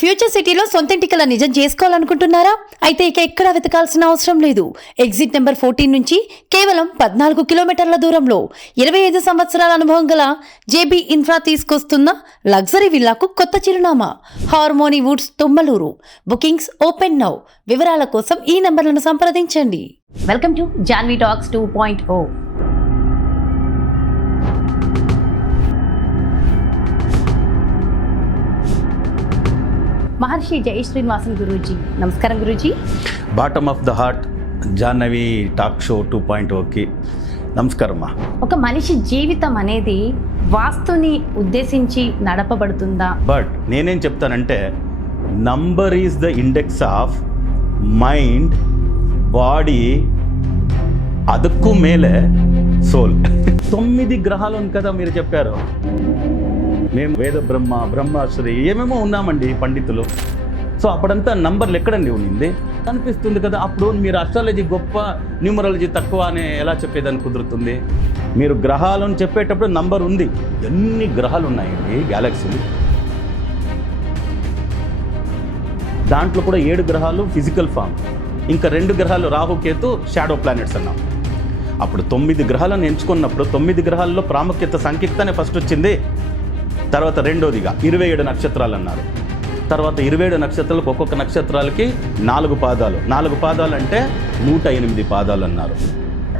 Future సిటీలో సొంతింటి కల నిజం చేసుకోవాలనుకుంటున్నారా? అయితే ఇక ఎక్కడా వెతకాల్సిన అవసరం లేదు. ఎగ్జిట్ నెంబర్ 14 నుంచి కేవలం 14 కిలోమీటర్ల దూరంలో 25 సంవత్సరాల అనుభవం గల జేబీ ఇన్ఫ్రా తీసుకొస్తున్న లగ్జరీ విల్లాకు కొత్త చిరునామా harmony woods Tummaluru. Bookings open now. వివరాల కోసం ఈ నంబర్లను సంప్రదించండి. Welcome to Janhvi talks 2.0. Maharshi Jai Srinivasan Guruji, నమస్కారం Guruji. Bottom of the heart Jahnavi talk show 2.0కి నమస్కారమ్మా. ఒక మనిషి జీవితం అనేది వాస్తుని ఉద్దేశించి నడపబడుతుందా? బట్ నేనేం చెప్తానంటే number is the index of mind, body, అదక్కు మేలే సోల్. 9 గ్రహాలు ఉంది కదా మీరు చెప్పారు. మేము వేద బ్రహ్మశ్రీ ఏమేమో ఉన్నామండి పండితులు. సో అప్పుడంతా నంబర్లు ఎక్కడండి ఉన్నింది అనిపిస్తుంది కదా. అప్పుడు మీరు అస్ట్రాలజీ గొప్ప, న్యూమరాలజీ తక్కువ అని ఎలా చెప్పేదాన్ని కుదురుతుంది? మీరు గ్రహాలను చెప్పేటప్పుడు నంబర్ ఉంది. ఎన్ని గ్రహాలు ఉన్నాయండి గ్యాలక్సీలు. దాంట్లో కూడా 7 గ్రహాలు ఫిజికల్ ఫామ్, ఇంకా 2 గ్రహాలు రాహుకేతు షాడో ప్లానెట్స్ అన్నాం. అప్పుడు 9 గ్రహాలను ఎంచుకున్నప్పుడు 9 గ్రహాల్లో ప్రాముఖ్యత సంఖ్యతనే ఫస్ట్ వచ్చింది. తర్వాత రెండోదిగా 27 నక్షత్రాలు అన్నారు. తర్వాత 27 నక్షత్రాలకు ఒక్కొక్క నక్షత్రాలకి 4 పాదాలు. 4 పాదాలు అంటే 108 పాదాలు అన్నారు.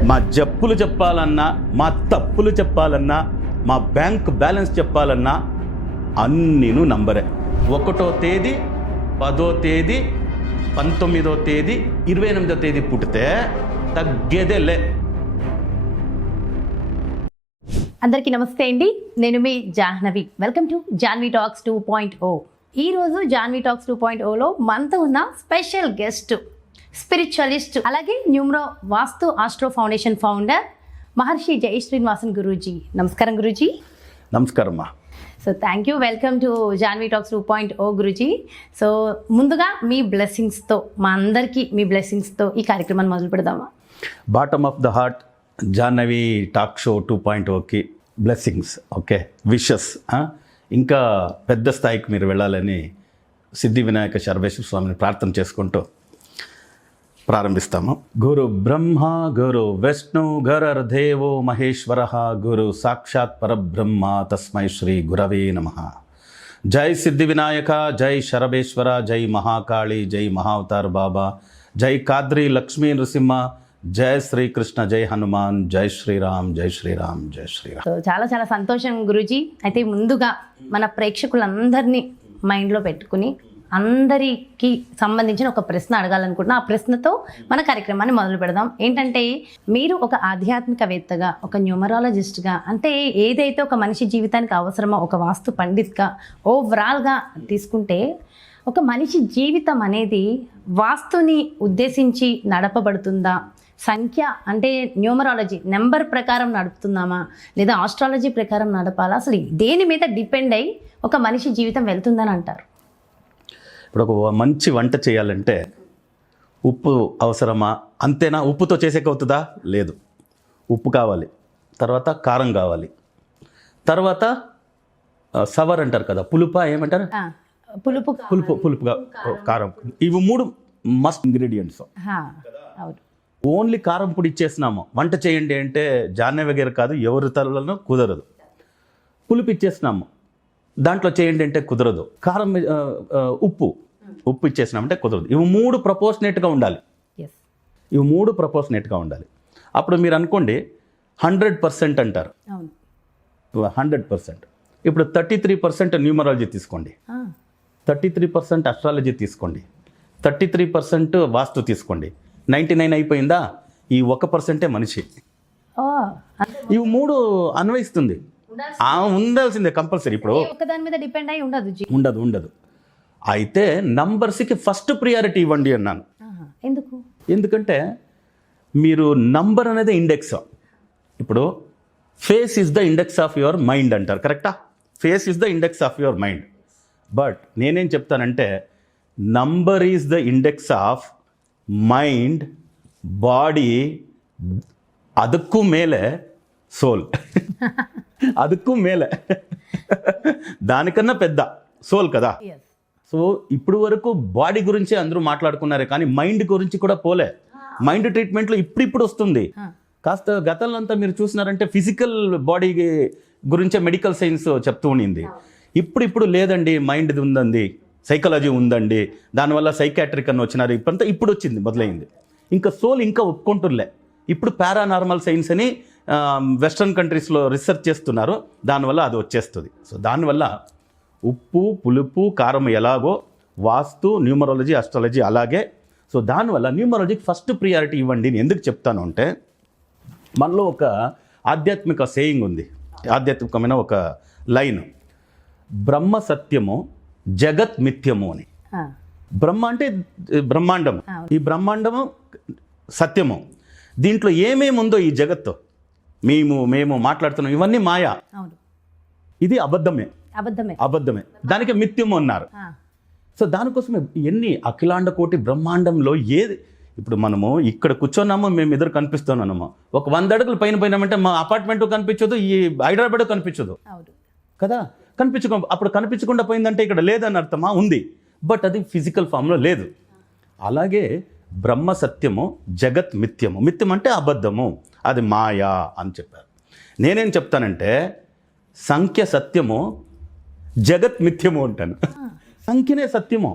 మా జప్పులు చెప్పాలన్నా, మా తప్పులు చెప్పాలన్నా, మా బ్యాంక్ బ్యాలెన్స్ చెప్పాలన్నా అన్నీను నంబరే. 1వ తేదీ, 10వ తేదీ, 19వ తేదీ, 28వ తేదీ పుట్టితే తగ్గేదేలే. అందరికీ నమస్తే అండి. నేను మీ Jahnavi. Welcome to Janhvi talks 2.0. ఈరోజు జాన్వీ టాక్స్ 2.0లో మనతో ఉన్న స్పెషల్ గెస్ట్, స్పిరిచువలిస్ట్, అలాగే numero vastu astro foundation founder Maharshi Jai Srinivasan Guruji. నమస్కారం గురూజీ. నమస్కారమ్మా. So thank you. Welcome to Janhvi talks 2.0 Guruji. So ముందుగా మీ బ్లెస్సింగ్స్తో, మా అందరికీ మీ బ్లెస్సింగ్స్తో ఈ కార్యక్రమాన్ని మొదలు పెడదామా? Bottom of the heart Jahnavi talk show 2.0కి బ్లెస్సింగ్స్, ఓకే, విషెస్. ఇంకా పెద్ద స్థాయికి మీరు వెళ్ళాలని సిద్ధి వినాయక సర్వేశ్వర స్వామిని ప్రార్థన చేసుకుంటూ ప్రారంభిస్తాము. గురు బ్రహ్మ గురు విష్ణు గురుర్దేవో మహేశ్వర గురు సాక్షాత్ పరబ్రహ్మ తస్మై శ్రీ గురవే నమః. జై సిద్ధి వినాయక, జై శరభేశ్వర, జై మహాకాళి, జై మహావతార్ బాబా, జై కాద్రి లక్ష్మీ నృసింహ, జై శ్రీకృష్ణ, జై హనుమాన్, జై శ్రీరామ్, జై శ్రీరామ్, జై శ్రీరామ్. సో చాలా చాలా సంతోషం గురూజీ. అయితే ముందుగా మన ప్రేక్షకులందరినీ మైండ్లో పెట్టుకుని అందరికీ సంబంధించిన ఒక ప్రశ్న అడగాలనుకుంటున్నా. ఆ ప్రశ్నతో మన కార్యక్రమాన్ని మొదలు పెడదాం. ఏంటంటే, మీరు ఒక ఆధ్యాత్మికవేత్తగా, ఒక న్యూమరాలజిస్ట్గా, అంటే ఏదైతే ఒక మనిషి జీవితానికి అవసరమో ఒక వాస్తు పండిత్గా, ఓవరాల్గా తీసుకుంటే ఒక మనిషి జీవితం అనేది వాస్తుని ఉద్దేశించి నడపబడుతుందా? సంఖ్య అంటే న్యూమరాలజీ నెంబర్ ప్రకారం నడుపుతున్నామా, లేదా ఆస్ట్రాలజీ ప్రకారం నడపాలా? అసలు దేని మీద డిపెండ్ అయ్యి ఒక మనిషి జీవితం వెళ్తుందని అంటారు? ఇప్పుడు ఒక మంచి వంట చేయాలంటే ఉప్పు అవసరమా? అంతేనా? ఉప్పుతో చేసేకవుతుందా? లేదు. ఉప్పు కావాలి, తర్వాత కారం కావాలి, తర్వాత సవర్ అంటారు కదా, పులుప ఏమంటారు, పులుపుగా కారం. ఇవి 3 మస్ట్ ఇంగ్రీడియంట్స్. ఓన్లీ కారం పొడి ఇచ్చేసినాము, వంట చేయండి అంటే జాహ్నవి గారు కాదు, ఎవరి తలలో కుదరదు. పులుపు ఇచ్చేసినాము, దాంట్లో చేయండి అంటే కుదరదు. కారం, ఉప్పు ఇచ్చేసినామంటే కుదరదు. ఇవి 3 ప్రపోర్షనేట్గా ఉండాలి. ఇవి 3 ప్రపోర్షనేట్గా ఉండాలి. అప్పుడు మీరు అనుకోండి 100% అంటారు. 100%. ఇప్పుడు 33% న్యూమరాలజీ తీసుకోండి, 33% అస్ట్రాలజీ తీసుకోండి, 33% వాస్తు తీసుకోండి, 99 అయిపోయిందా? ఈ 1% మనిషి. ఇవి 3 అన్వయిస్తుంది. ఉండాల్సిందే కంపల్సరీ. ఇప్పుడు ఒకదాని మీద డిపెండ్ అయి ఉండదు. అయితే నంబర్స్కి ఫస్ట్ ప్రియారిటీ ఇవ్వండి అన్నాను. ఎందుకంటే మీరు నంబర్ అనేది ఇండెక్స్. ఇప్పుడు face is the index of your mind అంటారు, కరెక్టా? Face is the index of your mind. But నేనేం చెప్తానంటే number is the index of mind, body, అదక్కు మేలే సోల్. అదక్కు మేలే, దానికన్నా పెద్ద సోల్ కదా. సో ఇప్పుడు వరకు బాడీ గురించే అందరూ మాట్లాడుకున్నారే కానీ మైండ్ గురించి కూడా పోలే. మైండ్ ట్రీట్మెంట్లో ఇప్పుడు వస్తుంది. కాస్త గతంలో అంతా మీరు చూసినారంటే ఫిజికల్ బాడీ గురించే మెడికల్ సైన్స్ చెప్తూ ఉండింది. ఇప్పుడు లేదండి, మైండ్ది ఉందండి, సైకాలజీ ఉందండి, దానివల్ల సైకాట్రిక్ అని వచ్చినారు. ఇప్పుడంతా ఇప్పుడు వచ్చింది, మొదలైంది. ఇంకా సోల్ ఇంకా ఒప్పుకుంటుర్లే. ఇప్పుడు పారానార్మల్ సైన్స్ అని వెస్ట్రన్ కంట్రీస్లో రీసెర్చ్ చేస్తున్నారు, దానివల్ల అది వచ్చేస్తుంది. సో దానివల్ల ఉప్పు, పులుపు, కారం ఎలాగో వాస్తు, న్యూమరాలజీ, అస్ట్రాలజీ అలాగే. సో దానివల్ల న్యూమరాలజీకి ఫస్ట్ ప్రియారిటీ ఇవ్వండి. నేను ఎందుకు చెప్తాను అంటే, మనలో ఒక ఆధ్యాత్మిక సేయింగ్ ఉంది, ఆధ్యాత్మికమైన ఒక లైన్, బ్రహ్మ సత్యము జగత్ మిథ్యము అని. బ్రహ్మ అంటే బ్రహ్మాండం, ఈ బ్రహ్మాండము సత్యము. దీంట్లో ఏమేమి ఉందో ఈ జగత్తు మేము మాట్లాడుతున్నాం ఇవన్నీ మాయా, ఇది అబద్ధమే. దానికి మిథ్యము అన్నారు. సో దానికోసమే ఎన్ని అఖిలాండ కోటి బ్రహ్మాండంలో ఏది, ఇప్పుడు మనము ఇక్కడ కూర్చున్నాము, మేము ఇద్దరు కనిపిస్తున్నాము. ఒక 100 అడుగులు పైన పోయినామంటే మా అపార్ట్మెంట్ కనిపించదు, ఈ హైదరాబాద్ కనిపించదు కదా. అప్పుడు కనిపించకుండా పోయిందంటే ఇక్కడ లేదని అర్థమా? ఉంది, బట్ అది ఫిజికల్ ఫామ్లో లేదు. అలాగే బ్రహ్మ సత్యము జగత్ మిథ్యము. మిథ్యం అంటే అబద్ధము, అది మాయా అని చెప్పారు. నేనేం చెప్తానంటే సంఖ్య సత్యము జగత్ మిథ్యము అంటాను. సంఖ్యనే సత్యము,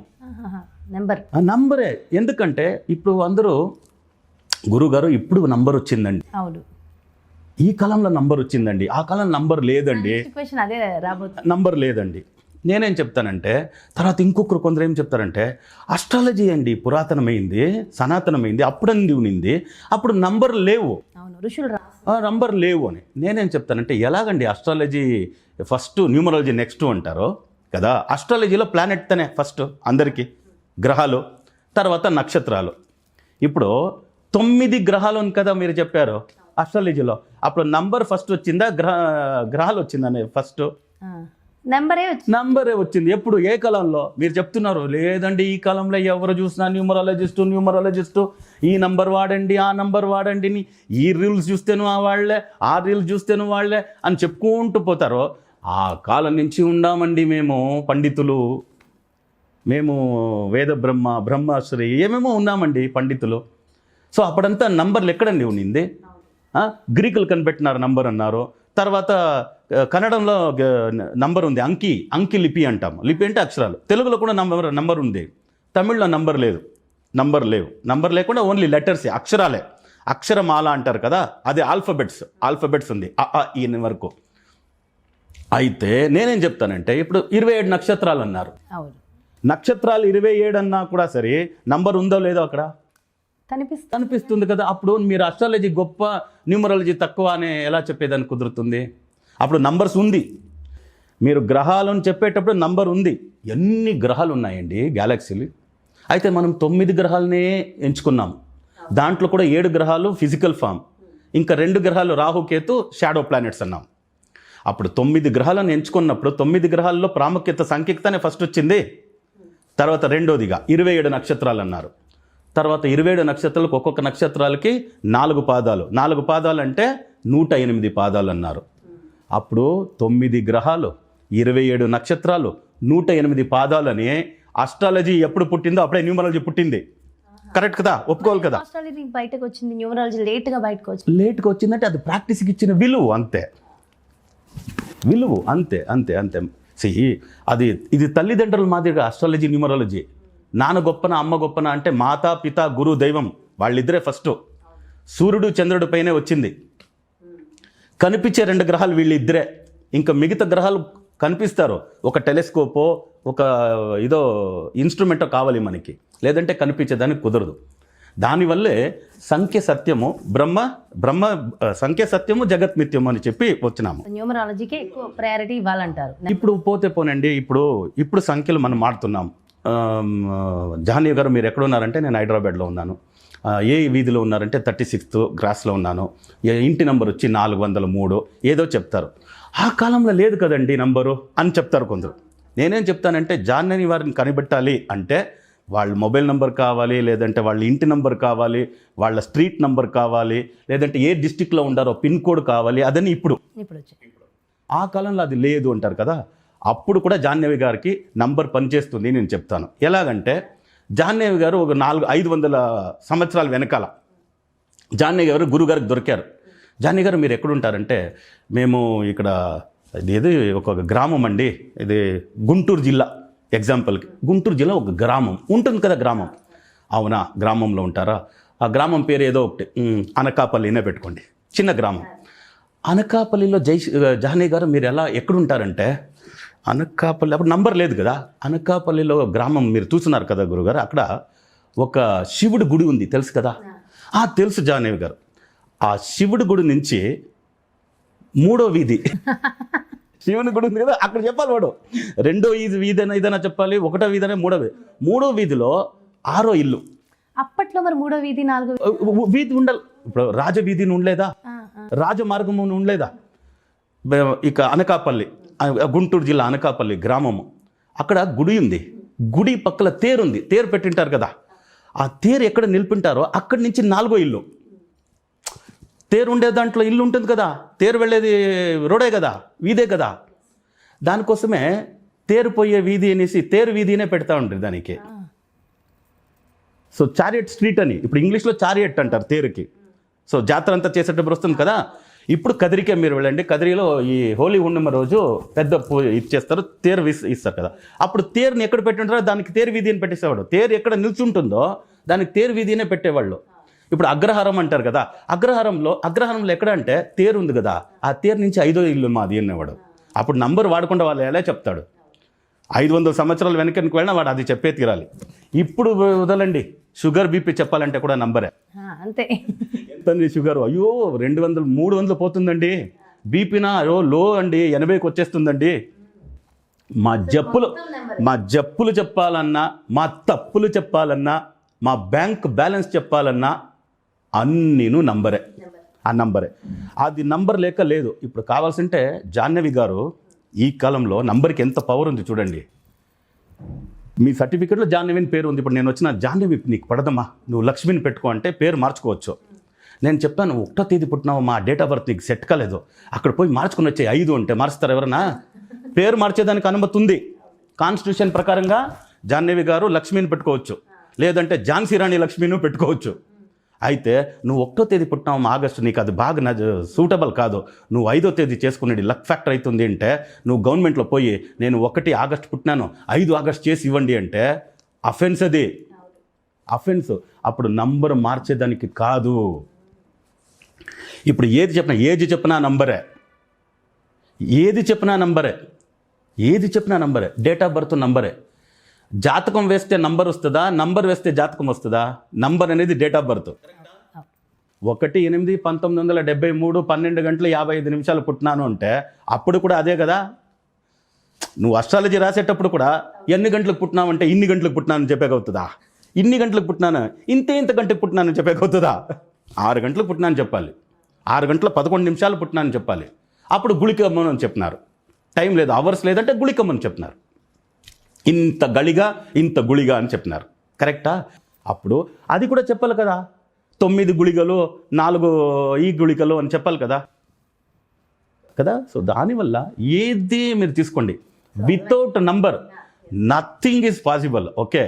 నంబరే. ఎందుకంటే ఇప్పుడు అందరూ గురుగారు ఇప్పుడు నంబర్ వచ్చిందండి, ఈ కాలంలో నంబర్ వచ్చిందండి, ఆ కాలంలో నంబర్ లేదండి, నంబర్ లేదండి. నేనేం చెప్తానంటే తర్వాత ఇంకొకరు కొందరు ఏం చెప్తారంటే అస్ట్రాలజీ అండి పురాతనమైంది, సనాతనమైంది, అప్పుడంది ఉనింది, అప్పుడు నంబర్ లేవు, నంబర్ లేవు అని. నేనేం చెప్తానంటే ఎలాగండి అస్ట్రాలజీ ఫస్ట్, న్యూమరాలజీ నెక్స్ట్ అంటారో కదా. అస్ట్రాలజీలో ప్లానెట్ తనే ఫస్ట్, అందరికీ గ్రహాలు, తర్వాత నక్షత్రాలు. ఇప్పుడు 9 గ్రహాలు అని కదా మీరు చెప్పారు అస్ట్రాలజీలో. అప్పుడు నంబర్ ఫస్ట్ వచ్చిందా, గ్రహాలు వచ్చిందనే ఫస్ట్? నంబరే వచ్చింది. ఎప్పుడు, ఏ కాలంలో? మీరు చెప్తున్నారు లేదండి ఈ కాలంలో ఎవరు చూసినా న్యూమరాలజిస్టు ఈ నంబర్ వాడండి, ఆ నంబర్ వాడండి, ఈ రీల్స్ చూస్తేను వాళ్ళే, ఆ రీల్స్ చూస్తేను వాళ్ళే అని చెప్పుకుంటూ పోతారు. ఆ కాలం నుంచి ఉన్నామండి మేము పండితులు, మేము వేద బ్రహ్మశ్రీ ఏమేమో ఉన్నామండి పండితులు. సో అప్పుడంతా నంబర్లు ఎక్కడండి ఉన్నింది? గ్రీకులు కనిపెట్టినారు నంబర్ అన్నారు. తర్వాత కన్నడంలో నంబర్ ఉంది, అంకి లిపి అంటాము. లిపి అంటే అక్షరాలు. తెలుగులో కూడా నంబర్ ఉంది, తమిళ్లో నంబర్ నంబర్ లేకుండా ఓన్లీ లెటర్స్, అక్షరాలే. అక్షరమాల అంటారు కదా, అది ఆల్ఫబెట్స్ ఉంది, ఈ వరకు. అయితే నేనేం చెప్తానంటే ఇప్పుడు 27 నక్షత్రాలు అన్నారు. నక్షత్రాలు 27 అన్నా కూడా సరే నంబర్ ఉందో లేదో అక్కడ కనిపిస్తుంది కదా. అప్పుడు మీరు అస్ట్రాలజీ గొప్ప, న్యూమరాలజీ తక్కువ అని ఎలా చెప్పేదాన్ని కుదురుతుంది? అప్పుడు నంబర్స్ ఉంది. మీరు గ్రహాలను చెప్పేటప్పుడు నంబర్ ఉంది. ఎన్ని గ్రహాలు ఉన్నాయండి గ్యాలక్సీలు? అయితే మనం 9 గ్రహాలనే ఎంచుకున్నాం. దాంట్లో కూడా 7 గ్రహాలు ఫిజికల్ ఫామ్, ఇంకా 2 గ్రహాలు రాహుకేతు షాడో ప్లానెట్స్ అన్నాం. అప్పుడు 9 గ్రహాలను ఎంచుకున్నప్పుడు 9 గ్రహాల్లో ప్రాముఖ్యత సంఖ్యతనే ఫస్ట్ వచ్చింది. తర్వాత రెండోదిగా 27 నక్షత్రాలు అన్నారు. తర్వాత 27 నక్షత్రాలకు ఒక్కొక్క నక్షత్రాలకి 4 పాదాలు, 4 పాదాలు అంటే 108 పాదాలు అన్నారు. అప్పుడు 9 గ్రహాలు, 27 నక్షత్రాలు, 108 పాదాలని అస్ట్రాలజీ ఎప్పుడు పుట్టిందో అప్పుడే న్యూమరాలజీ పుట్టింది. కరెక్ట్ కదా, ఒప్పుకోవాలి కదా. బయటకు వచ్చింది న్యూమరాలజీ లేట్గా వచ్చిందంటే అది ప్రాక్టీస్కి ఇచ్చిన విలువ, అంతే. అంతే. ఇది తల్లిదండ్రుల మాదిరిగా అస్ట్రాలజీ, న్యూమరాలజీ. నాన్న గొప్పన, అమ్మ గొప్పన అంటే మాతా, పిత, గురు, దైవం వాళ్ళిద్దరే ఫస్ట్. సూర్యుడు చంద్రుడి పైనే వచ్చింది. కనిపించే 2 గ్రహాలు వీళ్ళిద్దరే. ఇంకా మిగతా గ్రహాలు కనిపిస్తారు, ఒక టెలిస్కోపో ఒక ఇదో ఇన్స్ట్రుమెంటో కావాలి మనకి, లేదంటే కనిపించేదానికి కుదరదు. దానివల్లే సంఖ్య సత్యము సంఖ్య సత్యము జగత్ మిథ్యము అని చెప్పి వచ్చినాము. న్యూమరాలజీకి ఎక్కువ ప్రయారిటీ ఇవ్వాలంటారు. ఇప్పుడు పోనండి, ఇప్పుడు సంఖ్యలు మనం మాడుతున్నాం. జహానీ గారు మీరు ఎక్కడ ఉన్నారంటే నేను హైదరాబాద్లో ఉన్నాను. ఏ వీధిలో ఉన్నారంటే 36th క్రాస్లో ఉన్నాను. ఇంటి నెంబర్ వచ్చి 403 ఏదో చెప్తారు. ఆ కాలంలో లేదు కదండి నంబరు అని చెప్తారు కొందరు. నేనేం చెప్తానంటే జాహ్నవి వారిని కనిపెట్టాలి అంటే వాళ్ళ మొబైల్ నెంబర్ కావాలి, లేదంటే వాళ్ళ ఇంటి నెంబర్ కావాలి, వాళ్ళ స్ట్రీట్ నెంబర్ కావాలి, లేదంటే ఏ డిస్టిక్లో ఉండారో పిన్ కోడ్ కావాలి. అదని ఇప్పుడు ఆ కాలంలో అది లేదు అంటారు కదా. అప్పుడు కూడా జాహ్నవి గారికి నంబర్ పనిచేస్తుంది నేను చెప్తాను. ఎలాగంటే జాహ్నవి గారు ఒక 500 సంవత్సరాల వెనకాల జాహ్నవి గారు గురుగారికి దొరికారు. జాహ్నవి గారు మీరు ఎక్కడుంటారంటే, మేము ఇక్కడ ఇది ఒక గ్రామం అండి, ఇది గుంటూరు జిల్లా, ఎగ్జాంపుల్కి గుంటూరు జిల్లా ఒక గ్రామం ఉంటుంది కదా, గ్రామం. అవునా, గ్రామంలో ఉంటారా? ఆ గ్రామం పేరు ఏదో ఒకటి, అనకాపల్లినే పెట్టుకోండి, చిన్న గ్రామం. అనకాపల్లిలో జాహ్నవి గారు మీరు ఎక్కడుంటారంటే, అనకాపల్లి అప్పుడు నంబర్ లేదు కదా, అనకాపల్లిలో గ్రామం మీరు చూస్తున్నారు కదా గురుగారు, అక్కడ ఒక శివుడి గుడి ఉంది తెలుసు కదా. తెలుసు జాహ్నవి గారు. ఆ శివుడి గుడి నుంచి 3వ వీధి శివుని గుడి ఉంది కదా, అక్కడ చెప్పాలి వాడు. 2వ వీధి అయినా ఇదైనా చెప్పాలి, 1వ వీధి అయినా 3వ వీధిలో 6వ ఇల్లు. అప్పట్లో మరి 3వ వీధి 4వ వీధి ఉండాలి. ఇప్పుడు రాజవీధి ఉండలేదా, రాజమార్గం ఉండలేదా? ఇక అనకాపల్లి, గుంటూరు జిల్లా అనకాపల్లి గ్రామము, అక్కడ గుడి ఉంది. గుడి పక్కల తేరు ఉంది, తేరు పెట్టింటారు కదా. ఆ తేరు ఎక్కడ నిలిపింటారో అక్కడి నుంచి 4వ ఇల్లు. తేరు ఉండే దాంట్లో ఇల్లు ఉంటుంది కదా, తేరు వెళ్ళేది రోడే కదా, వీధే కదా. దానికోసమే తేరు పోయే వీధి అనేసి తేరు వీధినే పెడతా ఉంటారు దానికి. సో చారియట్ స్ట్రీట్ అని, ఇప్పుడు ఇంగ్లీష్లో చారియట్ అంటారు తేరుకి. సో జాతర అంతా చేసేటప్పుడు వస్తుంది కదా. ఇప్పుడు కదిరికే మీరు వెళ్ళండి, కదిరిలో ఈ హోలీ hunnima రోజు పెద్ద ఇచ్చేస్తారు, తేరు ఇస్తారు కదా. అప్పుడు తేరుని ఎక్కడ పెట్టింటారో దానికి తేరు వీధి అని పెట్టేసేవాడు. తేరు ఎక్కడ నిల్చుంటుందో దానికి తేరు వీధినే పెట్టేవాళ్ళు. ఇప్పుడు అగ్రహారం అంటారు కదా, అగ్రహారంలో ఎక్కడ అంటే తేరు ఉంది కదా, ఆ తేరు నుంచి 5వ ఇల్లు మాది అనేవాడు. అప్పుడు నంబర్ వాడకుండా వాళ్ళు ఎలా చెప్తాడు? 500 సంవత్సరాల వెనకనికి వెళ్ళినా వాడు అది చెప్పే తీరాలి. ఇప్పుడు వదలండి, షుగర్ బీపీ చెప్పాలంటే కూడా నంబరే. అంతే. ఎంతండి షుగర్? అయ్యో 200 300 పోతుందండి. బీపీనా అయ్యో లో అండి, 80కి వచ్చేస్తుందండి. మా జప్పులు చెప్పాలన్నా, మా తప్పులు చెప్పాలన్నా, మా బ్యాంక్ బ్యాలెన్స్ చెప్పాలన్నా అన్నీను నంబరే. ఆ నంబరే, అది నంబర్ లేక లేదు. ఇప్పుడు కావాల్సింటే జాహ్నవి గారు ఈ కాలంలో నంబర్కి ఎంత పవర్ ఉంది చూడండి. మీ సర్టిఫికెట్లో జాహ్నవి పేరు ఉంది. ఇప్పుడు నేను వచ్చిన జాహ్నవి నీకు పడదమ్మా, నువ్వు లక్ష్మిని పెట్టుకో అంటే పేరు మార్చుకోవచ్చు. నేను చెప్పాను 1వ తేదీ పుట్టినావు, మా డేట్ ఆఫ్ బర్త్ నీకు సెట్ కాలేదు, అక్కడ పోయి మార్చుకుని వచ్చే 5 అంటే మారుస్తారు ఎవరన్నా? పేరు మార్చేదానికి అనుమతి ఉంది. కాన్స్టిట్యూషన్ ప్రకారంగా జాహ్నవి గారు లక్ష్మిని పెట్టుకోవచ్చు, లేదంటే ఝాన్సీ రాణి లక్ష్మిని పెట్టుకోవచ్చు. అయితే నువ్వు 1వ తేదీ పుట్టినావు ఆగస్టు, నీకు అది బాగా సూటబుల్ కాదు, నువ్వు 5వ తేదీ చేసుకునేది లక్ ఫ్యాక్టర్ అవుతుంది అంటే నువ్వు గవర్నమెంట్లో పోయి నేను 1 ఆగస్టు పుట్టినాను 5 ఆగస్టు చేసి ఇవ్వండి అంటే అఫెన్స్, అది అఫెన్స్. అప్పుడు నంబర్ మార్చేదానికి కాదు. ఇప్పుడు ఏది చెప్పినా నంబరే, ఏది చెప్పినా నంబరే, డేట్ ఆఫ్ బర్త్ నంబరే. జాతకం వేస్తే నంబర్ వస్తుందా, నంబర్ వేస్తే జాతకం వస్తుందా? నంబర్ అనేది డేట్ ఆఫ్ బర్త్. 1/8/1973 12 గంటల 55 నిమిషాలు పుట్టినాను అంటే అప్పుడు కూడా అదే కదా. నువ్వు అస్ట్రాలజీ రాసేటప్పుడు కూడా ఎన్ని గంటలకు పుట్టినావు అంటే ఇన్ని గంటలకు పుట్టినానని చెప్పేకవుతుందా? ఇన్ని గంటలకు పుట్టినాను, ఇంత గంటకు పుట్టినానని చెప్పేకవుతుందా? 6 గంటలకు పుట్టినానని చెప్పాలి, 6 గంటల 11 నిమిషాలు పుట్టినానని చెప్పాలి. అప్పుడు గుళికమ్మని చెప్పినారు. టైం లేదు, అవర్స్ లేదంటే గుళికమ్మని చెప్పినారు. ఇంత గళిగా ఇంత గుళిగా అని చెప్పినారు. కరెక్టా? అప్పుడు అది కూడా చెప్పాలి కదా, 9 గుళికలు 4 ఈ గుళికలు అని చెప్పాలి కదా. సో దానివల్ల ఏది మీరు తీసుకోండి, without number nothing is possible. Okay,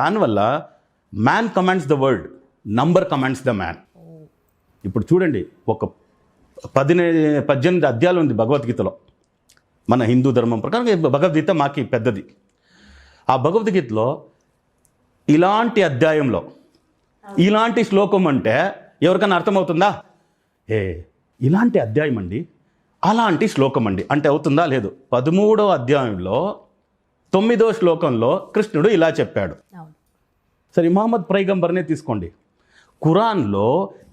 దానివల్ల man commands the world, number commands the man. ఇప్పుడు చూడండి, ఒక 18 అధ్యాయాలు ఉంది భగవద్గీతలో. మన హిందూ ధర్మం ప్రకారం భగవద్గీత మాకి పెద్దది. ఆ భగవద్గీతలో ఇలాంటి అధ్యాయంలో ఇలాంటి శ్లోకం అంటే ఎవరికైనా అర్థమవుతుందా? ఇలాంటి అధ్యాయం అండి, అలాంటి శ్లోకం అండి అంటే అవుతుందా? లేదు. 13వ అధ్యాయంలో 9వ శ్లోకంలో కృష్ణుడు ఇలా చెప్పాడు. సరే, మహమ్మద్ పైగంబర్నే తీసుకోండి, ఖురాన్లో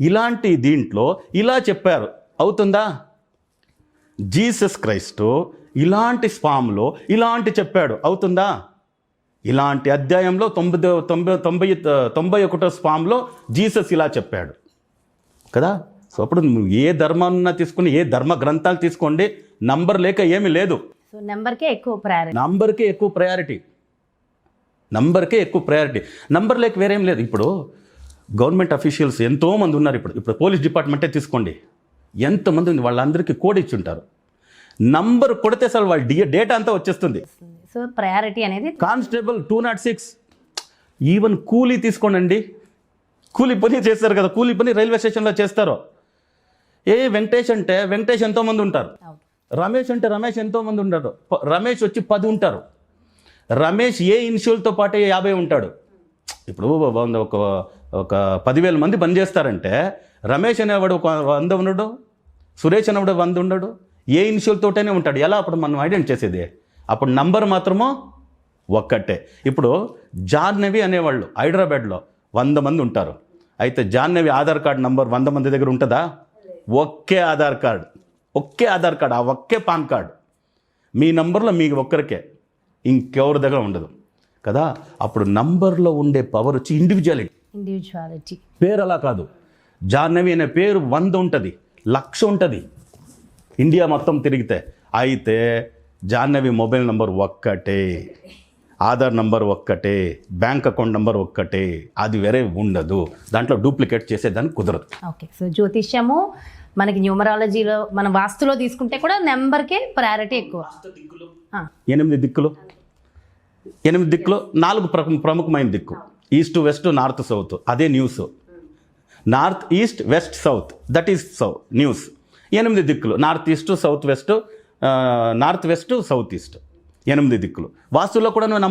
ఇలాంటి దీంట్లో ఇలా చెప్పారు, అవుతుందా? జీసస్ క్రైస్టు ఇలాంటి స్పామ్లో ఇలాంటి చెప్పాడు, అవుతుందా? ఇలాంటి అధ్యాయంలో 91వ స్పామ్లో జీసస్ ఇలా చెప్పాడు కదా. సో అప్పుడు నువ్వు ఏ ధర్మాన్న తీసుకుని, ఏ ధర్మ గ్రంథాలు తీసుకోండి, నంబర్ లేక ఏమీ లేదు. సో నంబర్కే ఎక్కువ ప్రయారిటీ. నంబర్ లేక వేరేం లేదు. ఇప్పుడు గవర్నమెంట్ అఫీషియల్స్ ఎంతోమంది ఉన్నారు. ఇప్పుడు పోలీస్ డిపార్ట్మెంటే తీసుకోండి, ఎంతమంది ఉంది, వాళ్ళందరికీ కోడ్ ఇచ్చి ఉంటారు. నంబర్ కొడితే అసలు వాళ్ళ డేటా అంతా వచ్చేస్తుంది. సో ప్రయారిటీ అనేది కానిస్టేబుల్ 206, ఈవెన్ కూలీ తీసుకోండి, కూలీ పని చేస్తారు కదా, కూలీ పని రైల్వే స్టేషన్లో చేస్తారు. వెంకటేష్ అంటే వెంకటేష్ ఎంతోమంది ఉంటారు, రమేష్ అంటే రమేష్ ఎంతోమంది ఉంటారు. రమేష్ వచ్చి 10 ఉంటారు, రమేష్ ఏ ఇనిషియల్తో పాటు 50 ఉంటాడు. ఇప్పుడు ఒక 10,000 మంది పని చేస్తారంటే రమేష్ అనేవాడు ఒక 100 ఉండడు, సురేష్ అనేవాడు 100 ఉండడు, ఏ ఇనిషియల్ తోటనే ఉంటాడు. ఎలా అప్పుడు మనం ఐడెంటిఫై చేసేది? అప్పుడు నంబర్ మాత్రమో ఒక్కటే. ఇప్పుడు జాహ్నవి అనేవాళ్ళు హైదరాబాద్లో 100 మంది ఉంటారు. అయితే జాహ్నవి ఆధార్ కార్డు నంబర్ 100 మంది దగ్గర ఉంటుందా? ఒకే ఆధార్ కార్డు, ఆ ఒకే పాన్ కార్డు మీ నంబర్లో మీకు ఒక్కరికే, ఇంకెవరి దగ్గర ఉండదు కదా. అప్పుడు నంబర్లో ఉండే పవర్ వచ్చి ఇండివిజువాలిటీ. పేరు అలా కాదు. జాహ్నవి అనే పేరు 100 ఉంటుంది, 1,00,000 ఉంటుంది ఇండియా మొత్తం తిరిగితే. అయితే జాహ్నవి మొబైల్ నంబర్ ఒక్కటే, ఆధార్ నంబర్ ఒక్కటే, బ్యాంక్ అకౌంట్ నంబర్ ఒక్కటే, అది వేరే ఉండదు. దాంట్లో డూప్లికేట్ చేసేదానికి కుదరదు. ఓకే. సో జ్యోతిష్యము మనకి న్యూమరాలజీలో, మన వాస్తులో తీసుకుంటే కూడా నెంబర్కే ప్రయారిటీ ఎక్కువ. 8 దిక్కులు, 4 ప్రముఖమైన దిక్కు: ఈస్ట్, వెస్ట్, నార్త్, సౌత్. అదే news. North, east, west, south, that is news. 8 దిక్కులు: north east, south west, north west, south east. 8 దిక్కులు. వాస్తులో కూడా నువ్వు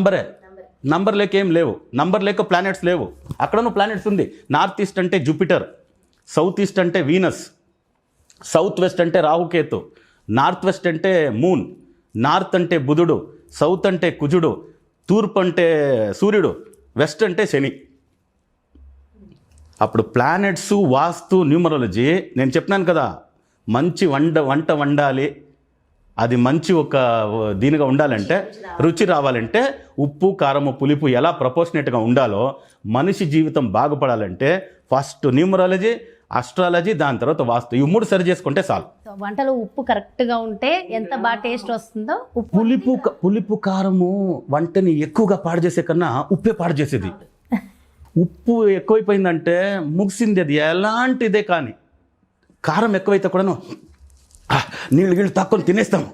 నంబర్ లేక ఏం లేవు, నంబర్ లేక ప్లానెట్స్ లేవు. అక్కడ నువ్వు ప్లానెట్స్ ఉంది. నార్త్ ఈస్ట్ అంటే జూపిటర్, సౌత్ ఈస్ట్ అంటే వీనస్, సౌత్ వెస్ట్ అంటే రాహుకేతు, నార్త్ వెస్ట్ అంటే మూన్, నార్త్ అంటే బుధుడు, సౌత్ అంటే కుజుడు, తూర్పు అంటే సూర్యుడు, వెస్ట్ అంటే శని. అప్పుడు ప్లానెట్స్, వాస్తు, న్యూమరాలజీ నేను చెప్పినాను కదా, మంచి వంట వండాలి, అది మంచి ఒక దీనిగా ఉండాలంటే, రుచి రావాలంటే ఉప్పు, కారము, పులుపు ఎలా ప్రపోర్షనేట్గా ఉండాలో, మనిషి జీవితం బాగుపడాలంటే ఫస్ట్ న్యూమరాలజీ, అస్ట్రాలజీ, దాని తర్వాత వాస్తు, ఈ 3 సరి చేసుకుంటే చాలు. వంటలో ఉప్పు కరెక్ట్గా ఉంటే ఎంత బాగా టేస్ట్ వస్తుందో. పులుపు కారము వంటని ఎక్కువగా పాడు చేసే కన్నా ఉప్పే పాడు చేసేది. ఉప్పు ఎక్కువైపోయిందంటే ముగిసింది, అది ఎలాంటిదే. కానీ కారం ఎక్కువైతే కూడాను నీళ్ళు తక్కువ తినేస్తాము.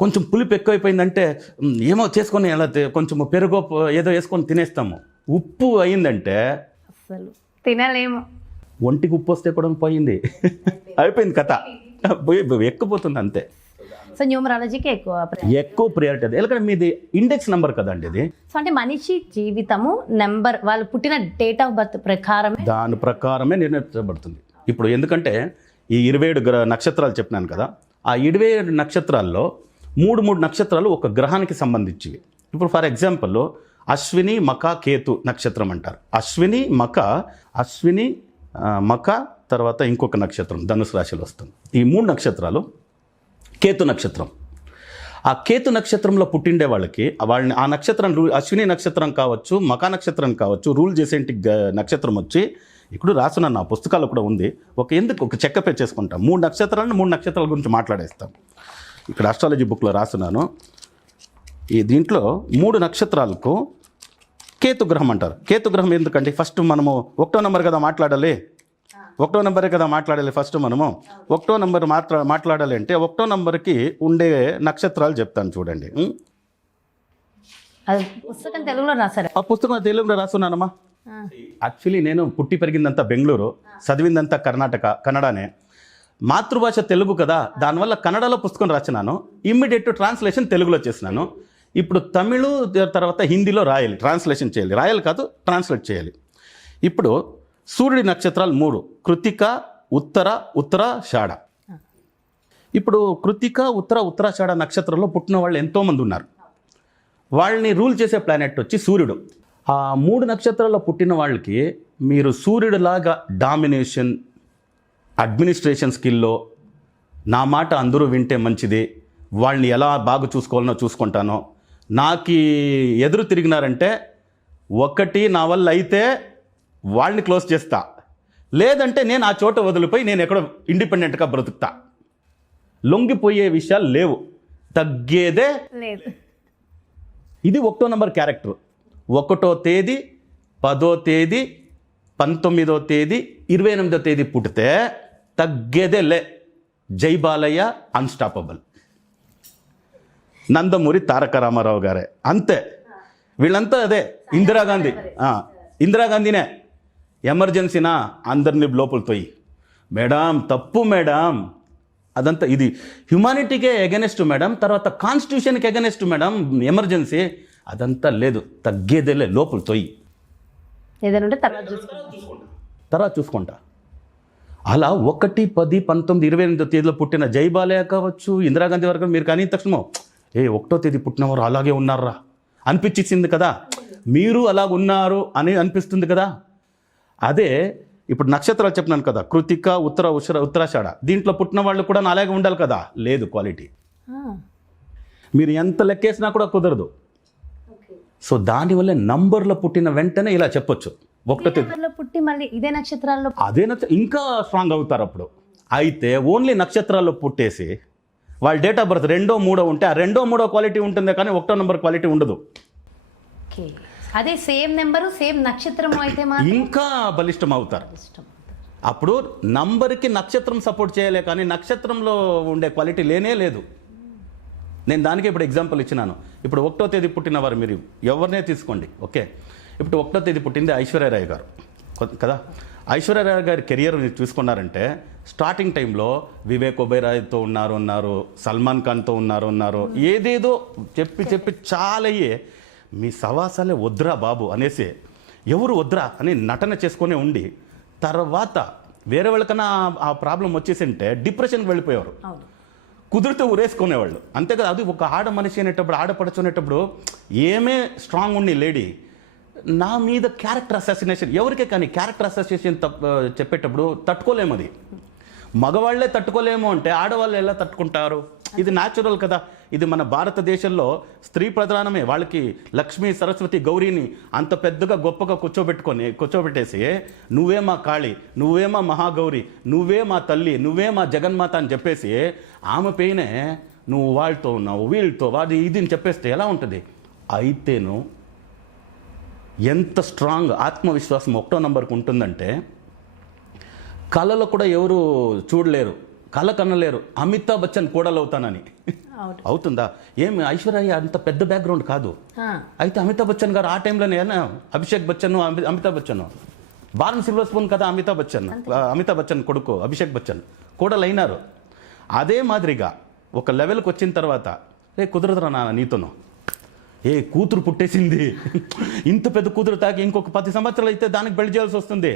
కొంచెం పులుపు ఎక్కువైపోయిందంటే ఏమో చేసుకొని ఎలా కొంచెం పెరుగో ఏదో వేసుకొని తినేస్తాము. ఉప్పు అయిందంటే అసలు తినలేము. ఒంటికి ఉప్పు వస్తే కూడా పోయింది, అయిపోయింది కథ, ఎక్కిపోతుంది అంతే. సో న్యూమరాలజీకి ఎక్కువ ప్రియారిటీ అది. ఎందుకంటే మీది ఇండెక్స్ నెంబర్ కదండి ఇది. సో అంటే మనిషి జీవితము నెంబర్, వాళ్ళు పుట్టిన డేట్ ఆఫ్ బర్త్ ప్రకారమే, దాని ప్రకారమే నిర్ణయించబడుతుంది. ఇప్పుడు ఎందుకంటే ఈ 27 నక్షత్రాలు చెప్పినాను కదా, ఆ 27 నక్షత్రాల్లో 3 నక్షత్రాలు ఒక గ్రహానికి సంబంధించివి. ఇప్పుడు ఫర్ ఎగ్జాంపుల్ అశ్విని, మక, కేతు నక్షత్రం అంటారు. అశ్విని మక తర్వాత ఇంకొక నక్షత్రం ధనుసు రాశిలో వస్తుంది. ఈ 3 నక్షత్రాలు కేతు నక్షత్రం. ఆ కేతు నక్షత్రంలో పుట్టిండే వాళ్ళకి ఆ నక్షత్రం అశ్విని నక్షత్రం కావచ్చు, మకా నక్షత్రం కావచ్చు, రూల్ చేసేంటి నక్షత్రం వచ్చి ఇప్పుడు రాసిన నా పుస్తకాలు కూడా ఉంది. ఒక చెక్కపే చేసుకుంటాం. 3 నక్షత్రాల గురించి మాట్లాడేస్తాం. ఇక్కడ ఆస్ట్రాలజీ బుక్లో రాస్తున్నాను. ఈ దీంట్లో 3 నక్షత్రాలకు కేతు గ్రహం అంటారు. కేతు గ్రహం ఎందుకంటే ఫస్ట్ మనము 1వ నెంబర్ కదా మాట్లాడాలి. 1వ నెంబరే కదా మాట్లాడాలి. ఫస్ట్ మనము 1వ నెంబర్ మాట్లాడాలి అంటే 1వ నెంబర్కి ఉండే నక్షత్రాలు చెప్తాను చూడండి. పుస్తకం తెలుగులో రాశారు? ఆ పుస్తకం తెలుగులో రాస్తున్నానమ్మా. యాక్చువల్లీ నేను పుట్టి పెరిగిందంతా బెంగళూరు, చదివిందంతా కన్నడనే. మాతృభాష తెలుగు కదా, దానివల్ల కన్నడలో పుస్తకం రాసినాను. ఇమ్మీడియట్ ట్రాన్స్లేషన్ తెలుగులో చేసినాను. ఇప్పుడు తమిళ్ తర్వాత హిందీలో రాయాలి, ట్రాన్స్లేషన్ చేయాలి. రాయాలి కాదు, ట్రాన్స్లేట్ చేయాలి. ఇప్పుడు సూర్యుడి నక్షత్రాలు 3: కృతిక, ఉత్తరాషాఢ. ఇప్పుడు కృతిక, ఉత్తరాషాఢ నక్షత్రంలో పుట్టిన వాళ్ళు ఎంతోమంది ఉన్నారు. వాళ్ళని రూల్ చేసే ప్లానెట్ వచ్చి సూర్యుడు. ఆ 3 నక్షత్రాల్లో పుట్టిన వాళ్ళకి మీరు సూర్యుడిలాగా డామినేషన్, అడ్మినిస్ట్రేషన్ స్కిల్లో నా మాట అందరూ వింటే మంచిది, వాళ్ళని ఎలా బాగా చూసుకోవాలనో చూసుకుంటానో, నాకు ఎదురు తిరిగినారంటే ఒకటి నా వల్ల అయితే వాళ్ళని క్లోజ్ చేస్తా, లేదంటే నేను ఆ చోట వదిలిపోయి నేను ఎక్కడో ఇండిపెండెంట్గా బ్రతుకుతా. లొంగిపోయే విషయాలు లేవు, తగ్గేదే లేదు. ఇది 1వ నెంబర్ క్యారెక్టర్. 1వ తేదీ, 10వ తేదీ, 19వ తేదీ, 28వ తేదీ పుట్టితే తగ్గేదే లే. జై బాలయ్య, అన్స్టాపబుల్. నందమూరి తారక రామారావు గారే, అంతే. వీళ్ళంతా అదే. ఇందిరాగాంధీనే ఎమర్జెన్సీనా అందరినీ లోపల తోయి, మేడం తప్పు మేడం, అదంతా ఇది హ్యుమానిటీకే ఎగెనెస్ట్ మేడం, తర్వాత కాన్స్టిట్యూషన్కి ఎగెనెస్ట్ మేడం ఎమర్జెన్సీ, అదంతా లేదు, తగ్గేదేలే, లోపల తోయి, ఏదైనా ఉంటే తర్వాత చూసుకుంటా. అలా 1, 10, 19, 28 తేదీలో పుట్టిన జైబాలయ కావచ్చు, ఇందిరాగాంధీ వరకు మీరు కానీ తక్షణం 1వ తేదీ పుట్టినవారు అలాగే ఉన్నారా అనిపించింది కదా, మీరు అలాగ ఉన్నారు అని అనిపిస్తుంది కదా. అదే ఇప్పుడు నక్షత్రాలు చెప్పినాను కదా, కృతిక, ఉత్తరాషాఢ, దీంట్లో పుట్టిన వాళ్ళు కూడా అలాగే ఉండాలి కదా, లేదు క్వాలిటీ. మీరు ఎంత లెక్కేసినా కూడా కుదరదు. సో దానివల్ల నంబర్లో పుట్టిన వెంటనే ఇలా చెప్పొచ్చు. 1వ తేదీ పుట్టి మళ్ళీ ఇదే నక్షత్రాల్లో అదే ఇంకా స్ట్రాంగ్ అవుతారు అప్పుడు. అయితే ఓన్లీ నక్షత్రాల్లో పుట్టేసి వాళ్ళ డేట్ ఆఫ్ బర్త్ 2, 3 ఉంటే ఆ 2, 3 క్వాలిటీ ఉంటుంది, కానీ 1వ నెంబర్ క్వాలిటీ ఉండదు. అదే సేమ్ నెంబరు సేమ్ నక్షత్రం అయితే ఇంకా బలిష్టం అవుతారు. అప్పుడు నంబర్కి నక్షత్రం సపోర్ట్ చేయలే, కానీ నక్షత్రంలో ఉండే క్వాలిటీ లేనే లేదు. నేను దానికి ఇప్పుడు ఎగ్జాంపుల్ ఇచ్చినాను. ఇప్పుడు 1వ తేదీ పుట్టిన వారు మీరు ఎవరినే తీసుకోండి, ఓకే. ఇప్పుడు 1వ తేదీ పుట్టింది ఐశ్వర్యరాయ్ గారు కదా. ఐశ్వర్యరాయ్ గారి కెరియర్ చూసుకున్నారంటే స్టార్టింగ్ టైంలో వివేక్ ఒబెరాయ్తో ఉన్నారు, సల్మాన్ ఖాన్తో ఉన్నారు, ఏదేదో చెప్పి చాలా అయ్యే మీ సవాసాలే వద్దురా బాబు అనేసి, ఎవరు వద్దురా అని నటన చేసుకునే ఉండి, తర్వాత వేరే వాళ్ళకన్నా ఆ ప్రాబ్లం వచ్చేసింటే డిప్రెషన్కి వెళ్ళిపోయేవారు, కుదిరితే ఉరేసుకునేవాళ్ళు, అంతే కదా. అది ఒక ఆడ మనిషి అనేటప్పుడు, ఆడపడచ్చు అనేటప్పుడు ఏమే స్ట్రాంగ్ ఉండి లేడీ నా మీద క్యారెక్టర్ అసాసినేషన్, ఎవరికే కానీ క్యారెక్టర్ అసాసినేషన్ చెప్పేటప్పుడు తట్టుకోలేము. అది మగవాళ్లే తట్టుకోలేము అంటే ఆడవాళ్ళు ఎలా తట్టుకుంటారు? ఇది న్యాచురల్ కదా. ఇది మన భారతదేశంలో స్త్రీ ప్రధానమే. వాళ్ళకి లక్ష్మీ, సరస్వతి, గౌరీని అంత పెద్దగా గొప్పగా కూర్చోబెట్టేసి నువ్వే మా కాళి, నువ్వే మా మహాగౌరి, నువ్వే మా తల్లి, నువ్వే మా జగన్మాత అని చెప్పేసి ఆమె పైనే నువ్వు వాళ్ళతో ఉన్నావు, వీళ్ళతో వాడి ఇది అని చెప్పేస్తే ఎలా ఉంటుంది? అయితేను ఎంత స్ట్రాంగ్ ఆత్మవిశ్వాసం 1వ నెంబర్కి ఉంటుందంటే కళలో కూడా ఎవరు చూడలేరు, కళ కనలేరు. అమితాబ్ బచ్చన్ కోడలు అవుతానని అవుతుందా? ఏమి ఐశ్వర్య అంత పెద్ద బ్యాక్గ్రౌండ్ కాదు. అయితే అమితాబ్ బచ్చన్ గారు ఆ టైంలోనే Abhishek Bachchan, Amitabh Bachchan born silver spoon కదా, అమితాబ్ బచ్చన్ కొడుకు అభిషేక్ బచ్చన్ కోడలు అయినారు. అదే మాదిరిగా ఒక లెవెల్కి వచ్చిన తర్వాత కుదరదురా నాన్న నీతోను, కూతురు పుట్టేసింది, ఇంత పెద్ద కూతురు తాకి ఇంకొక 10 సంవత్సరాలు అయితే దానికి పెళ్లి చేయాల్సి వస్తుంది.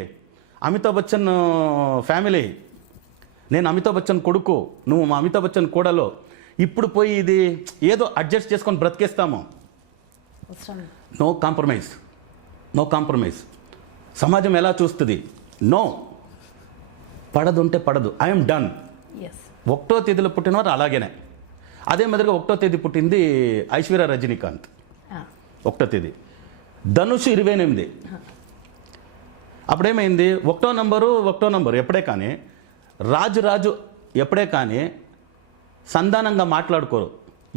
అమితాబ్ బచ్చన్ ఫ్యామిలీ, నేను అమితాబ్ బచ్చన్ కొడుకు, నువ్వు మా అమితాబ్ బచ్చన్ కోడలో, ఇప్పుడు పోయి ఇది ఏదో అడ్జస్ట్ చేసుకొని బ్రతికేస్తాము. No compromise. సమాజం ఎలా చూస్తుంది? నో, పడదుంటే పడదు, ఐఎమ్ డన్. 1వ తేదీలో పుట్టినవారు అలాగేనే. అదే మాదిరిగా 1వ తేదీ పుట్టింది ఐశ్వర్య రజనీకాంత్, 1వ తేదీ. ధనుష్ 28. అప్పుడేమైంది? 1వ నంబరు ఎప్పుడే కానీ రాజు ఎప్పుడే కానీ సంధానంగా మాట్లాడుకోరు,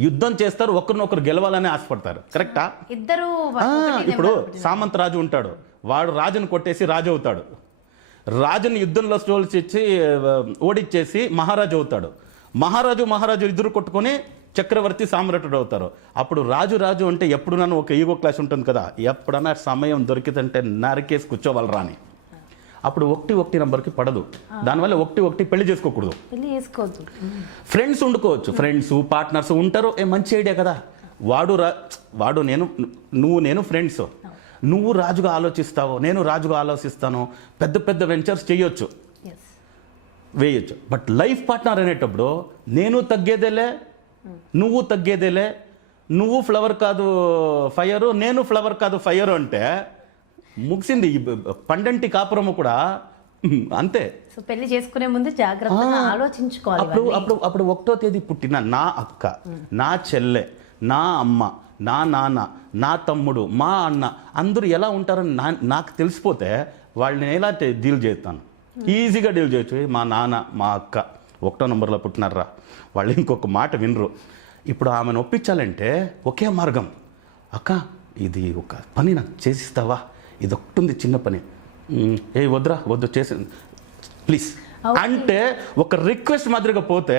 యుద్ధం చేస్తారు, ఒకరినొకరు గెలవాలని ఆశపడతారు. కరెక్టా? ఇద్దరు ఇప్పుడు సామంత్ రాజు ఉంటాడు, వాడు రాజును కొట్టేసి రాజు అవుతాడు, రాజుని యుద్ధంలో ఓడిచ్చేసి మహారాజు అవుతాడు, మహారాజు ఇద్దరు కొట్టుకొని చక్రవర్తి సామ్రాటుడు అవుతారు. అప్పుడు రాజు అంటే ఎప్పుడున్నా ఒక ఈగో క్లాస్ ఉంటుంది కదా, ఎప్పుడన్నా సమయం దొరికితే నరికేసి కూర్చోవాలి రాని. అప్పుడు 1 నెంబర్కి పడదు. దానివల్ల 1 పెళ్లి చేసుకోకూడదు, ఫ్రెండ్స్ ఉండుకోవచ్చు, ఫ్రెండ్స్ పార్ట్నర్స్ ఉంటారు. మంచి ఐడియా కదా. వాడు నేను ఫ్రెండ్స్, నువ్వు రాజుగా ఆలోచిస్తావు, నేను రాజుగా ఆలోచిస్తాను, పెద్ద వెంచర్స్ చేయొచ్చు, వేయొచ్చు. బట్ లైఫ్ పార్ట్నర్ అనేటప్పుడు నేను తగ్గేదేలే, నువ్వు తగ్గేదేలే, నువ్వు ఫ్లవర్ కాదు ఫైరు, నేను ఫ్లవర్ కాదు ఫైరు అంటే ముగిసింది. పండంటి కాపురము కూడా అంతే. సో పెళ్లి చేసుకునే ముందు జాగ్రత్తగా ఆలోచించుకోవాలి. అప్పుడు 1వ తేదీ పుట్టిన నా అక్క, నా చెల్లె, నా అమ్మ, నా నాన్న, నా తమ్ముడు, మా అన్న అందరూ ఎలా ఉంటారని నాకు తెలిసిపోతే వాళ్ళని ఎలా డీల్ చేస్తాను, ఈజీగా డీల్ చేయొచ్చు. మా నాన్న, మా అక్క 1వ నెంబర్లో పుట్టినారా, వాళ్ళు ఇంకొక మాట వినరు. ఇప్పుడు ఆమెను ఒప్పించాలంటే ఒకే మార్గం, అక్క ఇది ఒక పని నాకు చేసిస్తావా, ఇది ఒకటి ఉంది చిన్న పని, వద్దు చేసి ప్లీజ్ అంటే ఒక రిక్వెస్ట్ మాదిరిగా పోతే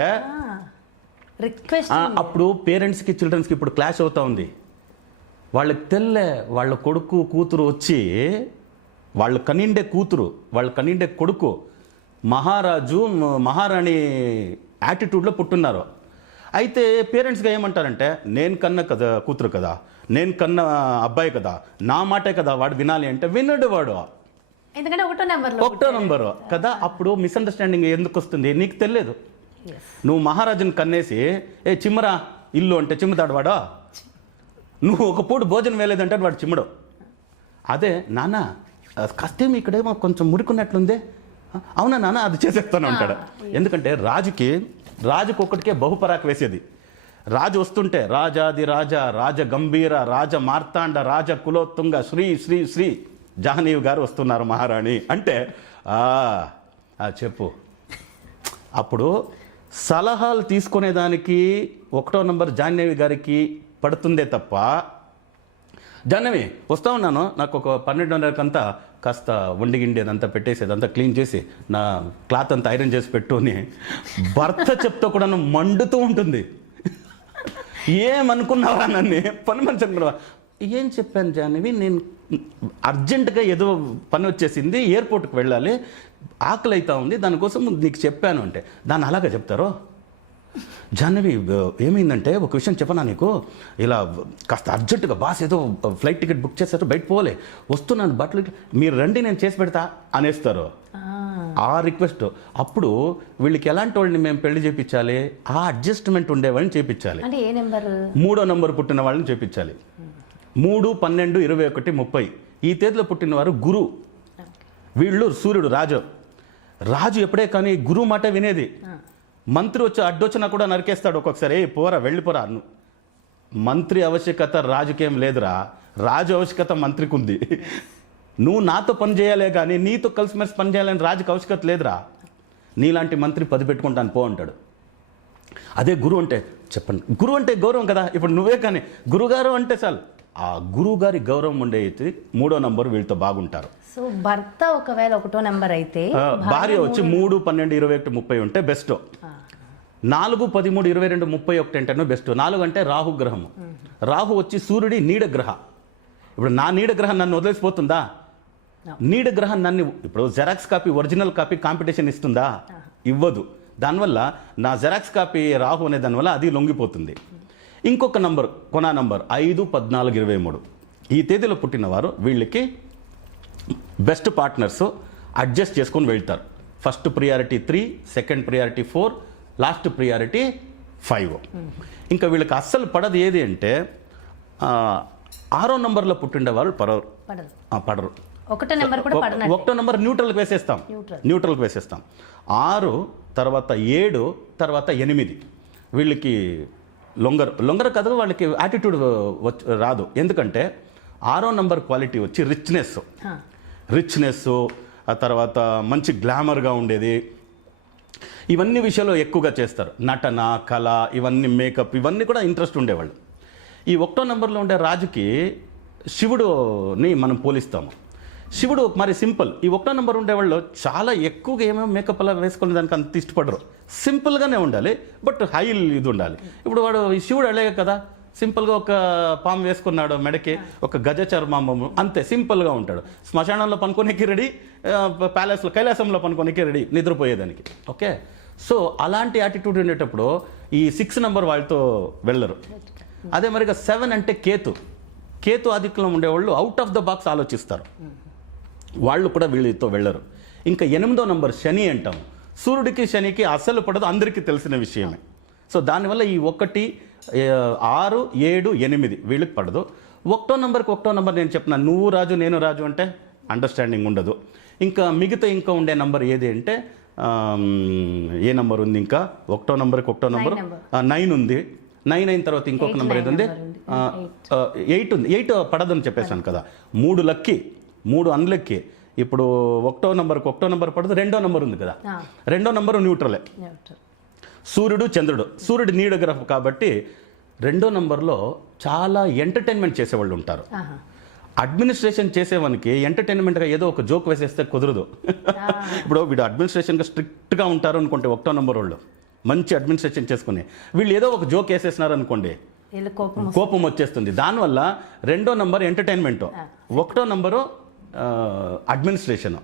రిక్వెస్ట్ అప్పుడు పేరెంట్స్కి చిల్డ్రన్స్కి ఇప్పుడు క్లాష్ అవుతా ఉంది. వాళ్ళకి తెల్లే వాళ్ళ కొడుకు కూతురు వచ్చి వాళ్ళు కనిండే కూతురు వాళ్ళు కనిండే కొడుకు మహారాజు మహారాణి యాటిట్యూడ్లో పుట్టున్నారు. అయితే పేరెంట్స్గా ఏమంటారంటే నేను కన్న కదా కూతురు కదా, నేను కన్న అబ్బాయి కదా, నా మాటే కదా వాడు వినాలి అంటే వినడు వాడు. ఎందుకంటే ఒకటో నెంబరు కదా. అప్పుడు మిస్అండర్స్టాండింగ్ ఎందుకు వస్తుంది? నీకు తెలియదు. నువ్వు మహారాజుని కన్నేసి చిమ్మరా ఇల్లు అంటే చిమ్ముతాడు వాడు. నువ్వు ఒక పూట భోజనం వేయలేదంటే వాడు చిమ్మడు. అదే నాన్న కష్టం ఇక్కడేమో కొంచెం మురుకున్నట్లుందే, అవునా నాన్న అది చేసేస్తాను అంటాడు. ఎందుకంటే రాజుకు ఒక్కటికే బహుపరాకు వేసేది. రాజు వస్తుంటే రాజాది రాజా రాజ గంభీర రాజ మార్తాండ రాజ కులోత్తుంగ శ్రీ శ్రీ శ్రీ జహనీవ్ గారు వస్తున్నారు మహారాణి అంటే చెప్పు. అప్పుడు సలహాలు తీసుకునేదానికి 1వ నంబర్ జాహ్నవి గారికి పడుతుందే తప్ప, జాహ్నవి వస్తా ఉన్నాను నాకు ఒక 12:30 కాస్త వండిగిండి అదంతా పెట్టేసి అదంతా క్లీన్ చేసి నా క్లాత్ అంతా ఐరన్ చేసి పెట్టు అని భర్త చెప్తా కూడా మండుతూ ఉంటుంది. ఏమనుకున్నావా నన్ను పని మనిషి అనుకున్నావా? ఏం చెప్పాను జాహ్నవి, నేను అర్జెంటుగా ఏదో పని వచ్చేసింది, ఎయిర్పోర్ట్కి వెళ్ళాలి, ఆకలి అవుతా ఉంది, దానికోసం నీకు చెప్పాను అంటే దాన్ని అలాగే చెప్తారో? జాహ్నవి ఏమైందంటే ఒక విషయం చెప్పనా నీకు, ఇలా కాస్త అర్జెంటుగా బాస్ ఏదో ఫ్లైట్ టికెట్ బుక్ చేస్తారు, బయట పోలే, వస్తున్నాను బట్టలు మీరు రండి నేను చేసి పెడతా అనేస్తారు. ఆ రిక్వెస్ట్. అప్పుడు వీళ్ళకి ఎలాంటి వాళ్ళని మేము పెళ్లి చేయించాలి, ఆ అడ్జస్ట్మెంట్ ఉండేవాళ్ళని చేయించాలి. 3వ నంబర్ పుట్టిన వాళ్ళని చేయించాలి. 3, 12, 21, 30 ఈ తేదీలో పుట్టినవారు గురు. వీళ్ళు సూర్యుడు రాజు ఎప్పుడే కానీ గురువు మాట వినేది. మంత్రి వచ్చి అడ్డొచ్చినా కూడా నరికేస్తాడు ఒక్కొక్కసారి. పోరా వెళ్ళిపోరా. మంత్రి ఆవశ్యకత రాజుకేం లేదురా, రాజు ఆవశ్యకత మంత్రికి ఉంది. నువ్వు నాతో పని చేయాలే కానీ నీతో కలిసిమెలిసి పని చేయాలని రాజుకి ఆవశ్యకత లేదురా. నీలాంటి మంత్రి 10 పెట్టుకుంటాను పో అంటాడు. అదే గురువు అంటే చెప్పండి, గురువు అంటే గౌరవం కదా. ఇప్పుడు నువ్వే కానీ గురుగారు అంటే చాలు, ఆ గురువు గారి గౌరవం ఉండేది 3వ నంబర్ వీళ్ళతో బాగుంటారు. సో భర్త ఒకవేళ 1వ నంబర్ అయితే భార్య వచ్చి 3, 12, 21, 30 ఉంటే బెస్ట్. 4, 13, 22, 31 అంటేనే బెస్ట్. 4 అంటే రాహు గ్రహము. రాహు వచ్చి సూర్యుడి నీడ గ్రహ. ఇప్పుడు నా నీడ గ్రహం నన్ను వదిలేసిపోతుందా? నీడ గ్రహం నన్ను ఇప్పుడు xerox copy original copy competition ఇస్తుందా? ఇవ్వదు. దానివల్ల నా జెరాక్స్ కాపీ రాహు అనే దానివల్ల అది లొంగిపోతుంది. ఇంకొక నంబర్ కొనా నంబర్ 5, 14, 23 ఈ తేదీలో పుట్టినవారు వీళ్ళకి బెస్ట్ పార్ట్నర్స్, అడ్జస్ట్ చేసుకొని వెళ్తారు. First priority 3, second priority 4, last priority 5. ఇంకా వీళ్ళకి అస్సలు పడదు ఏది అంటే 6వ నంబర్లో పుట్టిండేవారు పడరు. 1వ నంబర్ కూడా పడదు. 1వ నంబర్ న్యూట్రల్కి వేసేస్తాం. 6 తర్వాత 7 తర్వాత 8 వీళ్ళకి లొంగర కదా, వాళ్ళకి యాటిట్యూడ్ రాదు. ఎందుకంటే 6వ నంబర్ క్వాలిటీ వచ్చి రిచ్నెస్, ఆ తర్వాత మంచి గ్లామర్గా ఉండేది. ఇవన్నీ విషయాలు ఎక్కువగా చేస్తారు. నటన, కళ, ఇవన్నీ మేకప్, ఇవన్నీ కూడా ఇంట్రెస్ట్ ఉండేవాళ్ళు. ఈ 1వ నంబర్లో ఉండే రాజుకి శివుడుని మనం పోలిస్తాము. శివుడు మరి సింపుల్. ఈ 1వ నంబర్ ఉండేవాళ్ళు చాలా ఎక్కువగా ఏమేమో మేకప్ అలా వేసుకునే దానికి అంత ఇష్టపడరు. సింపుల్గానే ఉండాలి, బట్ హై ఇది ఉండాలి. ఇప్పుడు వాడు ఈ శివుడు అలే కదా, సింపుల్గా ఒక పాము వేసుకున్నాడు మెడకి, ఒక గజ చర్మము, అంతే సింపుల్గా ఉంటాడు. శ్మశానంలో పనుకోనికి రెడీ, ప్యాలెస్లో కైలాసంలో పనుకోనికి రెడీ, నిద్రపోయేదానికి. ఓకే, సో అలాంటి యాటిట్యూడ్ ఉండేటప్పుడు ఈ 6 నంబర్ వాళ్ళతో వెళ్ళరు. అదే మరిగా 7 అంటే కేతు ఆధిక్యంలో ఉండేవాళ్ళు అవుట్ ఆఫ్ ద బాక్స్ ఆలోచిస్తారు, వాళ్ళు కూడా వీళ్ళతో వెళ్ళరు. ఇంకా 8వ నంబర్ శని అంటాము. సూర్యుడికి శనికి అస్సలు పడదు, అందరికీ తెలిసిన విషయమే. సో దానివల్ల ఈ 1, 6, 7, 8 వీళ్ళకి పడదు. 1వ నంబర్ నేను చెప్పిన నువ్వు రాజు నేను రాజు అంటే అండర్స్టాండింగ్ ఉండదు. ఇంకా మిగతా ఉండే నంబర్ ఏది అంటే ఏ నంబర్ ఉంది? ఇంకా 1వ నంబర్కి 9 ఉంది. 9 అయిన తర్వాత ఇంకొక నెంబర్ ఏది ఉంది? 8 ఉంది. 8 పడదని చెప్పేశాను కదా. 3 లక్కీ, 3 అన్లక్కీ. ఇప్పుడు 1వ నంబర్ పడదు. 2వ నంబర్ ఉంది కదా, 2వ నంబరు న్యూట్రలే. సూర్యుడు చంద్రుడు, సూర్యుడు నీడ గ్రహం కాబట్టి 2వ నంబర్లో చాలా ఎంటర్టైన్మెంట్ చేసేవాళ్ళు ఉంటారు. అడ్మినిస్ట్రేషన్ చేసేవానికి ఎంటర్టైన్మెంట్గా ఏదో ఒక జోక్ వేసేస్తే కుదరదు. ఇప్పుడు వీడు అడ్మినిస్ట్రేషన్గా స్ట్రిక్ట్గా ఉంటారు అనుకుంటే 1వ నంబర్ వాళ్ళు మంచి అడ్మినిస్ట్రేషన్ చేసుకుని వీళ్ళు ఏదో ఒక జోక్ వేసేసినారు అనుకోండి, వీళ్ళు కోపం కోపం వచ్చేస్తుంది. దానివల్ల 2వ నంబర్ ఎంటర్టైన్మెంట్, 1వ నంబరు అడ్మినిస్ట్రేషన్,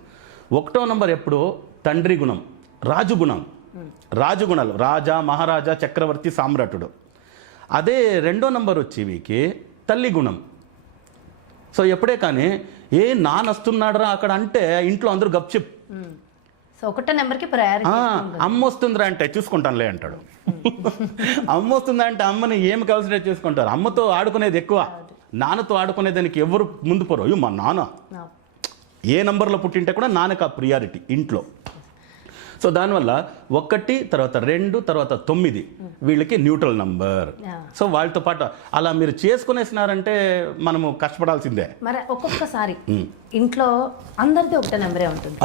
1వ నంబర్ ఎప్పుడు తండ్రి గుణం, రాజుగుణం, రాజుగుణాలు, రాజా, మహారాజా, చక్రవర్తి, సామ్రాటుడు. అదే 2వ నంబర్ వచ్చి వీకి తల్లి గుణం. సో ఎప్పుడే కానీ నానొస్తున్నాడురా అక్కడ అంటే ఇంట్లో అందరూ గప్చిప్. సో 1వ నెంబర్కి ప్రయారిటీ. అమ్మ వస్తుందిరా అంటే చూసుకుంటానులే అంటాడు. అమ్మ వస్తుందా అంటే అమ్మని ఏమి కావాల్సిన చూసుకుంటారు. అమ్మతో ఆడుకునేది ఎక్కువ, నాన్నతో ఆడుకునేదానికి ఎవరు ముందు పోరు. అయ్యో మా నాన్న ఏ నంబర్లో పుట్టింటే కూడా నాన్నకు ఆ ప్రియారిటీ ఇంట్లో. సో దానివల్ల 1, తర్వాత 2, తర్వాత 9 వీళ్ళకి న్యూట్రల్ నంబర్. సో వాళ్ళతో పాటు అలా మీరు చేసుకునేసినారంటే మనము కష్టపడాల్సిందే. మరి ఒక్కొక్కసారి ఇంట్లో అందరిది 1 నెంబరే ఉంటుంది.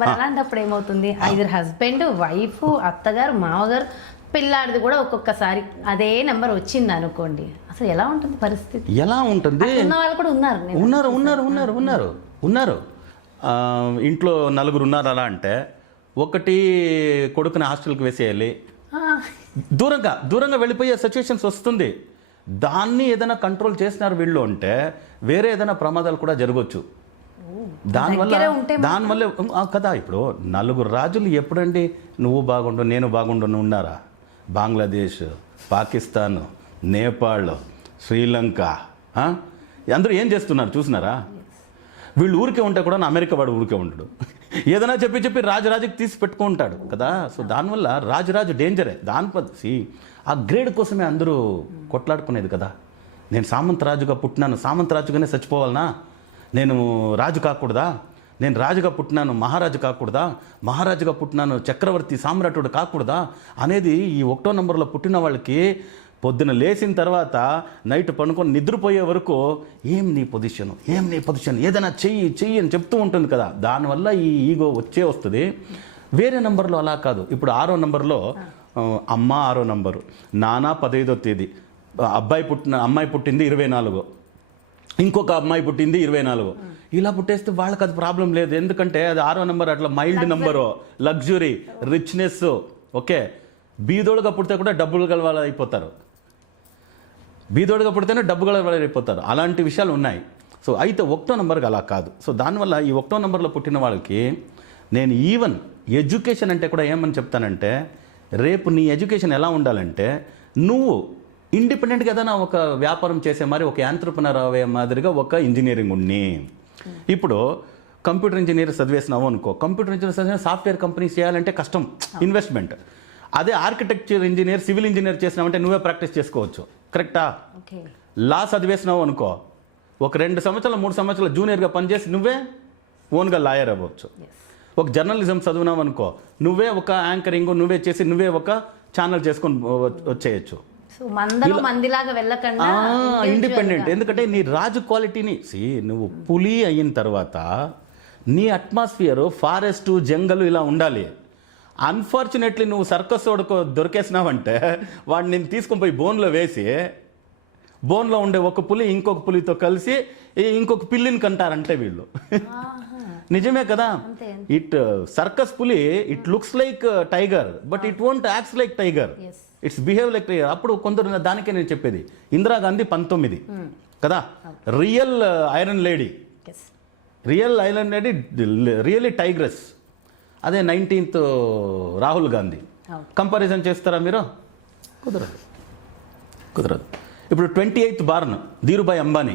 మరి అలాంటప్పుడు ఏమవుతుంది, ఐదర్ హస్బెండ్, వైఫ్, అత్తగారు, మామగారు, పిల్లాడిది కూడా ఒక్కొక్కసారి అదే నెంబర్ వచ్చింది అనుకోండి, అసలు ఎలా ఉంటుంది పరిస్థితి? ఎలా ఉంటుంది? ఉన్న వాళ్ళు కూడా ఉన్నారు. ఇంట్లో 4 ఉన్నారు. అలా అంటే 1 కొడుకుని హాస్టల్కి వేసేయాలి, దూరంగా వెళ్ళిపోయే సిచ్యువేషన్స్ వస్తుంది. దాన్ని ఏదైనా కంట్రోల్ చేసినారు వీళ్ళు అంటే వేరే ఏదైనా ప్రమాదాలు కూడా జరగవచ్చు. దానివల్ల కదా ఇప్పుడు 4 రాజులు ఎప్పుడండి నువ్వు బాగుండు నేను బాగుండు ఉన్నారా? బంగ్లాదేశ్, పాకిస్తాన్, నేపాల్, శ్రీలంక అందరూ ఏం చేస్తున్నారు చూసినారా? వీళ్ళు ఊరికే ఉంటే కూడా అమెరికా వాడు ఊరికే ఉంటాడు, ఏదైనా చెప్పి రాజుకి తీసి పెట్టుకుంటాడు కదా. సో దానివల్ల రాజు డేంజరే. దానిపై ఆ గ్రేడ్ కోసమే అందరూ కొట్లాడుకునేది కదా. నేను సామంతరాజుగా పుట్టినాను, సామంతరాజుగానే చచ్చిపోవాలనా? నేను రాజు కాకూడదా? నేను రాజుగా పుట్టినాను, మహారాజు కాకూడదా? మహారాజుగా పుట్టినాను, చక్రవర్తి, సామ్రాటుడు కాకూడదా అనేది ఈ 1వ నంబర్లో పుట్టిన వాళ్ళకి పొద్దున లేచిన తర్వాత నైట్ పనుకొని నిద్రపోయే వరకు ఏం నీ పొజిషన్, ఏదైనా చెయ్యి అని చెప్తూ ఉంటుంది కదా. దానివల్ల ఈ ఈగో వస్తుంది. వేరే నంబర్లో అలా కాదు. ఇప్పుడు 6వ నంబర్లో అమ్మ 6వ నంబరు, నాన్న 15వ తేదీ, అమ్మాయి పుట్టింది 24, ఇంకొక అమ్మాయి పుట్టింది 24. ఇలా పుట్టేస్తే వాళ్ళకి అది ప్రాబ్లం లేదు. ఎందుకంటే అది 6వ నంబర్ అట్లా mild number, luxury, richness. Okay, బీదోడుగా పుడితే కూడా డబ్బులు గలవాళ్ళు అయిపోతారు, బీదోడుగా పుడితేనే డబ్బు గలవాళ్ళు అయిపోతారు. అలాంటి విషయాలు ఉన్నాయి. సో అయితే 1వ నంబర్కి అలా కాదు. సో దానివల్ల ఈ 1వ నంబర్లో పుట్టిన వాళ్ళకి నేను ఈవెన్ ఎడ్యుకేషన్ అంటే కూడా ఏమని చెప్తానంటే, రేపు నీ ఎడ్యుకేషన్ ఎలా ఉండాలంటే నువ్వు ఇండిపెండెంట్గా ఏదైనా ఒక వ్యాపారం చేసే మరి ఒక యాంత్రప్రనర్ అయ్యే మాదిరిగా ఒక ఇంజనీరింగ్ ఉన్ని. ఇప్పుడు కంప్యూటర్ ఇంజనీర్ చదివేసినావు అనుకో, కంప్యూటర్ ఇంజనీర్ చదివిన సాఫ్ట్వేర్ కంపెనీ చేయాలంటే కష్టం, ఇన్వెస్ట్మెంట్. అదే ఆర్కిటెక్చర్ ఇంజనీర్, సివిల్ ఇంజనీర్ చేసినావంటే నువ్వే ప్రాక్టీస్ చేసుకోవచ్చు. కరెక్టా? లా చదివేసినావు అనుకో, ఒక 2 సంవత్సరాలు 3 సంవత్సరాలు జూనియర్గా పనిచేసి నువ్వే ఓన్గా లాయర్ అవ్వచ్చు. ఒక జర్నలిజం చదివినావు అనుకో, నువ్వే ఒక యాంకరింగ్ నువ్వే చేసి నువ్వే ఒక ఛానల్ చేసుకొని వచ్చేయచ్చు. ఇండిపెండెంట్. ఎందుకంటే నీ రాజు క్వాలిటీని నువ్వు పులి అయిన తర్వాత నీ అట్మాస్ఫియర్ ఫారెస్ట్, జంగల్ ఇలా ఉండాలి. అన్ఫార్చునేట్లీ నువ్వు సర్కస్ దొరికేసినావంటే వాడిని నేను తీసుకొని పోయి బోన్లో వేసి, బోన్లో ఉండే ఒక పులి ఇంకొక పులితో కలిసి ఇంకొక పిల్లిని కంటారంటే వీళ్ళు. నిజమే కదా. ఇట్ సర్కస్ పులి it looks like tiger but it won't acts like tiger, it's behave like tiger. అప్పుడు కొందరు దానికే నేను చెప్పేది, ఇందిరాగాంధీ 19 కదా, real iron lady, really tigress. అదే 19th రాహుల్ గాంధీ. కంపారిజన్ చేస్తారా మీరు? కుదరదు. ఇప్పుడు 28th born Dhirubhai Ambani,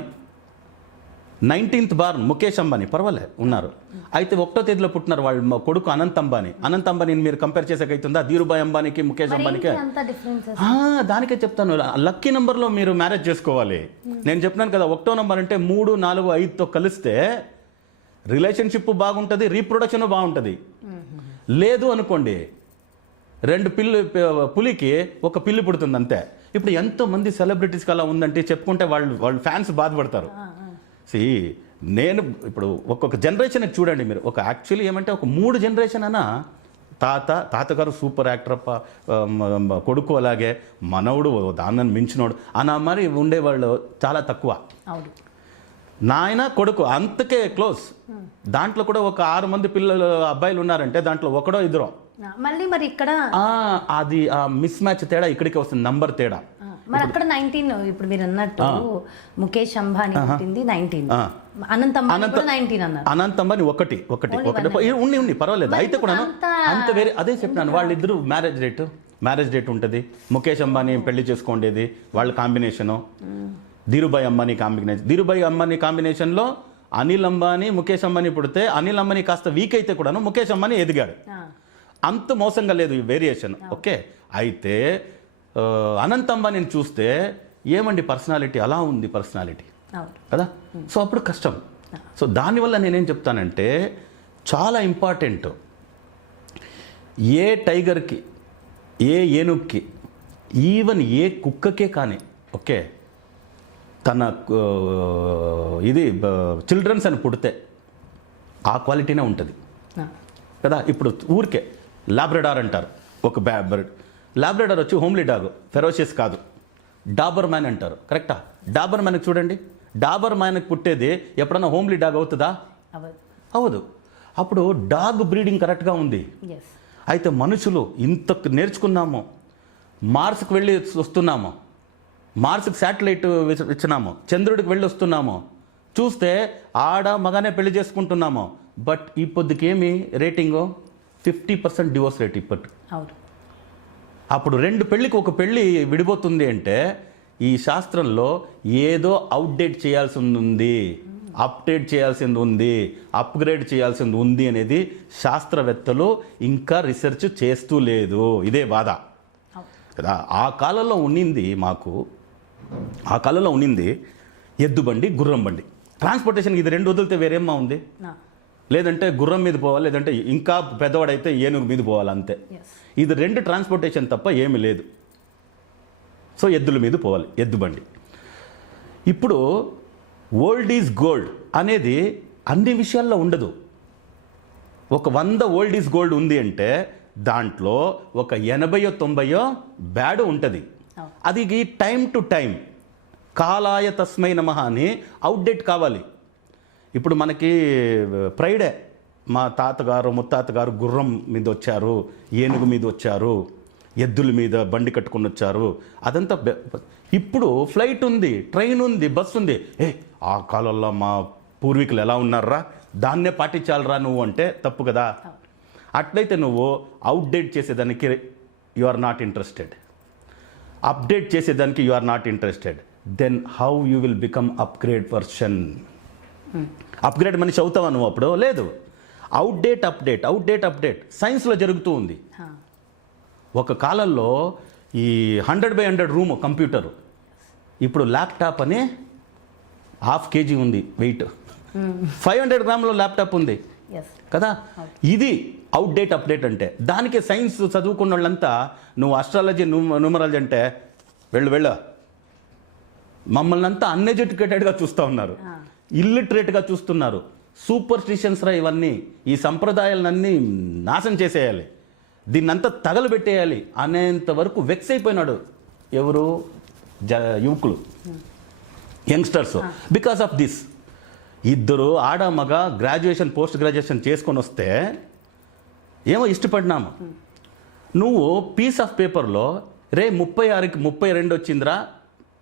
19th born Mukesh Ambani, పర్వాలే ఉన్నారు. అయితే 1వ తేదీలో పుట్టినారు వాళ్ళ కొడుకు అనంత్ అంబానీని మీరు కంపేర్ చేసేకైతుందా ధీరుభాయ్ అంబానీకి, ముఖేష్ అంబానీకి? దానికే చెప్తాను, లక్కీ నెంబర్లో మీరు మ్యారేజ్ చేసుకోవాలి. నేను చెప్పినాను కదా, 1వ నంబర్ అంటే 3, 4, 5తో కలిస్తే రిలేషన్షిప్ బాగుంటుంది, రీప్రొడక్షన్ బాగుంటుంది. లేదు అనుకోండి 2 పులికి ఒక పిల్లి పుడుతుంది అంతే. ఇప్పుడు ఎంతోమంది సెలబ్రిటీస్కి అలా ఉందంటే చెప్పుకుంటే వాళ్ళు ఫ్యాన్స్ బాధపడతారు. నేను ఇప్పుడు ఒక్కొక్క జనరేషన్కి చూడండి మీరు, ఒక యాక్చువల్లీ ఏమంటే ఒక 3 జనరేషన్ అన్నా తాతగారు సూపర్ యాక్టర్, కొడుకు అలాగే, మనవుడు దాన్ని మించినోడు అన్న మరి ఉండేవాళ్ళు చాలా తక్కువ. నాయన కొడుకు అంతకే క్లోజ్. దాంట్లో కూడా ఒక 6 మంది అబ్బాయిలు ఉన్నారంటే దాంట్లో ఒకడో ఇద్దరు. మళ్ళీ మరి ఇక్కడ అది ఆ మిస్ మ్యాచ్ తేడా ఇక్కడికి వస్తుంది, నంబర్ తేడా. మరి అక్కడ 19, ఇప్పుడు మీరు అన్నట్టు ముఖేష్ అంబానీ పుట్టింది 19, అనంత్ అంబానీ 19 అన్నారు. అనంత్ అంబానీ ఒకటి ఉండి పర్వాలేదు. అయితే కూడా అంత వేరే అదే చెప్పినాను, వాళ్ళిద్దరు మ్యారేజ్ డేట్ ఉంటుంది. ముఖేష్ అంబానీ పెళ్లి చేసుకోండేది వాళ్ళ కాంబినేషను, ధీరుభాయ్ అంబానీ కాంబినేషన్లో అనిల్ అంబానీ ముఖేష్ అంబానీ పుడితే అనిల్ అంబానీ కాస్త వీక్ అయితే కూడాను ముఖేష్ అంబానీ ఎదిగాడు. అంత మోసంగా లేదు ఈ వేరియేషన్. ఓకే, అయితే అనంత్ అంబానీని చూస్తే ఏమండి పర్సనాలిటీ అలా ఉంది పర్సనాలిటీ కదా. సో అప్పుడు కష్టం. సో దానివల్ల నేనేం చెప్తానంటే చాలా important, A టైగర్కి, A ఏనుగుకి, even a కుక్కకే కానీ ఓకే తన ఇది చిల్డ్రన్స్ అని పుడితే ఆ క్వాలిటీనే ఉంటుంది కదా. ఇప్పుడు ఊరికే లాబ్రడార్ అంటారు, ఒక బర్డ్. లాబ్రడార్ వచ్చి హోమ్లీ డాగ్, ఫెరోషియస్ కాదు. డాబర్ మ్యాన్ అంటారు, కరెక్టా? డాబర్ మ్యాన్కి చూడండి, డాబర్ మ్యాన్కి పుట్టేది ఎప్పుడన్నా హోమ్లీ డాగ్ అవుతుందా? అవదు. అప్పుడు డాగ్ బ్రీడింగ్ కరెక్ట్గా ఉంది. అయితే మనుషులు ఇంత నేర్చుకున్నాము, మార్స్కి వెళ్ళి వస్తున్నాము, మార్స్కి శాటిలైట్ ఇచ్చినాము, చంద్రుడికి వెళ్ళి వస్తున్నాము, చూస్తే ఆడ మగానే పెళ్లి చేసుకుంటున్నాము. బట్ ఈ పొద్దుకేమి రేటింగు 50% డివోర్స్ రేట్ ఇప్పటి. అప్పుడు 2 పెళ్ళికి ఒక పెళ్ళి విడిపోతుంది అంటే ఈ శాస్త్రంలో ఏదో అవుట్డేట్ చేయాల్సింది ఉంది, అప్డేట్ చేయాల్సింది ఉంది, అప్గ్రేడ్ చేయాల్సింది ఉంది అనేది శాస్త్రవేత్తలు ఇంకా రీసెర్చ్ చేస్తూ లేదు. ఇదే బాధ కదా. ఆ కాలంలో ఉన్నింది ఎద్దుబండి, గుర్రం బండి, ట్రాన్స్పోర్టేషన్. ఇది 2 వదిలితే వేరేమ్మా ఉంది? లేదంటే గుర్రం మీద పోవాలి, లేదంటే ఇంకా పెద్దవాడైతే ఏనుగు మీద పోవాలి, అంతే. ఇది 2 ట్రాన్స్పోర్టేషన్ తప్ప ఏమి లేదు. సో ఎద్దుల మీద పోవాలి, ఎద్దు బండి. ఇప్పుడు ఓల్డ్ ఈజ్ గోల్డ్ అనేది అన్ని విషయాల్లో ఉండదు. ఒక 100 ఓల్డ్ ఈజ్ గోల్డ్ ఉంది అంటే దాంట్లో ఒక 80-90 బ్యాడ్ ఉంటుంది. అది టైం టు టైం కాలాయ తస్మై నమః అని అవుట్డేట్ కావాలి. ఇప్పుడు మనకి ప్రైడే, మా తాతగారు ముత్తాతగారు గుర్రం మీద వచ్చారు, ఏనుగు మీద వచ్చారు, ఎద్దుల మీద బండి కట్టుకుని వచ్చారు, అదంతా. ఇప్పుడు ఫ్లైట్ ఉంది, ట్రైన్ ఉంది, బస్సు ఉంది. ఆ కాలంలో మా పూర్వీకులు ఎలా ఉన్నారా, దాన్నే పాటించాలరా నువ్వు అంటే తప్పు కదా. అట్లయితే నువ్వు అవుట్డేట్ చేసేదానికి you are not interested, update చేసేదానికి you are not interested, then how you will become upgrade version. Upgrade మనిషి అవుతావా నువ్వు? అప్పుడు లేదు. అవుట్డేట్ సైన్స్లో జరుగుతూ ఉంది. ఒక కాలంలో ఈ 100x100 రూమ్ కంప్యూటర్, ఇప్పుడు ల్యాప్టాప్ అని 1/2 kg ఉంది వెయిట్, 500 గ్రాముల ల్యాప్టాప్ ఉంది కదా. ఇది అప్డేట్ అంటే. దానికి సైన్స్ చదువుకున్న వాళ్ళంతా నువ్వు అస్ట్రాలజీ న్యూమరాలజీ అంటే వెళ్ళు మమ్మల్ని అంతా అన్ఎడ్యుకేటెడ్గా చూస్తూ ఉన్నారు, ఇల్లిటరేట్గా చూస్తున్నారు. సూపర్స్టిషన్స్ రా ఇవన్నీ, ఈ సంప్రదాయాలన్నీ నాశనం చేసేయాలి, దీన్నంతా తగలబెట్టేయాలి అనేంత వరకు వెక్స్ అయిపోయినాడు ఎవరు? యువకులు, యంగ్స్టర్స్. Because of this. ఇద్దరు ఆడ మగ గ్రాడ్యుయేషన్ పోస్ట్ గ్రాడ్యుయేషన్ చేసుకొని వస్తే ఏమో ఇష్టపడినాము. నువ్వు పీస్ ఆఫ్ పేపర్లో 36కి 32 వచ్చిందిరా,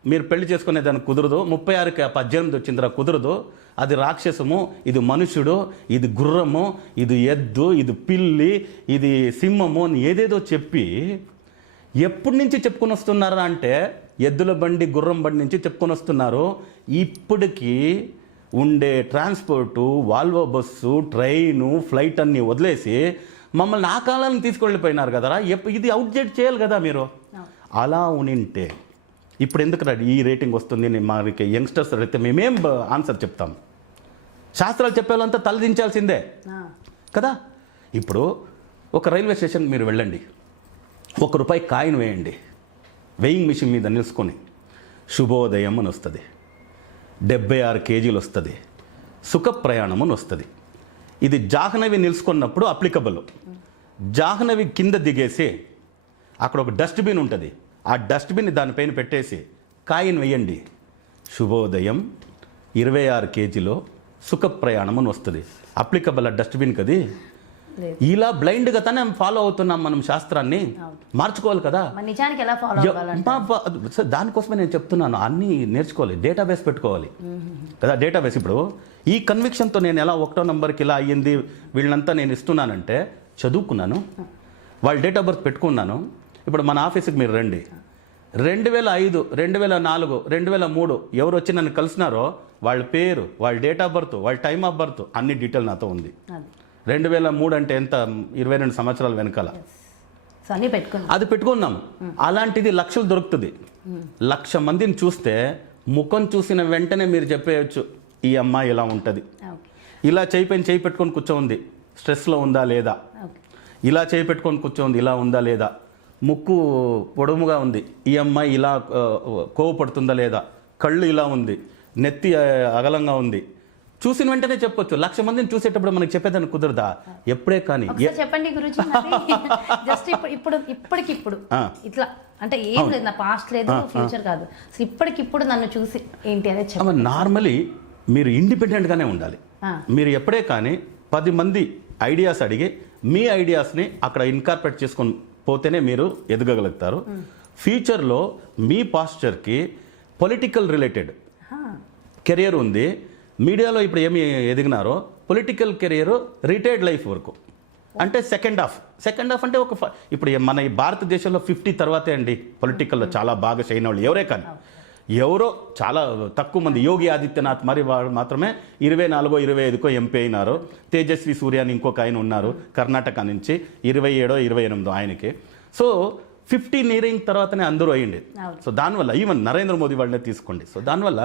మీరు పెళ్లి చేసుకునేదానికి కుదరదు, 36కి 18 వచ్చిందిరా కుదరదు, అది రాక్షసము, ఇది మనుషుడు, ఇది గుర్రము, ఇది ఎద్దు, ఇది పిల్లి, ఇది సింహము అని ఏదేదో చెప్పి ఎప్పటి నుంచి చెప్పుకొని వస్తున్నారా అంటే ఎద్దుల బండి గుర్రం బండి నుంచి చెప్పుకొని వస్తున్నారు. ఇప్పటికీ ఉండే transport, Volvo bus, train, flight అన్నీ వదిలేసి మమ్మల్ని ఆ కాలాన్ని తీసుకెళ్ళిపోయినారు కదరా. ఇది అవుట్డేట్ చేయాలి కదా మీరు. అలా ఉనింటే ఇప్పుడు ఎందుకు ఈ రేటింగ్ వస్తుంది? మనకి యంగ్స్టర్స్ అయితే మేమేం ఆన్సర్ చెప్తాం? శాస్త్రాలు చెప్పేవాళ్ళంతా తలదించాల్సిందే కదా. ఇప్పుడు ఒక రైల్వే స్టేషన్ మీరు వెళ్ళండి, ₹1 కాయిన్ వేయండి, వెయింగ్ మిషన్ మీద నిలుచుకొని శుభోదయం అని వస్తుంది, 76 kgs వస్తుంది, సుఖ ప్రయాణం అని వస్తుంది. ఇది జాహ్నవి నిలుచుకున్నప్పుడు అప్లికబుల్. జాహ్నవి కింద దిగేసి అక్కడ ఒక డస్ట్బిన్ ఉంటుంది, ఆ డస్ట్బిన్ దానిపైన పెట్టేసి కాయిన్ వేయండి, శుభోదయం 26 kgలో సుఖ ప్రయాణం అని వస్తుంది. అప్లికబుల్ డస్ట్బిన్ కది. లేదు. ఇలా బ్లైండ్గా తనే ఫాలో అవుతున్నాం మనం శాస్త్రాన్ని. మార్చుకోవాలి కదా. మరి నిజానికి ఎలా ఫాలో అవ్వాలంటే దానికోసమే నేను చెప్తున్నాను, అన్నీ నేర్చుకోవాలి, డేటాబేస్ పెట్టుకోవాలి కదా. డేటాబేస్ ఇప్పుడు ఈ కన్విక్షన్తో నేను ఎలా 1వ నంబర్కి ఇలా అయ్యింది వీళ్ళంతా నేను ఇస్తున్నానంటే చదువుకున్నాను, వాళ్ళ డేట్ ఆఫ్ బర్త్ పెట్టుకున్నాను. ఇప్పుడు మన ఆఫీస్కి మీరు రండి, 2005, 2004, 2003 ఎవరు వచ్చి నన్ను కలిసినారో వాళ్ళ పేరు, వాళ్ళ డేట్ ఆఫ్ బర్త్, వాళ్ళ టైమ్ ఆఫ్ బర్త్ అన్ని డీటెయిల్ నాతో ఉంది. 2003 అంటే ఎంత, 22 సంవత్సరాల వెనకాల అన్నీ పెట్టుకున్నాం, అది పెట్టుకున్నాము. అలాంటిది లక్షలు దొరుకుతుంది. 1,00,000 మందిని చూస్తే ముఖం చూసిన వెంటనే మీరు చెప్పేయచ్చు ఈ అమ్మాయి ఇలా ఉంటుంది, ఇలా చేయి పెట్టుకొని కూర్చోంది స్ట్రెస్లో ఉందా లేదా, ఇలా చేయి పెట్టుకొని కూర్చోంది ఇలా ఉందా లేదా, ముక్కు పొడవుగా ఉంది ఈ అమ్మాయి ఇలా కోవపడుతుందా లేదా, కళ్ళు ఇలా ఉంది, నెత్తి అగలంగా ఉంది, చూసిన వెంటనే చెప్పొచ్చు. 1,00,000 మందిని చూసేటప్పుడు మనకి చెప్పేదాన్ని కుదరదా? ఎప్పుడే కానీ చెప్పండి గురూజీ. జస్ట్ ఇప్పటికిప్పుడు ఇట్లా అంటే ఏం లేదు, నా పాస్ట్ లేదు ఫ్యూచర్ కాదు, ఇప్పటికిప్పుడు నన్ను చూసి ఏంటి అనేది చెప్పండి. నార్మలీ మీరు ఇండిపెండెంట్గానే ఉండాలి. మీరు ఎప్పుడే కానీ 10 మంది ఐడియాస్ అడిగి మీ ఐడియాస్ని అక్కడ ఇన్కార్పొరేట్ చేసుకొని పోతేనే మీరు ఎదగగలుగుతారు. ఫ్యూచర్లో మీ పాస్చర్కి పొలిటికల్ రిలేటెడ్ కెరియర్ ఉంది. మీడియాలో ఇప్పుడు ఏమి ఎదిగినారో పొలిటికల్ కెరియర్ రిటైర్డ్ లైఫ్ వరకు, అంటే సెకండ్ హాఫ్ అంటే ఇప్పుడు మన ఈ భారతదేశంలో 50 తర్వాతే అండి పొలిటికల్లో చాలా బాగా చేయని వాళ్ళు ఎవరే కానీ. ఎవరో చాలా తక్కువ మంది, యోగి ఆదిత్యనాథ్ మరి వాళ్ళు మాత్రమే 24, 25కో ఎంపీ అయినారు. తేజస్వి సూర్య అని ఇంకొక ఆయన ఉన్నారు కర్ణాటక నుంచి, 27, 28 ఆయనకి. సో 50 నియరింగ్ తర్వాతనే అందరూ అయ్యింది. సో దానివల్ల ఈవెన్ నరేంద్ర మోదీ వాళ్ళనే తీసుకోండి. సో దానివల్ల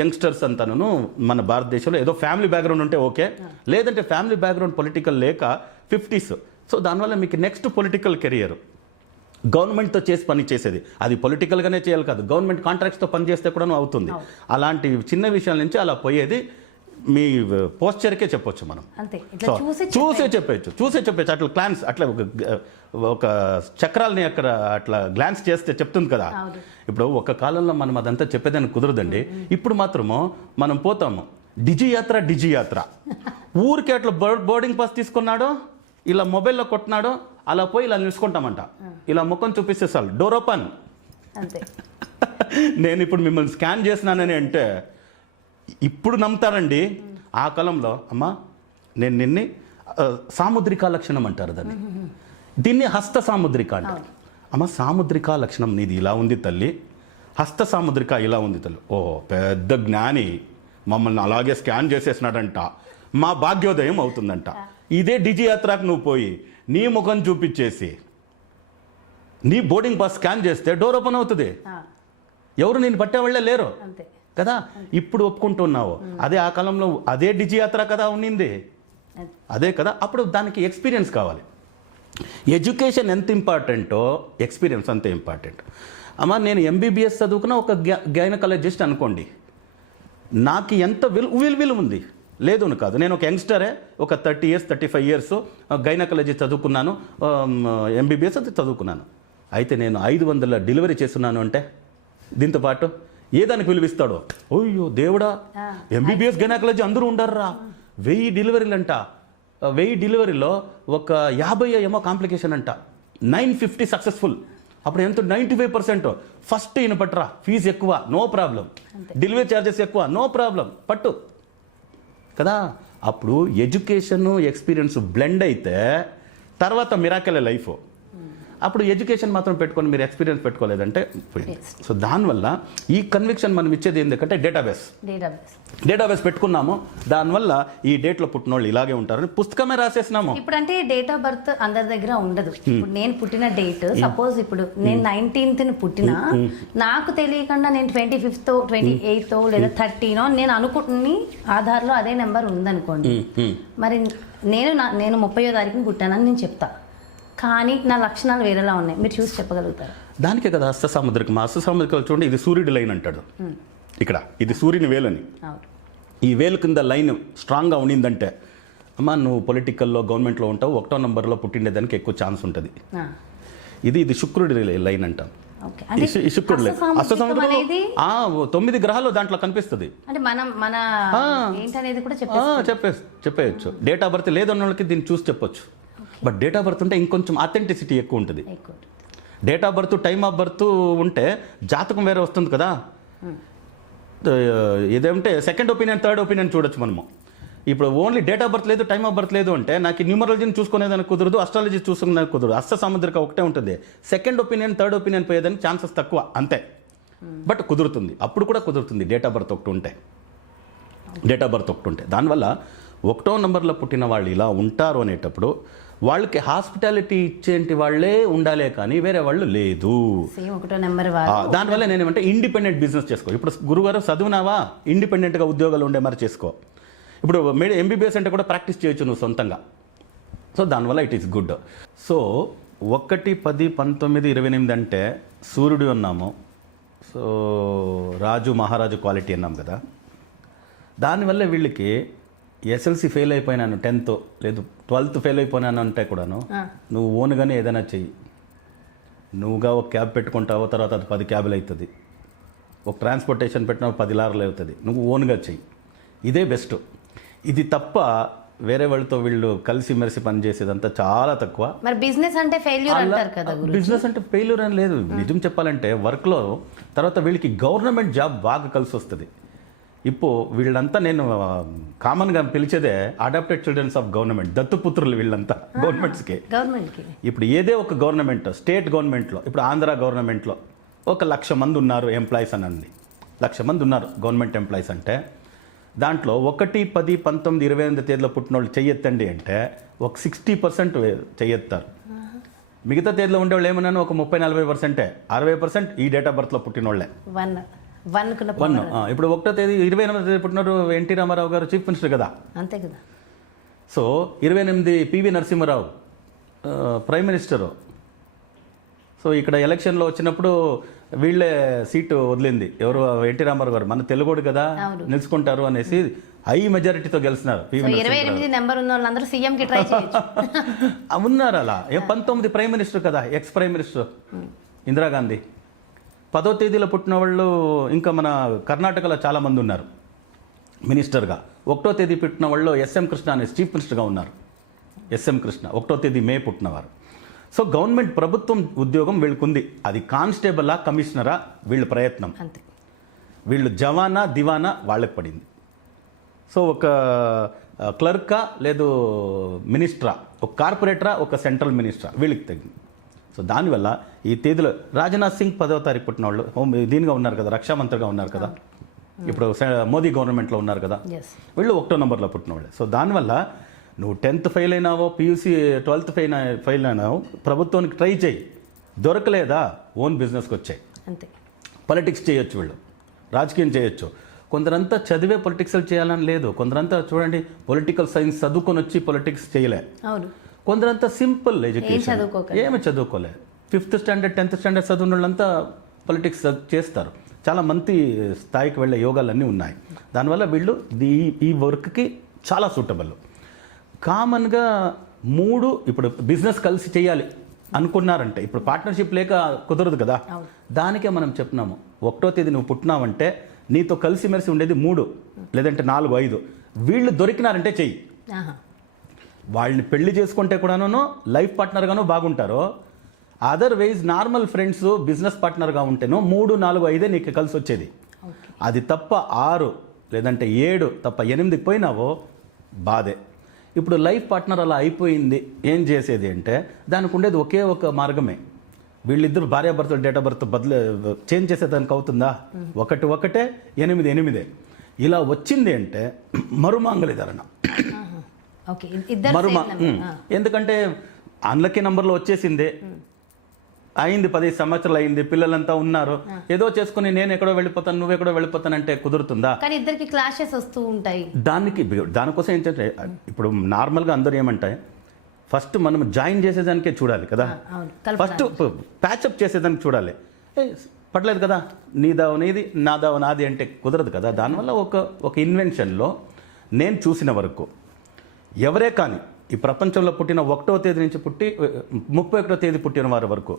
యంగ్స్టర్స్ అంతాను మన భారతదేశంలో ఏదో ఫ్యామిలీ బ్యాక్గ్రౌండ్ ఉంటే ఓకే, లేదంటే ఫ్యామిలీ బ్యాక్గ్రౌండ్ పొలిటికల్ లేక 50s. సో దానివల్ల మీకు నెక్స్ట్ పొలిటికల్ కెరియర్ గవర్నమెంట్తో చేసి పని చేసేది, అది పొలిటికల్గానే చేయాలి కాదు, గవర్నమెంట్ కాంట్రాక్ట్స్తో పని చేస్తే కూడా అవుతుంది. అలాంటి చిన్న విషయాల నుంచి అలా పోయేది మీ పోస్చర్కే చెప్పొచ్చు మనం. చూసే చెప్పచ్చు అట్లా గ్లాన్స్, అట్లా ఒక చక్రాలని అక్కడ అట్లా గ్లాన్స్ చేస్తే చెప్తుంది కదా. ఇప్పుడు ఒక కాలంలో మనం అదంతా చెప్పేదానికి కుదరదండి. ఇప్పుడు మాత్రము మనం పోతాము డిజి యాత్ర ఊరికే అట్లా బోర్డింగ్ పాస్ తీసుకున్నాడో ఇలా మొబైల్లో కొట్టినాడో అలా పోయి ఇలా నిలుచుకుంటామంట, ఇలా ముఖం చూపిస్తే చాలు డోర్ ఓపెన్. నేను ఇప్పుడు మిమ్మల్ని స్కాన్ చేసినానని అంటే ఇప్పుడు నమ్ముతారండి. ఆ కాలంలో అమ్మా నేను నిన్ని సాముద్రికా లక్షణం అంటారు దాన్ని, దీన్ని హస్త సాముద్రిక అంటారు. అమ్మ సాముద్రికా లక్షణం నీది ఇలా ఉంది తల్లి, హస్త సాముద్రిక ఇలా ఉంది తల్లి. ఓహో పెద్ద జ్ఞాని మమ్మల్ని అలాగే స్కాన్ చేసేసినాడంట, మా భాగ్యోదయం అవుతుందంట. ఇదే డిజి యాత్రకు నువ్వు పోయి నీ ముఖం చూపించేసి నీ బోర్డింగ్ పాస్ స్కాన్ చేస్తే డోర్ ఓపెన్ అవుతుంది, ఎవరు నేను పట్టేవాళ్ళే లేరు కదా. ఇప్పుడు ఒప్పుకుంటున్నావు, అదే ఆ కాలంలో అదే డిజి యాత్ర కదా ఉన్నింది, అదే కదా. అప్పుడు దానికి ఎక్స్పీరియన్స్ కావాలి. ఎడ్యుకేషన్ ఎంత ఇంపార్టెంటో ఎక్స్పీరియన్స్ అంతే ఇంపార్టెంట్. అమ్మ నేను ఎంబీబీఎస్ చదువుకున్న ఒక గైనకాలజిస్ట్ అనుకోండి, నాకు ఎంత విలువ ఉంది లేదు అని కాదు. నేను ఒక యంగ్స్టరే, ఒక 30 years 35 years గైనకాలజీ చదువుకున్నాను, ఎంబీబీఎస్ అది చదువుకున్నాను. అయితే నేను 500 డెలివరీ చేస్తున్నాను అంటే దీంతో పాటు ఏ దానికి విలువిస్తాడో, ఓయ్యో దేవుడా ఎంబీబీఎస్ గైనకాలజీ అందరూ ఉండర్రా, 1000 డెలివరీలు అంట, 1000 డెలివరీలో ఒక 50 ఏమో కాంప్లికేషన్ అంట, 950 సక్సెస్ఫుల్. అప్పుడు ఎంత 95%. ఫస్ట్ ఈయన పట్టరా, ఫీజు ఎక్కువ నో ప్రాబ్లం, డెలివరీ ఛార్జెస్ ఎక్కువ నో ప్రాబ్లం పట్టు కదా. అప్పుడు ఎడ్యుకేషన్ ఎక్స్పీరియన్స్ బ్లెండ్ అయితే తర్వాత మిరాకిల్ లైఫ్. అప్పుడు ఎడ్యుకేషన్ మాత్రం పెట్టుకొని మీరు ఎక్స్పీరియన్స్ పెట్టుకోలేదంటే పోయింది. సో దానివల్ల ఈ కన్విక్షన్ మనం ఇచ్చేది ఏంటంటే డేటాబేస్ పెట్టుకున్నాము, దానివల్ల ఈ డేట్లో పుట్టిన వాళ్ళు ఇలాగే ఉంటారని పుస్తకమే రాసేసినాము. ఇప్పుడు అంటే డేట్ ఆఫ్ బర్త్ అందరి దగ్గర ఉండదు. ఇప్పుడు నేను పుట్టిన డేట్ సపోజ్ ఇప్పుడు నేను 19th పుట్టిన, నాకు తెలియకుండా నేను 25th 28th లేదా 30 నేను అనుకుంటుని ఆధార్లో అదే నెంబర్ ఉందనుకోండి, మరి నేను 30వ తారీఖున పుట్టానని నేను చెప్తా, కానీ నా లక్షణాలు వేరేలా ఉన్నాయి, మీరు చూసి చెప్పగలుగుతారు. దానికే కదా హస్త సాముద్రికం. హస్త సాముద్రికలు చూడండి, ఇది సూర్యుడి లైన్ అంటాడు, ఇక్కడ ఇది సూర్యుని వేలని, ఈ వేలు కింద లైన్ స్ట్రాంగ్గా ఉండిందంటే అమ్మ నువ్వు పొలిటికల్లో గవర్నమెంట్లో ఉంటావు, 1వ నంబర్లో పుట్టిండేదానికి ఎక్కువ ఛాన్స్ ఉంటుంది. ఇది శుక్రుడి లైన్ అంటాం. ఓకే. అంటే ఈ శుక్రుడు లేదు. అష్టసాముద్రికం అష్టసముద్రం అనేది 9 గ్రహాలు దాంట్లో కనిపిస్తుంది. అంటే మన ఏంటనేది కూడా చెప్పేయచ్చు. డేట్ ఆఫ్ బర్త్ లేదన్న వాళ్ళకి దీన్ని చూసి చెప్పొచ్చు. బట్ డేట్ ఆఫ్ బర్త్ ఉంటే ఇంకొంచెం అథెంటిసిటీ ఎక్కువ ఉంటుంది. Date of birth, time of birth ఉంటే జాతకం వేరే వస్తుంది కదా. ఏదంటే సెకండ్ ఒపీనియన్, థర్డ్ ఒపీనియన్ చూడొచ్చు మనము. ఇప్పుడు ఓన్లీ డేట్ ఆఫ్ బర్త్ లేదు, టైమ్ ఆఫ్ బర్త్ లేదు అంటే నాకు న్యూమరాలజీని చూసుకునేదానికి కుదరదు, అస్ట్రాలజీ చూసుకునేదానికి కుదరదు. అష్టసాముద్రిక ఒకటే ఉంటుంది. సెకండ్ ఒపీనియన్, థర్డ్ ఒపీనియన్ పోయేదానికి ఛాన్సెస్ తక్కువ అంతే. బట్ కుదురుతుంది, అప్పుడు కూడా కుదురుతుంది డేట్ ఆఫ్ బర్త్ ఒకటి ఉంటే. దానివల్ల 1వ నెంబర్లో పుట్టిన వాళ్ళు ఇలా ఉంటారు అనేటప్పుడు వాళ్ళకి హాస్పిటాలిటీ ఇచ్చేంటి వాళ్ళే ఉండాలే కానీ వేరే వాళ్ళు లేదు. దానివల్ల నేనేమంటే ఇండిపెండెంట్ బిజినెస్ చేసుకో. ఇప్పుడు గురుగారు చదువునావా, ఇండిపెండెంట్గా ఉద్యోగాలు ఉండే మరి చేసుకో. ఇప్పుడు MBBS అంటే కూడా ప్రాక్టీస్ చేయొచ్చు నువ్వు సొంతంగా. సో దానివల్ల ఇట్ ఈస్ గుడ్. సో 1, 10, 19, 28 అంటే సూర్యుడు అన్నాము. సో రాజు మహారాజు క్వాలిటీ అన్నాం కదా. దానివల్ల వీళ్ళకి SLC ఫెయిల్ అయిపోయినాను, 10th లేదు 12th ఫెయిల్ అయిపోయినాను అంటే కూడాను నువ్వు ఓన్గానే ఏదైనా చెయ్యి. నువ్వుగా ఒక క్యాబ్ పెట్టుకుంటావో తర్వాత అది 10 క్యాబులు అవుతుంది. ఒక ట్రాన్స్పోర్టేషన్ పెట్టినా 10 లారీలు అవుతుంది. నువ్వు ఓన్గా చెయ్యి, ఇదే బెస్ట్. ఇది తప్ప వేరే వాళ్ళతో వీళ్ళు కలిసి మెలిసి పని చేసేదంతా చాలా తక్కువ. మరి బిజినెస్ అంటే ఫెయిల్యూర్ అంటారు కదా. బిజినెస్ అంటే ఫెయిల్యూర్ అని లేదు. నిజం చెప్పాలంటే వర్క్లో తర్వాత వీళ్ళకి గవర్నమెంట్ జాబ్ బాగా కలిసి వస్తుంది. ఇప్పుడు వీళ్ళంతా నేను కామన్గా పిలిచేదే అడాప్టెడ్ చిల్డ్రన్స్ ఆఫ్ గవర్నమెంట్, దత్తుపుత్రులు వీళ్ళంతా గవర్నమెంట్స్కి. ఇప్పుడు ఏదే ఒక గవర్నమెంట్, స్టేట్ గవర్నమెంట్లో, ఇప్పుడు ఆంధ్ర గవర్నమెంట్లో 1,00,000 మంది ఉన్నారు ఎంప్లాయీస్ అనండి. 1,00,000 మంది ఉన్నారు గవర్నమెంట్ ఎంప్లాయీస్ అంటే దాంట్లో 1, 10, 19, 28 తేదీలో పుట్టిన వాళ్ళు చెయ్యెత్తండి అంటే ఒక 60% చెయ్యెత్తారు. మిగతా తేదీలో ఉండేవాళ్ళు ఏమన్నాను ఒక 30-40%, 60% ఈ డేట్ ఆఫ్ బర్త్లో పుట్టిన వాళ్ళే. 1 ఇప్పుడు 1వ తేదీ 28వ తేదీ పుట్టినారు ఎన్టీ రామారావు గారు చీఫ్ మినిస్టర్ కదా. అంతే కదా. So 28 PV Narasimha Rao prime minister. So ఇక్కడ ఎలక్షన్లో వచ్చినప్పుడు వీళ్ళే సీటు వదిలింది. ఎవరు, ఎన్టీ రామారావు గారు, మన తెలుగుడు కదా నిలుచుకుంటారు అనేసి హై మెజారిటీతో గెలిచినారు. 28 నెంబర్ ఉన్న వాళ్ళందరూ సీఎం కి ట్రై చేయొచ్చు. ఉన్నారు అలా. 19 ప్రైమ్ మినిస్టర్ కదా, ఎక్స్ ప్రైమ్ మినిస్టర్ ఇందిరాగాంధీ. 10వ తేదీలో పుట్టిన వాళ్ళు ఇంకా మన కర్ణాటకలో చాలామంది ఉన్నారు మినిస్టర్గా. 1వ తేదీ పుట్టిన వాళ్ళు SM కృష్ణ అనే చీఫ్ మినిస్టర్గా ఉన్నారు. SM కృష్ణ 1వ తేదీ మే పుట్టినవారు. సో గవర్నమెంట్ ప్రభుత్వం ఉద్యోగం వీళ్ళకుంది. అది కానిస్టేబులా, కమిషనరా వీళ్ళ ప్రయత్నం. వీళ్ళు జవానా, దివానా వాళ్ళకి పడింది. సో ఒక క్లర్కా లేదు మినిస్టరా, ఒక కార్పొరేటరా, ఒక సెంట్రల్ మినిస్టరా వీళ్ళకి తగ్గింది. సో దానివల్ల ఈ తేదీలో రాజ్నాథ్ సింగ్ 10వ తారీఖు పుట్టిన వాళ్ళు దీనిగా ఉన్నారు కదా, రక్షా మంత్రిగా ఉన్నారు కదా, ఇప్పుడు మోదీ గవర్నమెంట్లో ఉన్నారు కదా, వీళ్ళు 1వ నెంబర్లో పుట్టిన వాళ్ళే. సో దానివల్ల నువ్వు 10th ఫెయిల్ అయినావో, PUC 12th ఫెయిల్ అయినావో ప్రభుత్వానికి ట్రై చేయి. దొరకలేదా ఓన్ బిజినెస్కి వచ్చాయి. అంతే. పొలిటిక్స్ చేయొచ్చు, వీళ్ళు రాజకీయం చేయొచ్చు. కొందరంతా చదివే పొలిటిక్స్ చేయాలని లేదు. కొందరంతా చూడండి పొలిటికల్ సైన్స్ చదువుకొని వచ్చి పొలిటిక్స్ చేయలే. కొందరంతా సింపుల్ ఎడ్యుకేషన్, ఏమి చదువుకోలే, 5th స్టాండర్డ్ 10th స్టాండర్డ్ చదువున్న వాళ్ళంతా పొలిటిక్స్ చేస్తారు. చాలా మంచి స్థాయికి వెళ్ళే యోగాలన్నీ ఉన్నాయి. దానివల్ల వీళ్ళు ఈ వర్క్కి చాలా సూటబుల్. కామన్గా 3 ఇప్పుడు బిజినెస్ కలిసి చేయాలి అనుకున్నారంటే ఇప్పుడు పార్ట్నర్షిప్ లేక కుదరదు కదా. దానికే మనం చెప్తున్నాము 1వ తేదీ నువ్వు పుట్టినావంటే నీతో కలిసిమెలిసి ఉండేది 3 లేదంటే 4, 5 వీళ్ళు దొరికినారంటే చెయ్యి. వాళ్ళని పెళ్లి చేసుకుంటే కూడాను లైఫ్ పార్ట్నర్గానూ బాగుంటారో, అదర్వైజ్ నార్మల్ ఫ్రెండ్స్ బిజినెస్ పార్ట్నర్గా ఉంటేనో 3, 4, 5 నీకు కలిసి వచ్చేది. అది తప్ప 6 లేదంటే 7 తప్ప 8కి పోయినావో బాధే. ఇప్పుడు లైఫ్ పార్ట్నర్ అలా అయిపోయింది, ఏం చేసేది అంటే దానికి ఉండేది ఒకే ఒక మార్గమే. వీళ్ళిద్దరు భార్యాభర్తలు డేట్ ఆఫ్ బర్త్ చేంజ్ చేసేదానికి అవుతుందా? 1, 1, 8, 8 ఇలా వచ్చింది అంటే మరుమాంగలిధరణ. ఎందుకంటే అన్లక్కీ నంబర్లో వచ్చేసింది, అయింది 10 సంవత్సరాలు అయింది, పిల్లలంతా ఉన్నారు, ఏదో చేసుకుని నేను ఎక్కడో వెళ్ళిపోతాను నువ్వు ఎక్కడో వెళ్ళిపోతానంటే కుదురుతుందా? కానీ ఇద్దరికి క్లాషెస్ వస్తూ ఉంటాయి. దానికోసం ఏంటంటే ఇప్పుడు నార్మల్గా అందరూ ఏమంటాయి, ఫస్ట్ మనం జాయిన్ చేసేదానికే చూడాలి కదా, ఫస్ట్ ప్యాచప్ చేసేదానికి చూడాలి. పడలేదు కదా, నీదావు నీది నాదావు నాది అంటే కుదరదు కదా. దానివల్ల ఒక ఇన్వెన్షన్లో నేను చూసిన వరకు ఎవరే కానీ ఈ ప్రపంచంలో పుట్టిన 1వ తేదీ నుంచి పుట్టి 31వ తేదీ పుట్టిన వారి వరకు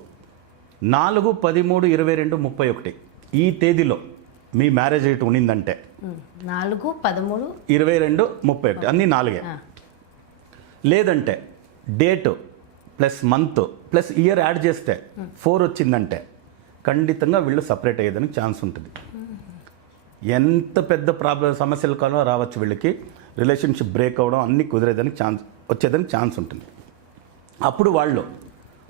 4, 13, 22, 31 ఈ తేదీలో మీ మ్యారేజ్ డేట్ ఉన్నిందంటే 4, 13, 22, 31 అన్నీ 4. లేదంటే date plus month plus year add చేస్తే 4 వచ్చిందంటే ఖండితంగా వీళ్ళు సపరేట్ అయ్యేదానికి ఛాన్స్ ఉంటుంది. ఎంత పెద్ద సమస్యలు కానో రావచ్చు, వీళ్ళకి రిలేషన్షిప్ బ్రేక్ అవ్వడం అన్నీ కుదిరేదానికి వచ్చేదానికి ఛాన్స్ ఉంటుంది. అప్పుడు వాళ్ళు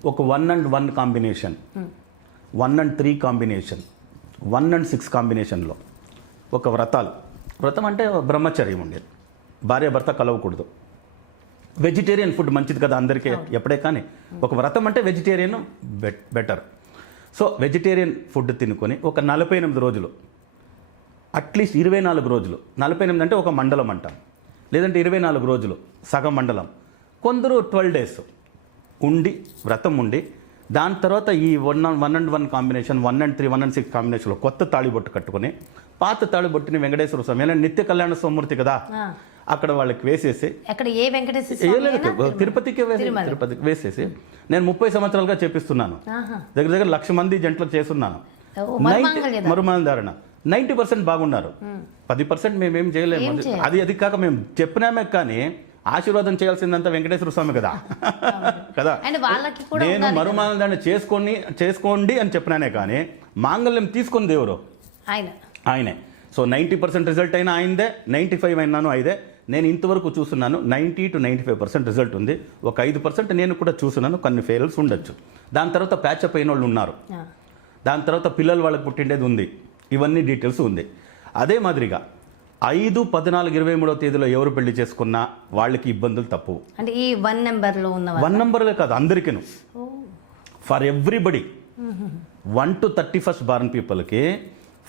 ఒక 1 and 1 combination, 1 and 3 combination, 1 and 6 కాంబినేషన్లో ఒక వ్రతం అంటే బ్రహ్మచర్యం ఉండేది, భార్యాభర్త కలవకూడదు. వెజిటేరియన్ ఫుడ్ మంచిది కదా అందరికీ ఎప్పుడే, కానీ ఒక వ్రతం అంటే vegetarian better. So vegetarian food తినుకొని ఒక 48 రోజులు, అట్లీస్ట్ 24 రోజులు, 48 అంటే ఒక మండలం అంటాం, లేదంటే 24 రోజులు సగం మండలం, కొందరు 12 days ఉండి వ్రతం ఉండి దాని తర్వాత ఈ 1 and 1 కాంబినేషన్, 1 and 3, 1 and 6 కాంబినేషన్లో కొత్త తాళిబొట్టు కట్టుకొని పాత తాళిబొట్టుని వెంకటేశ్వర స్వామి ఏమైనా నిత్య కళ్యాణ స్వామూర్తి కదా అక్కడ వాళ్ళకి వేసేసి, అక్కడ ఏ వెంకటేశ్వర స్వామి తిరుపతికి వేసేసి నేను 30 సంవత్సరాలుగా చేపిస్తున్నాను, దగ్గర 1,00,000 మంది జంటలు చేస్తున్నాను. మరుమాల ధారణ 90% బాగున్నారు, 10% మేమేం చేయలేము. అది కాక మేము చెప్పినామే, కానీ ఆశీర్వాదం చేయాల్సిందంతా వెంకటేశ్వర స్వామి కదా కదా. నేను మరుమాల ధారణ చేసుకోండి అని చెప్పినానే, కానీ మాంగళ్యం తీసుకుని దేవుడు ఆయనే. సో 90% రిజల్ట్ అయినా ఆయనదే, 95 అయినాను అయిదే. నేను ఇంతవరకు చూస్తున్నాను 90 to 95% రిజల్ట్ ఉంది. ఒక 5% నేను కూడా చూస్తున్నాను, కొన్ని ఫెయిల్స్ ఉండొచ్చు. దాని తర్వాత ప్యాచప్ అయిన వాళ్ళు ఉన్నారు, దాని తర్వాత పిల్లలు వాళ్ళకి పుట్టిండేది ఉంది, ఇవన్నీ డీటెయిల్స్ ఉంది. అదే మాదిరిగా 5, 14, 23వ తేదీలో ఎవరు పెళ్లి చేసుకున్నా వాళ్ళకి ఇబ్బందులు తప్పవు. అంటే ఈ 1 నెంబర్లో ఉన్న 1 నెంబర్లే కాదు, అందరికీను, for everybody. 1 to 31st born పీపుల్కి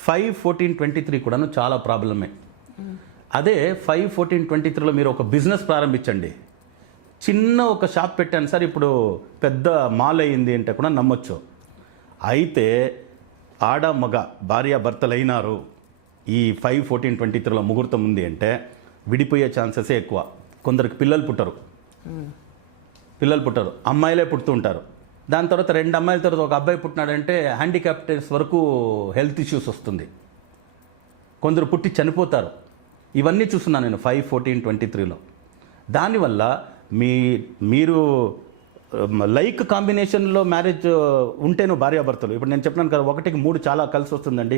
5, 14, 23 కూడాను చాలా ప్రాబ్లమే. అదే 5, 14, 23లో మీరు ఒక బిజినెస్ ప్రారంభించండి. చిన్న ఒక షాప్ పెట్టాను సార్, ఇప్పుడు పెద్ద మాల్ అయ్యింది అంటే కూడా నమ్మొచ్చు. అయితే ఆడ మగ భార్యాభర్తలు అయినారు, ఈ 5, 14, 23లో ముహూర్తం ఉంది అంటే విడిపోయే ఛాన్సెసే ఎక్కువ. కొందరికి పిల్లలు పుట్టరు, అమ్మాయిలే పుడుతూ ఉంటారు. దాని తర్వాత 2 అమ్మాయిల తర్వాత ఒక అబ్బాయి పుట్టినాడంటే హ్యాండిక్యాప్టెస్ వరకు హెల్త్ ఇష్యూస్ వస్తుంది, కొందరు పుట్టి చనిపోతారు. ఇవన్నీ చూస్తున్నాను నేను 5, 14, 23లో. దానివల్ల మీరు లైక్ కాంబినేషన్లో మ్యారేజ్ ఉంటేను భార్యాభర్తలు, ఇప్పుడు నేను చెప్పినాను కదా 1కి 3 చాలా కలిసి వస్తుందండి.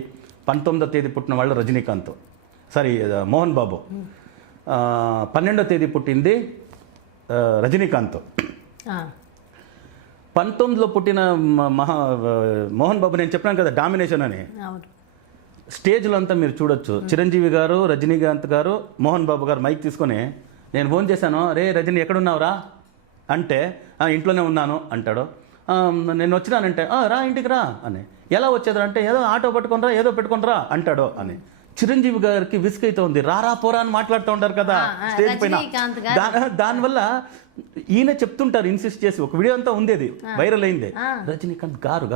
19వ తేదీ పుట్టిన వాళ్ళు రజనీకాంత్, మోహన్ బాబు. 12వ తేదీ పుట్టింది రజనీకాంత్. 19లో పుట్టిన మోహన్ బాబు, నేను చెప్పినాను కదా డామినేషన్ అని. స్టేజ్లో అంతా మీరు చూడొచ్చు, చిరంజీవి గారు, రజనీకాంత్ గారు, మోహన్ బాబు గారు మైక్ తీసుకొని నేను ఫోన్ చేశాను, రే రజనీ ఎక్కడున్నావురా అంటే ఇంట్లోనే ఉన్నాను అంటాడు. నేను వచ్చినానంటే రా ఇంటికి రా అని. ఎలా వచ్చేదా అంటే ఏదో ఆటో పట్టుకొని రా, ఏదో పెట్టుకొని రా అంటాడు అని. చిరంజీవి గారికి విసుగు ఉంది, రారా పోరా అని మాట్లాడుతూ ఉంటారు కదా స్టేజ్ పైన. దానివల్ల ఈయన చెప్తుంటారు ఇన్సిస్ట్ చేసి, ఒక వీడియో అంతా ఉంది, అది వైరల్ అయింది. రజనీకాంత్ గారు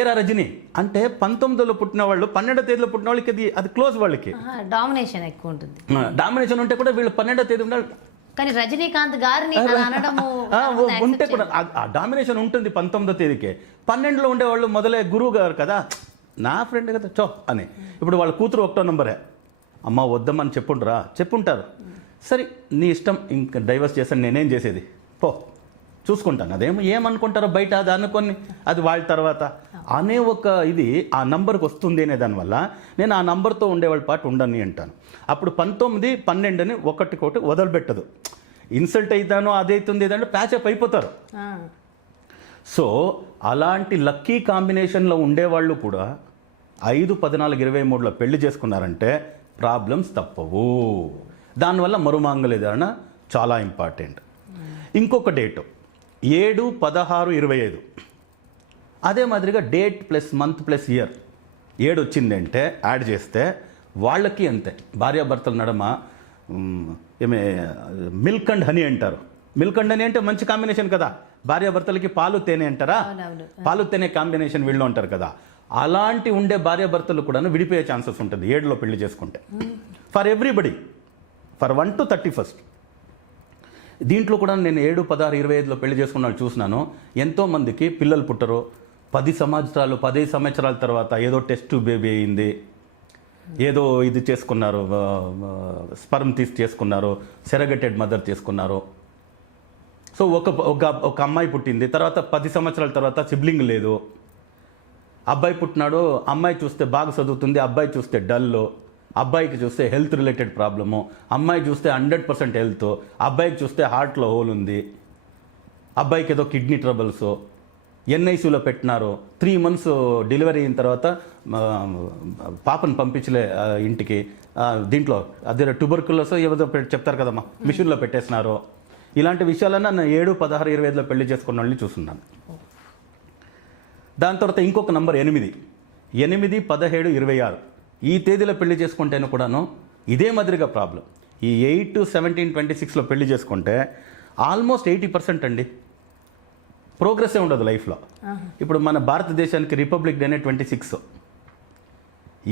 ఏరా రజనీ అంటే 19లో పుట్టిన వాళ్ళు 12వ తేదీలో పుట్టిన వాళ్ళకి అది క్లోజ్, వాళ్ళకి డామినేషన్ ఎక్కువ ఉంటుంది. డామినేషన్ ఉంటే కూడా వీళ్ళు 12వ తేదీ ఉండాలి, కానీ రజనీకాంత్ గారిని ఉంటే కూడా ఆ డామినేషన్ ఉంటుంది 19వ తేదీకే. 12లో ఉండేవాళ్ళు మొదలే గురువు గారు కదా, నా ఫ్రెండ్ కదా చో అని. ఇప్పుడు వాళ్ళ కూతురు 1వ నంబరే, అమ్మ వద్దమ్మని చెప్పుంటారు. సరే నీ ఇష్టం, ఇంకా డైవర్స్ చేస్తాను, నేనేం చేసేది, పో చూసుకుంటాను, ఏమనుకుంటారో బయట అది అనుకొని, అది వాళ్ళ తర్వాత అనే ఒక ఇది ఆ నంబర్కి వస్తుంది అనే దానివల్ల నేను ఆ నంబర్తో ఉండేవాళ్ళ పాటు ఉండని అంటాను. అప్పుడు 19, 12ని ఒకటి వదలబెట్టదు. ఇన్సల్ట్ అవుతాను, అదైతుంది ఏదంటే ప్యాచప్ అయిపోతారు. సో అలాంటి లక్కీ కాంబినేషన్లో ఉండేవాళ్ళు కూడా 5, 14, 23లో పెళ్లి చేసుకున్నారంటే ప్రాబ్లమ్స్ తప్పవు. దానివల్ల మరుమాంగళ్య ధారణ చాలా ఇంపార్టెంట్. ఇంకొక డేటు 7, 16, 25. అదే మాదిరిగా date plus month plus year 7 వచ్చిందంటే యాడ్ చేస్తే వాళ్ళకి అంతే. భార్యాభర్తల నడమ మిల్క్ అండ్ హనీ అంటారు. మిల్క్ అండ్ హనీ అంటే మంచి కాంబినేషన్ కదా, భార్యాభర్తలకి పాలు తేనె అంటారా, పాలు తేనె కాంబినేషన్ వీళ్ళు అంటారు కదా. అలాంటి ఉండే భార్యాభర్తలు కూడా విడిపోయే ఛాన్సెస్ ఉంటుంది 7లో పెళ్లి చేసుకుంటే, for everybody, for 1 to 31st. దీంట్లో కూడా నేను 7, 16, 25లో పెళ్లి చేసుకున్న వాళ్ళు చూసినాను. ఎంతోమందికి పిల్లలు పుట్టరు, 15 సంవత్సరాల తర్వాత ఏదో టెస్ట్ బేబీ అయింది, ఏదో ఇది చేసుకున్నారు, స్పర్మ్ తీసి చేసుకున్నారు, సెరగటెడ్ మదర్ చేసుకున్నారు. సో ఒక అమ్మాయి పుట్టింది, తర్వాత 10 సంవత్సరాల తర్వాత సిబ్లింగ్ లేదు. అబ్బాయి పుట్టినాడు, అమ్మాయి చూస్తే బాగా చదువుతుంది, అబ్బాయి చూస్తే డల్, అబ్బాయికి చూస్తే హెల్త్ రిలేటెడ్ ప్రాబ్లము, అమ్మాయి చూస్తే 100% హెల్త్, అబ్బాయికి చూస్తే హార్ట్లో హోల్ ఉంది, అబ్బాయికి ఏదో కిడ్నీ ట్రబుల్స్, ఎన్ఐసీలో పెట్టినారు. 3 months డెలివరీ అయిన తర్వాత పాపను పంపించలే ఇంటికి. దీంట్లో అదే ట్యూబర్కులోస్ ఏదో చెప్తారు కదమ్మా, మిషన్లో పెట్టేసినారు. ఇలాంటి విషయాలన్నా నేను 7, 16, 25లో పెళ్లి చేసుకున్న వాళ్ళని చూస్తున్నాను. దాని తర్వాత ఇంకొక నంబర్ 8, 17, 26 ఈ తేదీలో పెళ్లి చేసుకుంటేనే కూడాను ఇదే మాదిరిగా ప్రాబ్లం. ఈ 8, 17, 26లో పెళ్లి చేసుకుంటే ఆల్మోస్ట్ 80% అండి ప్రోగ్రెస్సే ఉండదు లైఫ్లో. ఇప్పుడు మన భారతదేశానికి రిపబ్లిక్ డేనే 26.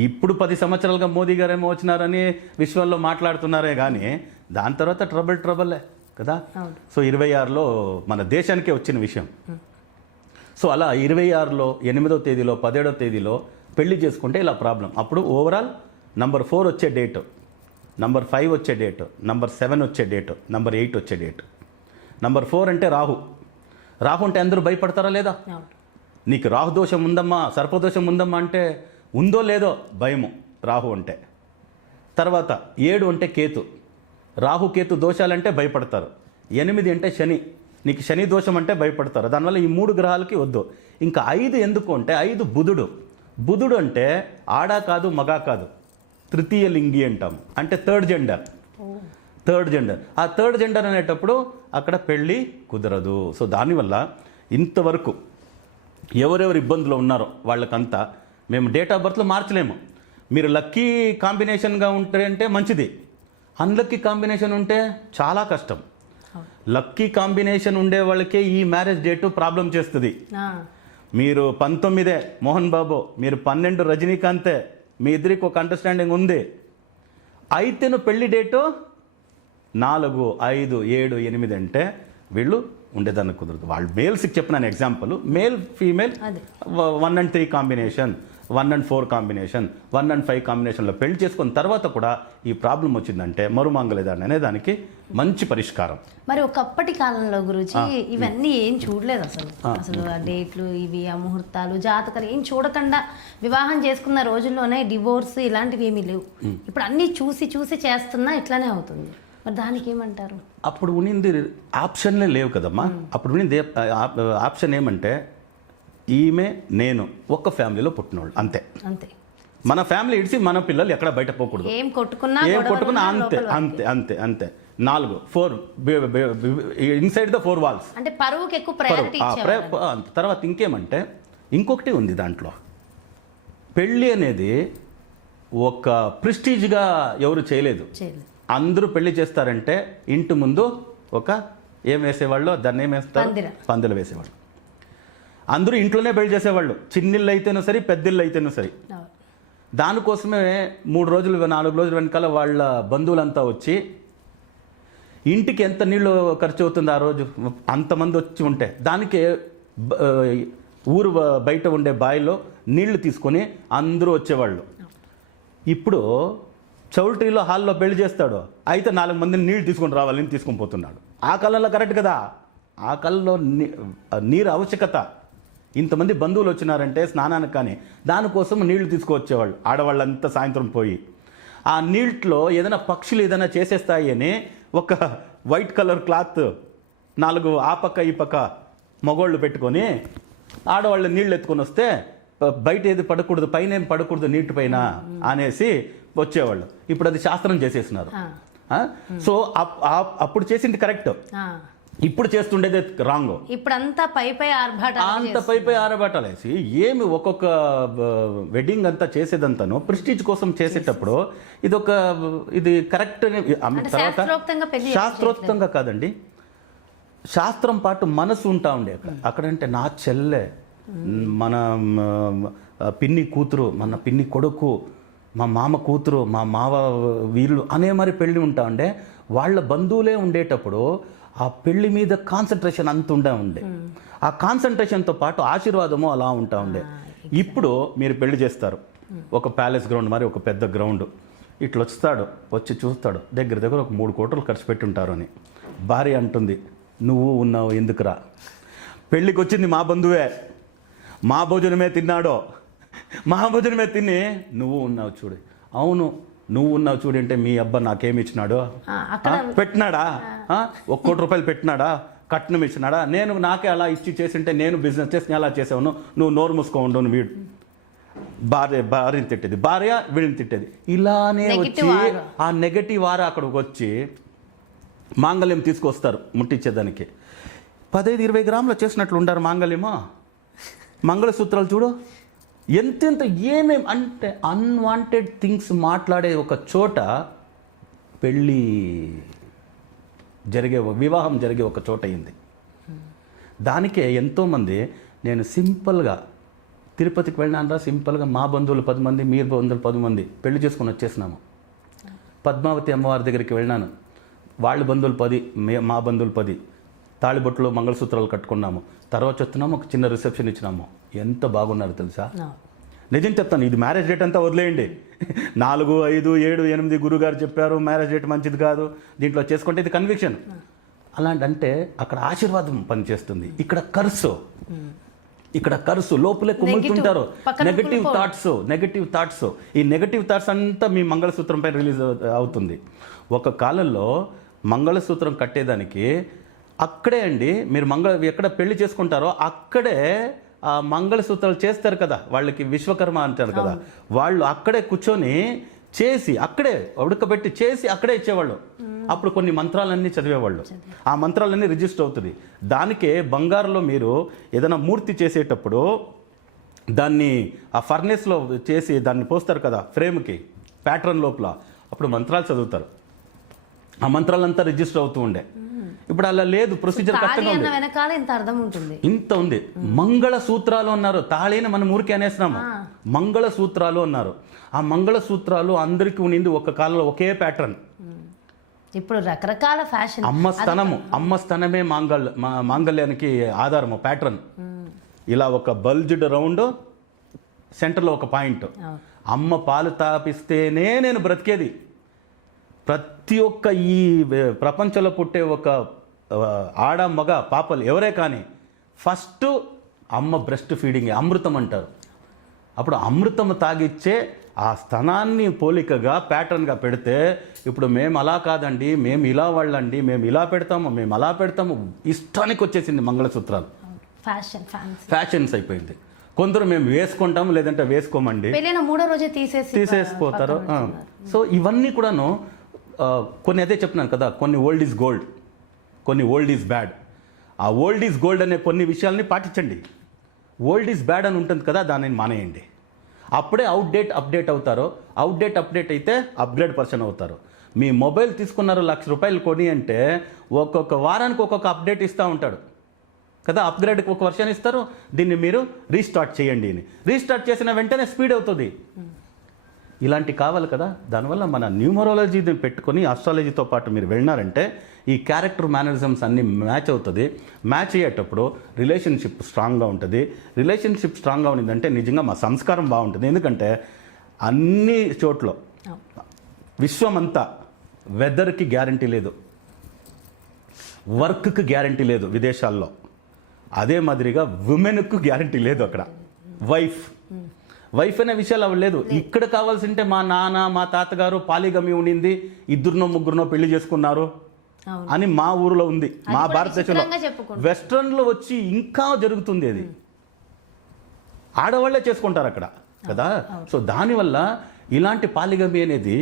ఇప్పుడు 10 సంవత్సరాలుగా మోదీ గారేమో వచ్చినారని విశ్వంలో మాట్లాడుతున్నారే కానీ దాని తర్వాత ట్రబుల్లే కదా. సో 26లో మన దేశానికే వచ్చిన విషయం. సో అలా 26లో 8వ తేదీలో 17వ తేదీలో పెళ్లి చేసుకుంటే ఇలా ప్రాబ్లం. అప్పుడు ఓవరాల్ నంబర్ 4 వచ్చే డేటు, నంబర్ 5 వచ్చే డేటు, నంబర్ 7 వచ్చే డేటు, నంబర్ 8 వచ్చే డేటు. నంబర్ 4 అంటే రాహు అంటే అందరూ భయపడతారా లేదా? నీకు రాహుదోషం ఉందమ్మా, సర్పదోషం ఉందమ్మా అంటే ఉందో లేదో భయము రాహు అంటే. తర్వాత 7 అంటే కేతు, రాహు కేతు దోషాలంటే భయపడతారు. 8 అంటే శని, నీకు శని దోషం అంటే భయపడతారు. దానివల్ల ఈ 3 గ్రహాలకి వద్దు. ఇంకా 5 ఎందుకు అంటే 5 బుధుడు అంటే ఆడా కాదు మగా కాదు, తృతీయ లింగి అంటాము, అంటే థర్డ్ జెండర్. ఆ థర్డ్ జెండర్ అనేటప్పుడు అక్కడ పెళ్ళి కుదరదు. సో దానివల్ల ఇంతవరకు ఎవరెవరు ఇబ్బందులు ఉన్నారో వాళ్ళకంతా మేము డేట్ ఆఫ్ బర్త్లో మార్చలేము. మీరు లక్కీ కాంబినేషన్గా ఉంటే మంచిది, అన్లక్కీ కాంబినేషన్ ఉంటే చాలా కష్టం. లక్కీ కాంబినేషన్ ఉండే వాళ్ళకే ఈ మ్యారేజ్ డేటు ప్రాబ్లం చేస్తుంది. మీరు 19 మోహన్ బాబు, మీరు 12 రజనీకాంతే, మీ ఇద్దరికి ఒక అండర్స్టాండింగ్ ఉంది. అయితే నువ్వు పెళ్లి డేటు 4, 5, 7, 8 అంటే వీళ్ళు ఉండేదానికి కుదరదు. వాళ్ళు మేల్స్కి చెప్పినాను example, male female 1 and 3 combination, 1 and 4 combination, 1 and 5 కాంబినేషన్లో పెళ్లి చేసుకున్న తర్వాత కూడా ఈ ప్రాబ్లం వచ్చిందంటే మరుమాంగలేదాన్ని అనే దానికి మంచి పరిష్కారం. మరి ఒకప్పటి కాలంలో గురుజీ ఇవన్నీ ఏం చూడలేదు అసలు ఆ డేట్లు ఇవి, ఆ ముహూర్తాలు, జాతకాలు ఏం చూడకుండా వివాహం చేసుకున్న రోజుల్లోనే డివోర్స్ ఇలాంటివి ఏమీ లేవు. ఇప్పుడు అన్నీ చూసి చేస్తున్నా ఇట్లానే అవుతుంది. మరి దానికి ఏమంటారు? అప్పుడు ఉన్నింది ఆప్షన్లే లేవు కదమ్మా. అప్పుడు ఉన్నింది ఆప్షన్ ఏమంటే ఈమె నేను ఒక్క ఫ్యామిలీలో పుట్టినోళ్ళు అంతే. మన ఫ్యామిలీ ఇడిసి మన పిల్లలు ఎక్కడ బయట పోకూడదు, ఏం కొట్టుకున్నా అంతే. 4, 4 ఇన్సైడ్ ద 4 walls. అంటే పరువుకి ఎక్కువ ప్రయారిటీ తర్వాత ఇంకేమంటే ఇంకొకటి ఉంది దాంట్లో, పెళ్ళి అనేది ఒక ప్రెస్టీజ్గా ఎవరు చేయలేదు. అందరూ పెళ్లి చేస్తారంటే ఇంటి ముందు ఒక ఏం వేసేవాళ్ళు, దాన్ని ఏం వేస్తారు, పందిలు వేసేవాళ్ళు. అందరూ ఇంట్లోనే పెళ్లి చేసేవాళ్ళు, చిన్నిళ్ళు అయితేనూ సరే పెద్దిళ్ళు అయితేనూ సరే. దానికోసమే 3 రోజులు 4 రోజుల వెనకాల వాళ్ళ బంధువులంతా వచ్చి ఇంటికి ఎంత నీళ్లు ఖర్చు అవుతుంది ఆ రోజు, అంతమంది వచ్చి ఉంటే దానికి ఊరు బయట ఉండే బావిలో నీళ్లు తీసుకొని అందరూ వచ్చేవాళ్ళు. ఇప్పుడు చౌల్ట్రీలో హాల్లో పెళ్లి చేస్తాడు, అయితే 4 మందిని నీళ్ళు తీసుకొని రావాలని తీసుకొని పోతున్నాడు. ఆ కాలంలో కరెక్ట్ కదా, ఆ కాలంలో నీరు ఆవశ్యకత. ఇంతమంది బంధువులు వచ్చినారంటే స్నానానికి కానీ దానికోసం నీళ్లు తీసుకువచ్చేవాళ్ళు ఆడవాళ్ళంతా సాయంత్రం పోయి. ఆ నీళ్ళలో ఏదైనా పక్షులు ఏదైనా చేసేస్తాయి అని ఒక వైట్ కలర్ క్లాత్ 4 ఆ పక్క ఈ పక్క మగోళ్ళు పెట్టుకొని ఆడవాళ్ళు నీళ్ళు ఎత్తుకొని వస్తే బయట ఏది పడకూడదు, పైన ఏం పడకూడదు నీటి పైన అనేసి వచ్చేవాళ్ళు. ఇప్పుడు అది శాస్త్రం చేసేసినారు. సో అప్పుడు చేసింది కరెక్ట్, ఇప్పుడు చేస్తుండేది రాంగ్. ఇప్పుడు అంతా పై ఆరబాటాలు వేసి ఏమి ఒక్కొక్క వెడ్డింగ్ అంతా చేసేదంతాను ప్రెస్టీజ్ కోసం చేసేటప్పుడు ఇది కరెక్ట్. శాస్త్రోక్తంగా కాదండి, శాస్త్రం పాటు మనసు ఉంటా ఉండే అక్కడంటే నా చెల్లె, మన పిన్ని కూతురు, మన పిన్ని కొడుకు, మా మామ కూతురు, మా మావ వీళ్ళు అనే మరి పెళ్ళి ఉంటా ఉండే. వాళ్ళ బంధువులే ఉండేటప్పుడు ఆ పెళ్లి మీద కాన్సన్ట్రేషన్ అంత ఉండే ఆ కాన్సన్ట్రేషన్తో పాటు ఆశీర్వాదము అలా ఉంటా ఉండే. ఇప్పుడు మీరు పెళ్లి చేస్తారు, ఒక ప్యాలెస్ గ్రౌండ్ మరి ఒక పెద్ద గ్రౌండ్, ఇట్లా వస్తాడు, వచ్చి చూస్తాడు, దగ్గర దగ్గర ఒక 3 కోట్లు ఖర్చు పెట్టి ఉంటారు అని. భార్య అంటుంది, నువ్వు ఉన్నావు ఎందుకురా, పెళ్ళికి వచ్చింది మా బంధువే, మా భోజనమే తిన్నాడో, మా భోజనమే తిని నువ్వు ఉన్నావు చూడు. అవును నువ్వు ఉన్నావు చూడు అంటే మీ అబ్బా నాకేమి ఇచ్చినాడు, పెట్టినాడా, 1 కోటి రూపాయలు పెట్టినాడా, కట్నం ఇచ్చినాడా, నేను నాకే అలా ఇచ్చి చేసింటే నేను బిజినెస్ చేసి అలా చేసావును, నువ్వు నోరు మూసుకోండు. వీడు భార్యని తిట్టేది, భార్య వీళ్ళని తిట్టేది, ఇలానే వచ్చి ఆ నెగటివ్ వారా అక్కడికి వచ్చి మాంగళ్యం తీసుకొస్తారు ముట్టించేదానికి. 15-20 గ్రాములు చేసినట్లు ఉండారు మాంగళ్యమా. మంగళసూత్రాలు చూడు ఎంతెంత ఏమేం అంటే అన్వాంటెడ్ థింగ్స్ మాట్లాడే ఒక చోట పెళ్ళి జరిగే, వివాహం జరిగే ఒక చోట అయింది. దానికే ఎంతోమంది నేను సింపుల్గా తిరుపతికి వెళ్ళినానరా, సింపుల్గా మా బంధువులు 10 మంది, మీరు బంధువులు 10 మంది పెళ్లి చేసుకొని వచ్చేసినాము. పద్మావతి అమ్మవారి దగ్గరికి వెళ్ళినాను, వాళ్ళ బంధువులు 10, మా బంధువులు 10, తాళిబొట్లు మంగళసూత్రాలు కట్టుకున్నాము. తర్వాత చెప్తున్నాము, ఒక చిన్న రిసెప్షన్ ఇచ్చినాము. ఎంత బాగున్నారు తెలుసా. నిజం చెప్తాను, ఇది మ్యారేజ్ డేట్ అంతా వదిలేయండి. 4, 5, 7, 8 గురుగారు చెప్పారు మ్యారేజ్ డేట్ మంచిది కాదు, దీంట్లో చేసుకుంటే ఇది కన్విక్షన్. అలాంటి అంటే అక్కడ ఆశీర్వాదం పనిచేస్తుంది, ఇక్కడ కరుసు లోపలే కుమ్ముతుంటారు. నెగటివ్ థాట్స్ ఈ నెగటివ్ థాట్స్ అంతా మీ మంగళసూత్రం పై రిలీజ్ అవుతుంది. ఒక కాలంలో మంగళసూత్రం కట్టేదానికి అక్కడే అండి, మీరు ఎక్కడ పెళ్లి చేసుకుంటారో అక్కడే ఆ మంగళసూత్రాలు చేస్తారు కదా, వాళ్ళకి విశ్వకర్మ అంటారు కదా, వాళ్ళు అక్కడే కూర్చొని చేసి అక్కడే ఉడకబెట్టి చేసి అక్కడే ఇచ్చేవాళ్ళు. అప్పుడు కొన్ని మంత్రాలన్నీ చదివేవాళ్ళు, ఆ మంత్రాలన్నీ రిజిస్టర్ అవుతుంది. దానికే బంగారులో మీరు ఏదైనా మూర్తి చేసేటప్పుడు దాన్ని ఆ ఫర్నేస్లో చేసి దాన్ని పోస్తారు కదా ఫ్రేమ్కి, ప్యాటర్న్ లోపల, అప్పుడు మంత్రాలు చదువుతారు. ఆ మంత్రాలంతా రిజిస్టర్ అవుతూ ఉండే. ఇప్పుడు అలా లేదు, ప్రొసీజర్ కరెక్ట్గా ఉంది. వెనకాల ఇంత అర్థం ఉంటుంది, ఇంత ఉంది. మంగళ సూత్రాలు అన్నారు, తాళేని మనం ఊరికే అనేసినాము, మంగళ సూత్రాలు అన్నారు. ఆ మంగళ సూత్రాలు అందరికీ ఉండింది ఒక కాలంలో ఒకే ప్యాటర్న్. ఇప్పుడు రకరకాల ఫ్యాషన్. అమ్మ స్తనమే మాంగళ్యానికి ఆధారము, ప్యాటర్న్. ఇలా ఒక బల్జ్డ్ రౌండ్, సెంటర్లో ఒక పాయింట్. అమ్మ పాలు తాపిస్తేనే నేను బ్రతికేది. ప్రతి ఒక్క ఈ ప్రపంచంలో పుట్టే ఒక ఆడ మగ పాపలు ఎవరే కానీ ఫస్ట్ అమ్మ బ్రెస్ట్ ఫీడింగ్, అమృతం అంటారు. అప్పుడు అమృతం తాగిచ్చే ఆ స్తనాన్ని పోలికగా ప్యాటర్న్గా పెడితే, ఇప్పుడు మేము అలా కాదండి, మేము ఇలా వాళ్ళండి, మేము ఇలా పెడతాము, మేము అలా పెడతాము, ఇష్టానికి వచ్చేసింది మంగళసూత్రాలు. ఫ్యాషన్స్ అయిపోయింది. కొందరు మేము వేసుకుంటాము, లేదంటే వేసుకోమండి, 3వ రోజే తీసేసిపోతారు. సో ఇవన్నీ కూడాను కొన్ని అదే చెప్తున్నాను కదా, కొన్ని ఓల్డ్ ఈజ్ గోల్డ్, కొన్ని ఓల్డ్ ఈజ్ బ్యాడ్. ఆ ఓల్డ్ ఈజ్ గోల్డ్ అనే కొన్ని విషయాల్ని పాటించండి. ఓల్డ్ ఈజ్ బ్యాడ్ అని ఉంటుంది కదా, దానిని మానేయండి. అప్పుడే అప్డేట్ అవుతారో, అప్డేట్ అయితే అప్గ్రేడ్ పర్సన్ అవుతారు. మీ మొబైల్ తీసుకున్నారు 1,00,000 రూపాయలు కొని అంటే ఒక్కొక్క వారానికి ఒక్కొక్క అప్డేట్ ఇస్తూ ఉంటాడు కదా, అప్గ్రేడ్కి ఒక వర్షన్ ఇస్తారు, దీన్ని మీరు రీస్టార్ట్ చేయండి అని. రీస్టార్ట్ చేసిన వెంటనే స్పీడ్ అవుతుంది. ఇలాంటి కావాలి కదా. దానివల్ల మన న్యూమరాలజీని పెట్టుకొని ఆస్ట్రాలజీతో పాటు మీరు వెళ్ళినారంటే ఈ క్యారెక్టర్ మేనరిజమ్స్ అన్నీ మ్యాచ్ అవుతుంది. మ్యాచ్ అయ్యేటప్పుడు రిలేషన్షిప్ స్ట్రాంగ్గా ఉంటుంది. రిలేషన్షిప్ స్ట్రాంగ్గా ఉండిందంటే నిజంగా మా సంస్కారం బాగుంటుంది. ఎందుకంటే అన్ని చోట్ల విశ్వమంతా వెదర్కి గ్యారంటీ లేదు, వర్క్కి గ్యారంటీ లేదు విదేశాల్లో. అదే మాదిరిగా ఉమెన్కు గ్యారంటీ లేదు. అక్కడ వైఫ్ అనే విషయాలు అవి లేదు. ఇక్కడ కావాల్సింటే మా నాన్న మా తాతగారు పాలిగమి ఉండింది, 2 3 పెళ్లి చేసుకున్నారు అని మా ఊరిలో ఉంది. మా భారతదేశంలో వెస్ట్రన్లో వచ్చి ఇంకా జరుగుతుంది. అది ఆడవాళ్లే చేసుకుంటారు అక్కడ కదా. సో దానివల్ల ఇలాంటి పాలిగమి అనేది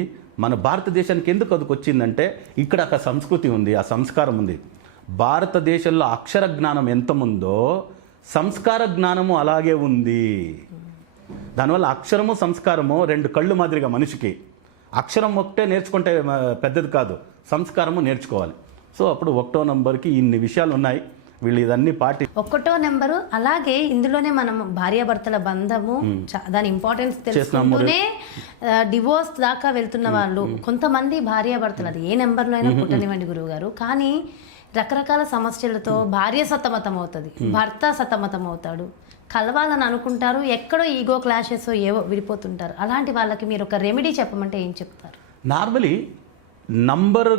మన భారతదేశానికి ఎందుకు అదుకు వచ్చిందంటే ఇక్కడ ఒక సంస్కృతి ఉంది, ఆ సంస్కారం ఉంది. భారతదేశంలో అక్షర జ్ఞానం ఎంత ఉందో సంస్కార జ్ఞానము అలాగే ఉంది. దానివల్ల అక్షరము సంస్కారము 2 కళ్ళు మాదిరిగా మనిషికి. అక్షరం ఒకటే నేర్చుకుంటే పెద్దది కాదు, సంస్కారము నేర్చుకోవాలి. సో అప్పుడు 1వ నంబర్కి ఇన్ని విషయాలు ఉన్నాయి. వీళ్ళు ఇదన్నీ 1వ నెంబరు. అలాగే ఇందులోనే మనం భార్యాభర్తల బంధము దాని ఇంపార్టెన్స్ తెలుసుకుంటూనే డివోర్స్ దాకా వెళ్తున్న వాళ్ళు కొంతమంది భార్యాభర్తలు, అది ఏ నెంబర్లో అయినా పుట్టనివ్వండి గురువు గారు, కానీ రకరకాల సమస్యలతో భార్య సతమతం అవుతుంది, భర్త సతమతం అవుతాడు, కలవాలని అనుకుంటారు, ఎక్కడో ఈగో క్లాషెస్ ఏవో విడిపోతుంటారు. అలాంటి వాళ్ళకి మీరు ఒక రెమెడీ చెప్పమంటే ఏం చెప్తారు? నార్మలీ నంబర్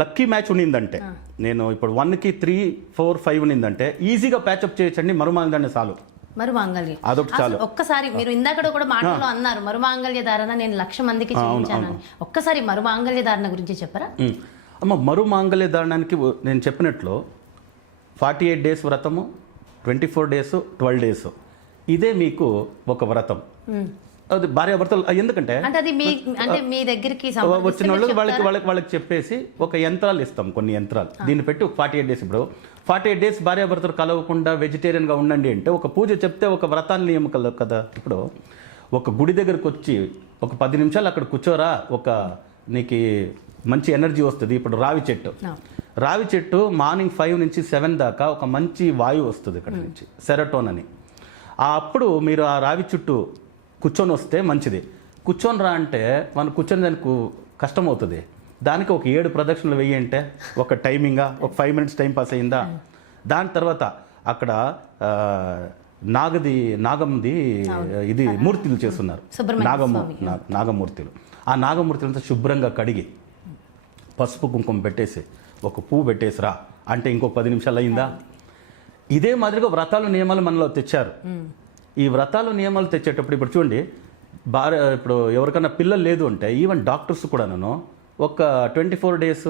లక్కీ మ్యాచ్ ఉన్నిందంటే, నేను ఇప్పుడు 1కి 3, 4, 5 ఉన్నిందంటే ఈజీగా ప్యాచప్ చేయొచ్చండి. మరుమాంగళ్య చాలు, మరుమాంగళ్యం అదొకటి చాలు. ఒక్కసారి మీరు ఇందాక కూడా మాటలో అన్నారు మరుమాంగళ్య ధారణ నేను 1,00,000 మందికి చేయించాను. ఒక్కసారి మరుమాంగళ్య ధారణ గురించి చెప్పరా? అమ్మ, మరుమాంగళ్య ధారణానికి నేను చెప్పినట్లు 48 డేస్ వ్రతము, 24 డేస్, 12 డేస్, ఇదే మీకు ఒక వ్రతం. అది భార్యాభర్తలు. ఎందుకంటే అంటే అది మీ అంటే మీ దగ్గరికి వచ్చిన వాళ్ళకి చెప్పేసి ఒక యంత్రాలు ఇస్తాం, కొన్ని యంత్రాలు. దీన్ని పెట్టి ఒక 48 డేస్, ఇప్పుడు 48 డేస్ భార్యాభర్తలు కలవకుండా వెజిటేరియన్గా ఉండండి అంటే ఒక పూజ చెప్తే ఒక వ్రతాన్ని నియమకలు కదా. ఇప్పుడు ఒక గుడి దగ్గరకు వచ్చి ఒక 10 నిమిషాలు అక్కడ కూర్చోరా, ఒక నీకు మంచి ఎనర్జీ వస్తుంది. ఇప్పుడు రావి చెట్టు మార్నింగ్ 5 నుంచి 7 దాకా ఒక మంచి వాయువు వస్తుంది ఇక్కడ నుంచి, సెరటోన్ అని. అప్పుడు మీరు ఆ రావి చుట్టూ కూర్చొని వస్తే మంచిది. కూర్చొని రా అంటే మనం కూర్చొని దానికి కష్టం అవుతుంది. దానికి ఒక 7 ప్రదక్షిణలు వెయ్యి అంటే ఒక టైమింగా ఒక 5 మినిట్స్ టైం పాస్ అయిందా. దాని తర్వాత అక్కడ నాగంది ఇది మూర్తులు చేస్తున్నారు, నాగమూర్తులు. ఆ నాగమూర్తులంతా శుభ్రంగా కడిగి పసుపు కుంకుమ పెట్టేసి ఒక పువ్వు పెట్టేసి రా అంటే ఇంకొక 10 నిమిషాలు అయిందా. ఇదే మాదిరిగా వ్రతాలు నియమాలు మనలో తెచ్చారు. ఈ వ్రతాలు నియమాలు తెచ్చేటప్పుడు ఇప్పుడు చూడండి, ఇప్పుడు ఎవరికైనా పిల్లలు లేదు అంటే ఈవెన్ డాక్టర్స్ కూడా నన్ను ఒక 24 డేస్,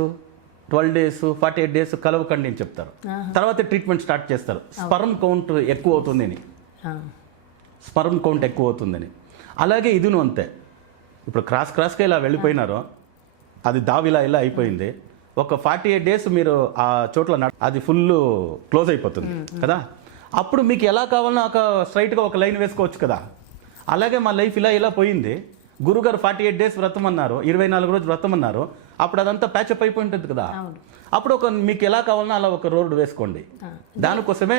12 డేస్, 48 డేస్ కలవకండి అని చెప్తారు. తర్వాత ట్రీట్మెంట్ స్టార్ట్ చేస్తారు. స్పర్మ్ కౌంట్ ఎక్కువ అవుతుందని. అలాగే ఇదిను అంతే. ఇప్పుడు క్రాస్గా ఇలా వెళ్ళిపోయినారో అది దావిలా ఇలా అయిపోయింది. ఒక 48 డేస్ మీరు ఆ చోట్ల అది ఫుల్ క్లోజ్ అయిపోతుంది కదా. అప్పుడు మీకు ఎలా కావాలన్నా ఒక స్ట్రైట్గా ఒక లైన్ వేసుకోవచ్చు కదా. అలాగే మా లైఫ్ ఇలా పోయింది. గురుగారు 48 డేస్ వ్రతం అన్నారు, 24 రోజులు వ్రతం అన్నారు. అప్పుడు అదంతా ప్యాచప్ అయిపోయి ఉంటుంది కదా. అప్పుడు మీకు ఎలా కావాలన్నా అలా ఒక రోడ్డు వేసుకోండి. దానికోసమే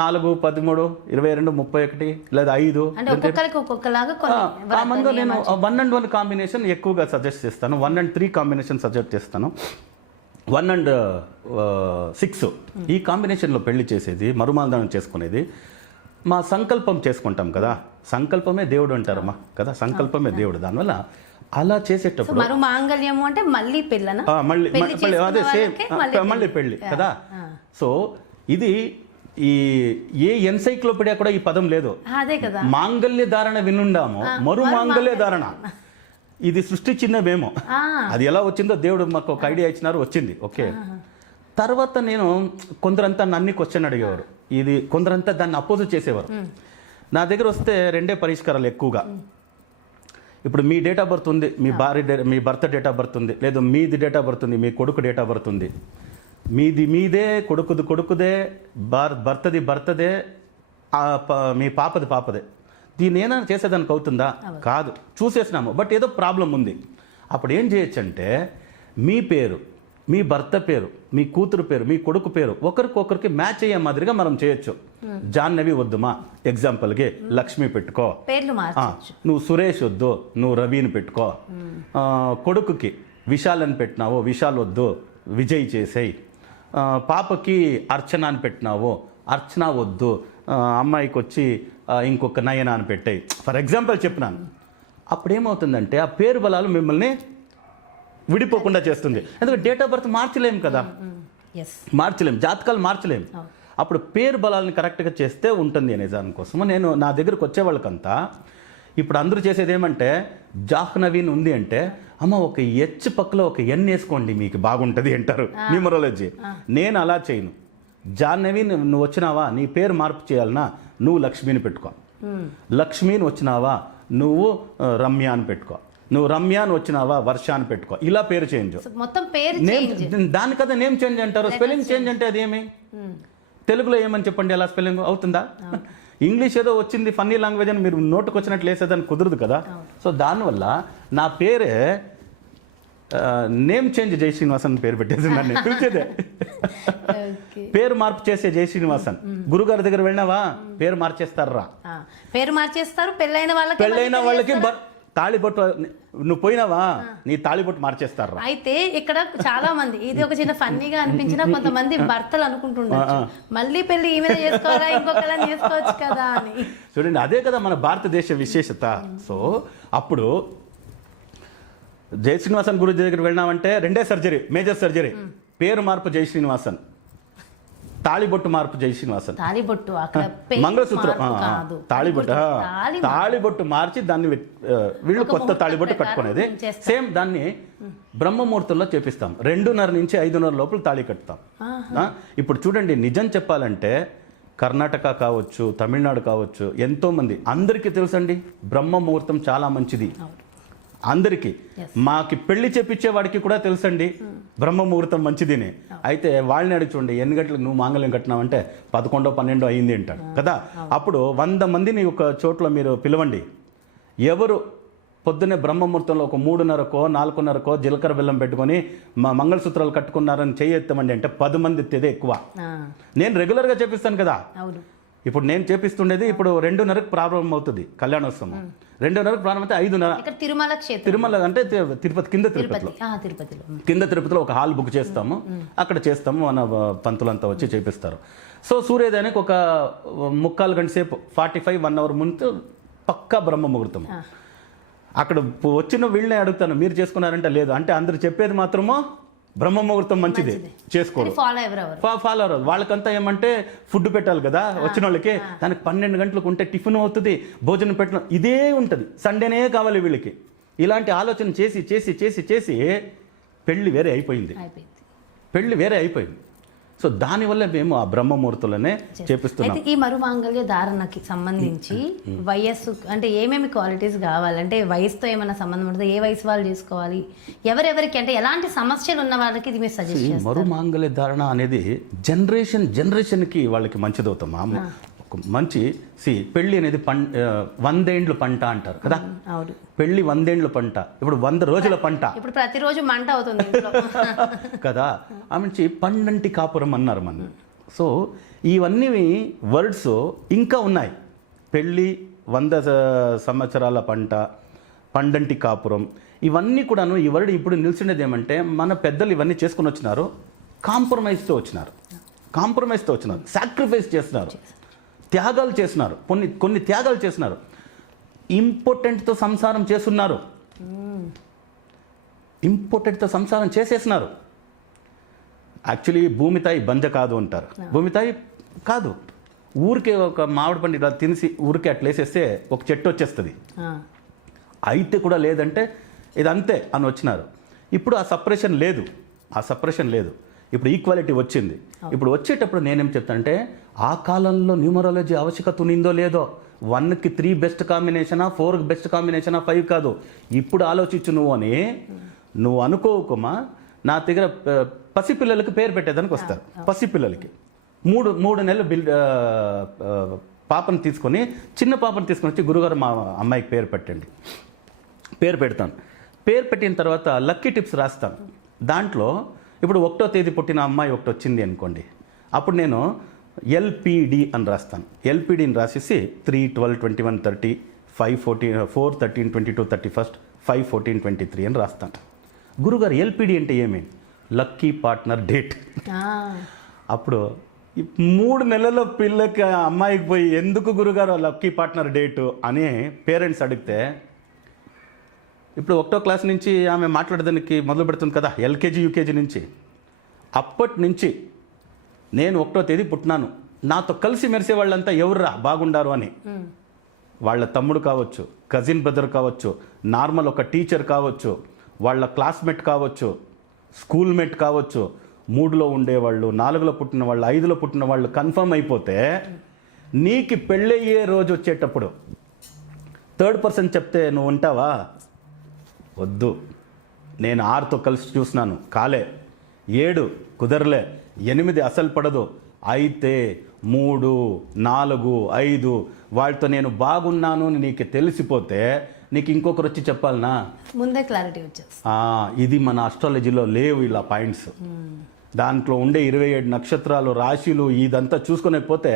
4, 13, 22, 31 లేదా 5 కామన్గా నేను 1 and 1 కాంబినేషన్ ఎక్కువగా సజెస్ట్ చేస్తాను. 1 and 3 కాంబినేషన్ సజెస్ట్ చేస్తాను. 1 and 6 ఈ కాంబినేషన్లో పెళ్లి చేసేది, మరుమాంగళ్యం చేసుకునేది. మా సంకల్పం చేసుకుంటాం కదా, సంకల్పమే దేవుడు అంటారమ్మా కదా, సంకల్పమే దేవుడు. దానివల్ల అలా చేసేటప్పుడు మరుమాంగళ్యం అంటే మళ్ళీ పెళ్ళనా, అదే సేమ్ మళ్ళీ పెళ్ళి కదా. సో ఇది ఏ ఎన్సైక్లోపీడియా కూడా ఈ పదం లేదు. మాంగళ్య ధారణ వినుండాము, మరుమాంగళ్య ధారణ ఇది సృష్టించినవేమో. అది ఎలా వచ్చిందో దేవుడు మాకు ఒక ఐడియా ఇచ్చినారు, వచ్చింది. ఓకే, తర్వాత నేను కొందరంతా నన్ను క్వశ్చన్ అడిగేవారు, ఇది కొందరంతా దాన్ని అపోజిట్ చేసేవారు. నా దగ్గర వస్తే 2 పరిష్కారాలు ఎక్కువగా. ఇప్పుడు మీ డేట్ ఆఫ్ బర్త్ ఉంది, మీ భర్త డేట్ ఆఫ్ బర్త్ ఉంది, లేదా మీది డేట్ ఆఫ్ బర్త్ ఉంది, మీ కొడుకు డేట్ ఆఫ్ బర్త్ ఉంది. మీదే, కొడుకుదే, భర్తదే, మీ పాపదే. దీన్ని ఏమైనా చేసేదానికి అవుతుందా? కాదు, చూసేసినాము. బట్ ఏదో ప్రాబ్లం ఉంది. అప్పుడు ఏం చేయొచ్చు అంటే మీ పేరు, మీ భర్త పేరు, మీ కూతురు పేరు, మీ కొడుకు పేరు ఒకరికొకరికి మ్యాచ్ అయ్యే మాదిరిగా మనం చేయొచ్చు. జాహ్నవి వద్దుమా, ఎగ్జాంపుల్కి లక్ష్మి పెట్టుకో, నువ్వు సురేష్ వద్దు, నువ్వు రవిని పెట్టుకో. కొడుకుకి విశాల్ అని పెట్టినావు, విశాల్ వద్దు, విజయ్ చేసేయి. పాపకి అర్చన అని పెట్టినావు, అర్చన వద్దు, అమ్మాయికి వచ్చి ఇంకొక నయన అని పెట్టాయి. ఫర్ ఎగ్జాంపుల్ చెప్పినాను. అప్పుడు ఏమవుతుందంటే ఆ పేరు బలాలు మిమ్మల్ని విడిపోకుండా చేస్తుంది. ఎందుకంటే డేట్ ఆఫ్ బర్త్ మార్చలేము కదా, మార్చలేము, జాతకాలు మార్చలేము. అప్పుడు పేరు బలాలను కరెక్ట్గా చేస్తే ఉంటుంది అనే దానికోసం నేను నా దగ్గరకు వచ్చే వాళ్ళకంతా ఇప్పుడు అందరూ చేసేది ఏమంటే జాహ్నవీన్ ఉంది అంటే అమ్మ ఒక హెచ్ పక్కలో ఒక ఎన్ వేసుకోండి మీకు బాగుంటుంది అంటారు న్యూమరాలజీ. నేను అలా చేయను. జాహ్నవి నువ్వు వచ్చినావా, నీ పేరు మార్పు చేయాలన్నా నువ్వు లక్ష్మిని పెట్టుకో, లక్ష్మిని వచ్చినావా నువ్వు రమ్య అని పెట్టుకో, నువ్వు రమ్య అని వచ్చినావా వర్ష అని పెట్టుకో. ఇలా పేరు చేంజ్, మొత్తం పేరు దాని కదా నేమ్ చేంజ్ అంటారు. స్పెల్లింగ్ చేంజ్ అంటే అది ఏమి, తెలుగులో ఏమని చెప్పండి, ఎలా స్పెల్లింగ్ అవుతుందా? ఇంగ్లీష్ ఏదో వచ్చింది ఫన్నీ లాంగ్వేజ్ అని మీరు నోటుకు వచ్చినట్లు వేసేదాన్ని కుదరదు కదా. సో దానివల్ల నా పేరే నేమ్ చేంజ్ జై శ్రీనివాసన్ పేరు పెట్టేసి నన్ను పిలిచేదే. పేరు మార్పు చేసే జై శ్రీనివాసన్. గురుగారి దగ్గర వెళ్ళినావా పేరు మార్చేస్తారా, పేరు మార్చేస్తారు. పెళ్ళైన వాళ్ళకి తాళిబొట్టు నువ్వు పోయినావా నీ తాళిబొట్టు మార్చేస్తారా. అయితే ఇక్కడ చాలా మంది ఇది ఒక చిన్న ఫన్నీగా అనిపించినా కొంతమంది భర్తలు అనుకుంటుండొచ్చు మళ్ళీ పెళ్లి ఈమె చేసుకోవాలా ఇంకొకళ్ళని చేసుకోవచ్చు కదా అని. చూడండి అదే కదా మన భారతదేశ విశేషత. సో అప్పుడు జయ శ్రీనివాసన్ గురుజీ దగ్గరికి వెళ్ళినామంటే 2 సర్జరీ, మేజర్ సర్జరీ. పేరు మార్పు జై శ్రీనివాసన్, తాళిబొట్టు మార్పు జై శ్రీనివాసన్, తాళిబొట్టు అక్కడ మంగళసూత్రం తాళిబొట్టు మార్చి దాన్ని వీళ్ళు కొత్త తాళిబొట్టు కట్టుకునేది. సేమ్ దాన్ని బ్రహ్మముహూర్తంలో చేపిస్తాం. 2:30 నుంచి 5:30 లోపల తాళి కట్టుతాం. ఇప్పుడు చూడండి నిజం చెప్పాలంటే కర్ణాటక కావచ్చు, తమిళనాడు కావచ్చు, ఎంతోమంది అందరికీ తెలుసండి బ్రహ్మ ముహూర్తం చాలా మంచిది అందరికీ. మాకి పెళ్లి చేపించే వాడికి కూడా తెలుసండి బ్రహ్మ ముహూర్తం మంచిదిని. అయితే వాళ్ళని అడిగి చూడండి ఎన్ని గంటలకు నువ్వు మాంగళ్యం కట్టినావంటే 11, 12 అయింది అంటాడు కదా. అప్పుడు 100 మందిని ఒక చోట్ల మీరు పిలవండి, ఎవరు పొద్దున్నే బ్రహ్మముహూర్తంలో ఒక 3:30కో 4:30కో జీలకర్ర బెల్లం పెట్టుకొని మా మంగళసూత్రాలు కట్టుకున్నారని చేయెత్తమండి అంటే 10 మంది ఎత్తేదే ఎక్కువ. నేను రెగ్యులర్గా చేపిస్తాను కదా. ఇప్పుడు నేను చేపిస్తుండేది ఇప్పుడు 2:30కు ప్రారంభం అవుతుంది కళ్యాణోత్సవం. 2:30కు ప్రారంభం అయితే 5:30 తిరుమల అంటే తిరుపతి కింద తిరుపతిలో ఒక హాల్ బుక్ చేస్తాము, అక్కడ చేస్తాము, మన పంతులంతా వచ్చి చేపిస్తారు. సో సూర్యోదయానికి ఒక 3/4 గంట సేపు 45-1 అవర్ ముందు పక్కా బ్రహ్మ ముహూర్తం. అక్కడ వచ్చిన వీళ్ళనే అడుగుతాను మీరు చేసుకున్నారంటే లేదు అంటే అందరు చెప్పేది మాత్రమో బ్రహ్మ ముహూర్తం మంచిది చేసుకోరు, ఫాలో అవ్వరు. వాళ్ళకంతా ఏమంటే ఫుడ్ పెట్టాలి కదా వచ్చిన వాళ్ళకి, దానికి 12 గంటలకు ఉంటే టిఫిన్ అవుతుంది, భోజనం పెట్టడం ఇదే ఉంటుంది, సండేనే కావాలి వీళ్ళకి. ఇలాంటి ఆలోచన చేసి చేసి చేసి చేసి పెళ్ళి వేరే అయిపోయింది. సో దానివల్ల మేము ఆ బ్రహ్మముహూర్తులనే చేపిస్తున్నాం. అయితే ఈ మరుమాంగళ్య ధారణకి సంబంధించి వయస్సు అంటే ఏమేమి క్వాలిటీస్ కావాలి, అంటే వయసుతో ఏమైనా సంబంధం ఉంటుంది, ఏ వయసు వాళ్ళు చేసుకోవాలి, ఎవరెవరికి అంటే ఎలాంటి సమస్యలు ఉన్న వాళ్ళకి ఇది మీరు సజెస్ట్ చేస్తారు? మరుమాంగళ్య ధారణ అనేది జనరేషన్కి వాళ్ళకి మంచిదవుతామా. మంచి పెళ్ళి అనేది 100 ఏండ్ల పంట అంటారు కదా. పెళ్ళి 100 ఏండ్ల పంట, ఇప్పుడు 100 రోజుల పంట, ఇప్పుడు ప్రతిరోజు మంట అవుతుంది కదా. ఆ నుంచి పండంటి కాపురం అన్నారు మన. సో ఇవన్నీ వర్డ్స్ ఇంకా ఉన్నాయి. పెళ్ళి 100 సంవత్సరాల పంట, పండంటి కాపురం, ఇవన్నీ కూడాను ఈ వర్డ్ ఇప్పుడు నిలిచిండేది ఏమంటే మన పెద్దలు ఇవన్నీ చేసుకుని వచ్చినారు, కాంప్రమైజ్తో వచ్చినారు, సాక్రిఫైస్ చేస్తున్నారు, త్యాగాలు చేస్తున్నారు, కొన్ని త్యాగాలు చేస్తున్నారు, ఇంపార్టెంట్తో సంసారం చేసేస్తున్నారు. యాక్చువల్లీ భూమితాయి బంజ కాదు అంటారు. భూమితాయి కాదు, ఊరికే ఒక మామిడి పండు ఇలా తినిసి ఊరికే అట్లా వేసేస్తే ఒక చెట్టు వచ్చేస్తుంది. అయితే కూడా లేదంటే ఇది అంతే అని వచ్చినారు. ఇప్పుడు ఆ సపరేషన్ లేదు. ఇప్పుడు ఈక్వాలిటీ వచ్చింది. ఇప్పుడు వచ్చేటప్పుడు నేనేం చెప్తానంటే ఆ కాలంలో న్యూమరాలజీ ఆవశ్యకత ఉన్నిందో లేదో, 1కి 3 బెస్ట్ కాంబినేషనా, 4కి బెస్ట్ కాంబినేషనా, 5 కాదు. ఇప్పుడు ఆలోచించు నువ్వు అనుకోకమా. నా దగ్గర పసిపిల్లలకి పేరు పెట్టేదానికి వస్తారు. పసిపిల్లలకి 3 నెలలు పాపను తీసుకొని, చిన్న పాపను తీసుకొని వచ్చి గురుగారు మా అమ్మాయికి పేరు పెట్టండి, పేరు పెడతాను. పేరు పెట్టిన తర్వాత లక్కీ టిప్స్ రాస్తాను. దాంట్లో ఇప్పుడు 1వ తేదీ పుట్టిన అమ్మాయి ఒకటి వచ్చింది అనుకోండి, అప్పుడు నేను ఎల్పిడి అని రాస్తాను. ఎల్పిడిని రాసేసి 3, 12, 21, 30, 5, 14, 4, 13, 22, 31, 5, 14, 23 అని రాస్తాను. గురుగారు ఎల్పిడి అంటే ఏమి? Lucky partner date. అప్పుడు 3 నెలల పిల్లకి అమ్మాయికి పోయి ఎందుకు గురుగారు లక్కీ పార్ట్నర్ డేటు అని పేరెంట్స్ అడిగితే, ఇప్పుడు 1వ క్లాస్ నుంచి ఆమె మాట్లాడడానికి మొదలు పెడుతుంది కదా, ఎల్కేజీ యూకేజీ నుంచి. అప్పటి నుంచి నేను 1వ తేదీ పుట్టినాను, నాతో కలిసి మెరిసే వాళ్ళంతా ఎవర్రా బాగుండారు అని, వాళ్ళ తమ్ముడు కావచ్చు, కజిన్ బ్రదర్ కావచ్చు, నార్మల్ ఒక టీచర్ కావచ్చు, వాళ్ళ క్లాస్మేట్ కావచ్చు, స్కూల్మేట్ కావచ్చు, 3లో ఉండేవాళ్ళు, 4లో పుట్టిన వాళ్ళు, 5లో పుట్టిన వాళ్ళు కన్ఫర్మ్ అయిపోతే నీకు పెళ్ళయ్యే రోజు వచ్చేటప్పుడు 3rd పర్సన్ చెప్తే నువ్వు ఉంటావా? వద్దు, నేను 6తో కలిసి చూసినాను, కాలే, 7 కుదరలే, 8 అసలు పడదు, అయితే 3, 4, 5 వాళ్ళతో నేను బాగున్నాను అని నీకు తెలిసిపోతే నీకు ఇంకొకరు వచ్చి చెప్పాలనా? ముందే క్లారిటీ వచ్చేసి. ఇది మన ఆస్ట్రాలజీలో లేవు ఇలా పాయింట్స్. దాంట్లో ఉండే 27 నక్షత్రాలు, రాశిలు ఇదంతా చూసుకునే పోతే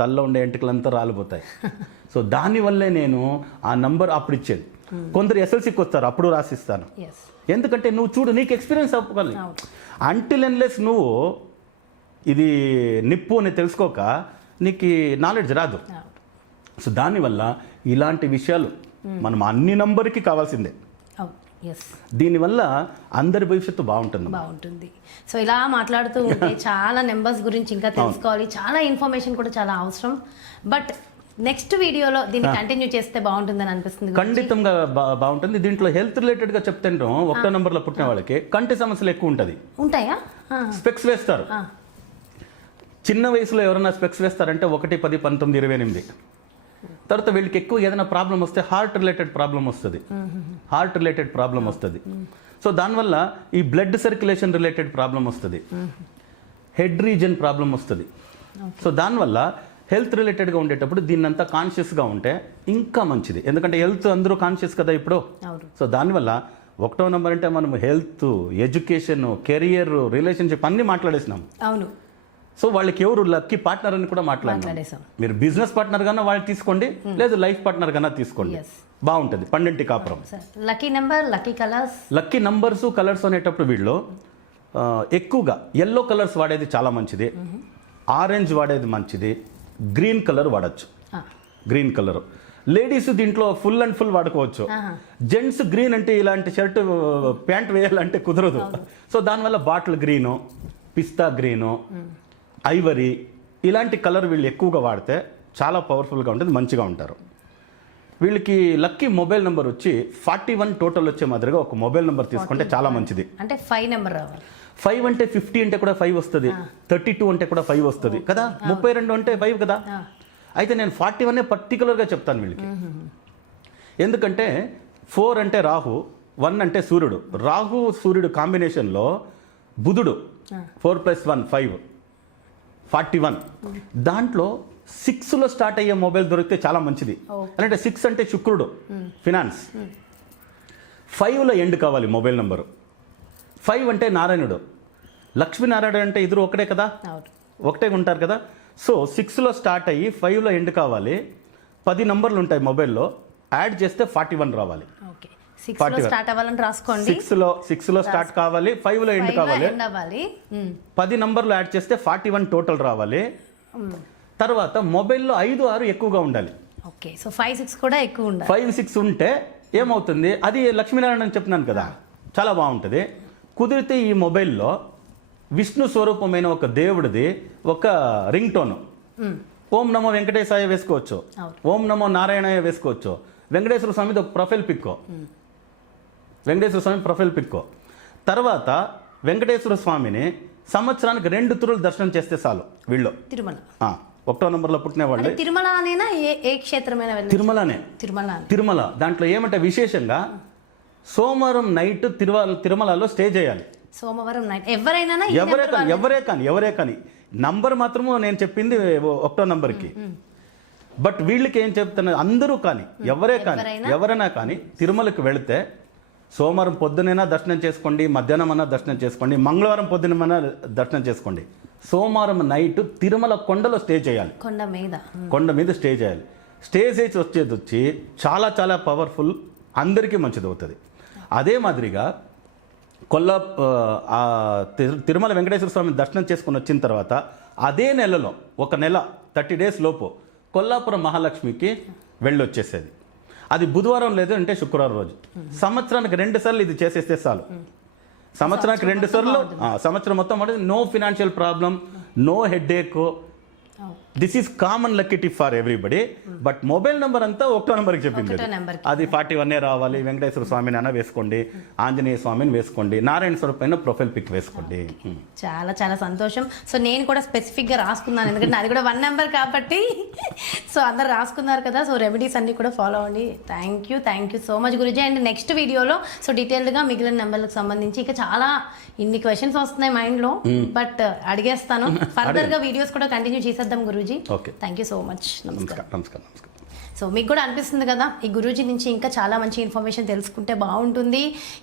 తల్లో ఉండే ఎంటికలంతా రాలిపోతాయి. సో దానివల్లే నేను ఆ నంబర్ అప్పుడు ఇచ్చేది. కొందరు ఎస్ఎల్సీకి వస్తారు, అప్పుడు రాసిస్తాను. ఎస్. ఎందుకంటే నువ్వు చూడు, నీకు ఎక్స్పీరియన్స్ అవ్వాలి. అంటిల్ ఎన్లెస్ నువ్వు ఇది నిప్పు అని తెలుసుకోక నీకు నాలెడ్జ్ రాదు. సో దానివల్ల ఇలాంటి విషయాలు మనం అన్ని నంబర్కి కావాల్సిందే. దీనివల్ల అందరి భవిష్యత్తు బాగుంటుంది. సో ఇలా మాట్లాడుతూ ఉంటే చాలా నెంబర్స్ గురించి ఇంకా తెలుసుకోవాలి, చాలా ఇన్ఫర్మేషన్ కూడా చాలా అవసరం. బట్ నెక్స్ట్ వీడియోలో దీన్ని కంటిన్యూ చేస్తే బాగుంటుందని అనిపిస్తుంది. ఖండితంగా బాగుంటుంది. దీంట్లో హెల్త్ రిలేటెడ్ గా చెప్తాను. 1వ నంబర్లో పుట్టిన వాళ్ళకి కంటి సమస్యలు ఎక్కువ ఉంటాయా? స్పెక్స్ వేస్తారు. చిన్న వయసులో ఎవరైనా స్పెక్స్ వేస్తారంటే 1, 10, 19, 28. తర్వాత వీళ్ళకి ఎక్కువ ఏదైనా ప్రాబ్లం వస్తే హార్ట్ రిలేటెడ్ ప్రాబ్లం వస్తుంది. సో దానివల్ల ఈ బ్లడ్ సర్క్యులేషన్ రిలేటెడ్ ప్రాబ్లం వస్తుంది, హెడ్ రీజన్ ప్రాబ్లం వస్తుంది. సో దానివల్ల హెల్త్ రిలేటెడ్గా ఉండేటప్పుడు దీన్నంతా కాన్షియస్గా ఉంటే ఇంకా మంచిది. ఎందుకంటే హెల్త్ అందరూ కాన్షియస్ కదా ఇప్పుడు. సో దానివల్ల 1వ నంబర్ అంటే మనం హెల్త్, ఎడ్యుకేషన్, కెరియర్, రిలేషన్షిప్ అన్నీ మాట్లాడేసినాం. అవును. సో వాళ్ళకి ఎవరు లక్కీ పార్ట్నర్ అని కూడా మాట్లాడేసాం. మీరు బిజినెస్ పార్ట్నర్ కన్నా వాళ్ళు తీసుకోండి, లేదు లైఫ్ పార్ట్నర్ కన్నా తీసుకోండి, బాగుంటుంది. 12 కాపురం. Lucky number, lucky numbers, colours అనేటప్పుడు వీళ్ళు ఎక్కువగా ఎల్లో కలర్స్ వాడేది చాలా మంచిది, ఆరెంజ్ వాడేది మంచిది, గ్రీన్ కలర్ వాడచ్చు. గ్రీన్ కలర్ లేడీస్ దీంట్లో ఫుల్ అండ్ ఫుల్ వాడుకోవచ్చు. జెంట్స్ గ్రీన్ అంటే ఇలాంటి షర్ట్ ప్యాంట్ వేయాలంటే కుదరదు. సో దానివల్ల బాటిల్ గ్రీను, పిస్తా గ్రీను, ఐవరీ ఇలాంటి కలర్ వీళ్ళు ఎక్కువగా వాడితే చాలా పవర్ఫుల్గా ఉంటుంది, మంచిగా ఉంటారు. వీళ్ళకి లక్కీ మొబైల్ నెంబర్ వచ్చి 41 టోటల్ వచ్చే మాదిరిగా ఒక మొబైల్ నెంబర్ తీసుకుంటే చాలా మంచిది. అంటే 5 నెంబర్ రావాలి. 5 అంటే 50 అంటే కూడా 5 వస్తుంది, 32 అంటే కూడా 5 వస్తుంది కదా, 32 అంటే 5 కదా. అయితే నేను 41 పర్టికులర్గా చెప్తాను వీళ్ళకి. ఎందుకంటే 4 అంటే రాహు, 1 అంటే సూర్యుడు. రాహు సూర్యుడు కాంబినేషన్లో బుధుడు 4 + 1 5, 41. దాంట్లో 6లో స్టార్ట్ అయ్యే మొబైల్ దొరికితే చాలా మంచిది. అంటే 6 అంటే శుక్రుడు, ఫినాన్స్. 5లో ఎండ్ కావాలి మొబైల్ నెంబరు. 5 అంటే నారాయణుడు, లక్ష్మీనారాయణ అంటే ఇద్దరు ఒకటే కదా, ఒకటే ఉంటారు కదా. సో 6లో స్టార్ట్ అయ్యి 5లో ఎండ్ కావాలి. 10 నంబర్లు ఉంటాయి మొబైల్లో, యాడ్ చేస్తే 41 రావాలి. 6లో స్టార్ట్ అవ్వాలని రాసుకోండి. 6లో స్టార్ట్ కావాలి, 5లో ఎండ్ కావాలి. 10 నంబర్లు యాడ్ చేస్తే 41 టోటల్ రావాలి. తర్వాత మొబైల్లో 5, 6 ఎక్కువగా ఉండాలి. ఓకే. సో 5, 6 కూడా ఎక్కువ ఉండాలి. 5, 6 ఉంటే ఏమవుతుంది, అది లక్ష్మీనారాయణ అని చెప్పినాను కదా, చాలా బాగుంటుంది. కుదిరితే ఈ మొబైల్లో విష్ణు స్వరూపమైన ఒక దేవుడిది ఒక రింగ్ టోన్, ఓం నమో వెంకటేశాయ వేసుకోవచ్చు, ఓం నమో నారాయణాయ వేసుకోవచ్చు, వెంకటేశ్వర స్వామిది ఒక ప్రొఫైల్ పిక్కో, తర్వాత వెంకటేశ్వర స్వామిని సంవత్సరానికి 2 తురులు దర్శనం చేస్తే చాలు. వీళ్ళు తిరుమల 1వ నంబర్లో పుట్టిన వాళ్ళు తిరుమల అనేనా, ఏ క్షేత్రమైన తిరుమలనే. తిరుమల దాంట్లో ఏమంటే విశేషంగా సోమవారం నైట్ తిరుమలలో స్టే చేయాలి. సోమవారం నైట్ ఎవరే కానీ నంబర్ మాత్రము నేను చెప్పింది 1వ నంబర్కి. బట్ వీళ్ళకి ఏం చెప్తున్నా, అందరూ కానీ ఎవరైనా కానీ తిరుమలకి వెళితే సోమవారం పొద్దునైనా దర్శనం చేసుకోండి, మధ్యాహ్నం అన్నా దర్శనం చేసుకోండి, మంగళవారం పొద్దునైనా దర్శనం చేసుకోండి. సోమవారం నైట్ తిరుమల కొండలో స్టే చేయాలి, కొండ మీద స్టే చేయాలి. స్టే చేసి వచ్చి చాలా చాలా పవర్ఫుల్, అందరికీ మంచిది అవుతుంది. అదే మాదిరిగా తిరుమల వెంకటేశ్వర స్వామి దర్శనం చేసుకుని వచ్చిన తర్వాత అదే నెలలో 1 నెల 30 డేస్ లోపు కొల్లాపురం మహాలక్ష్మికి వెళ్ళొచ్చేసేది. అది బుధవారం లేదు అంటే శుక్రవారం రోజు. సంవత్సరానికి 2 సార్లు ఇది చేసేస్తే చాలు. సంవత్సరానికి 2 సార్లు, సంవత్సరం మొత్తం అంటే no financial problem, no headache. This is common lucky tip for everybody. But mobile number అంతా 1వ నెంబర్కి చెప్పింది. అది 41 రావాలి. వెంకటేశ్వర స్వామిని అయినా వేసుకోండి, ఆంజనేయ స్వామిని వేసుకోండి, నారాయణ స్వరూప్ అయినా ప్రొఫైల్ పిక్ వేసుకోండి. చాలా చాలా సంతోషం. సో నేను కూడా స్పెసిఫిక్గా రాసుకున్నాను, ఎందుకంటే అది కూడా 1 నెంబర్ కాబట్టి. సో అందరు రాసుకున్నారు కదా, సో రెమెడీస్ అన్ని కూడా ఫాలో అవ్వండి. Thank you so much Guruji. And next వీడియోలో సో డీటెయిల్డ్గా మిగిలిన నెంబర్లకు సంబంధించి ఇక చాలా ఇన్ని క్వశ్చన్స్ వస్తున్నాయి మైండ్లో, బట్ అడిగేస్తాను. ఫర్దర్గా వీడియోస్ కూడా కంటిన్యూ చేసేద్దాం Guruji. Okay, thank you so much. నమస్కారం. సో మీకు కూడా అనిపిస్తుంది కదా ఈ గురూజీ నుంచి ఇంకా చాలా మంచి ఇన్ఫర్మేషన్ తెలుసుకుంటే బాగుంటుంది,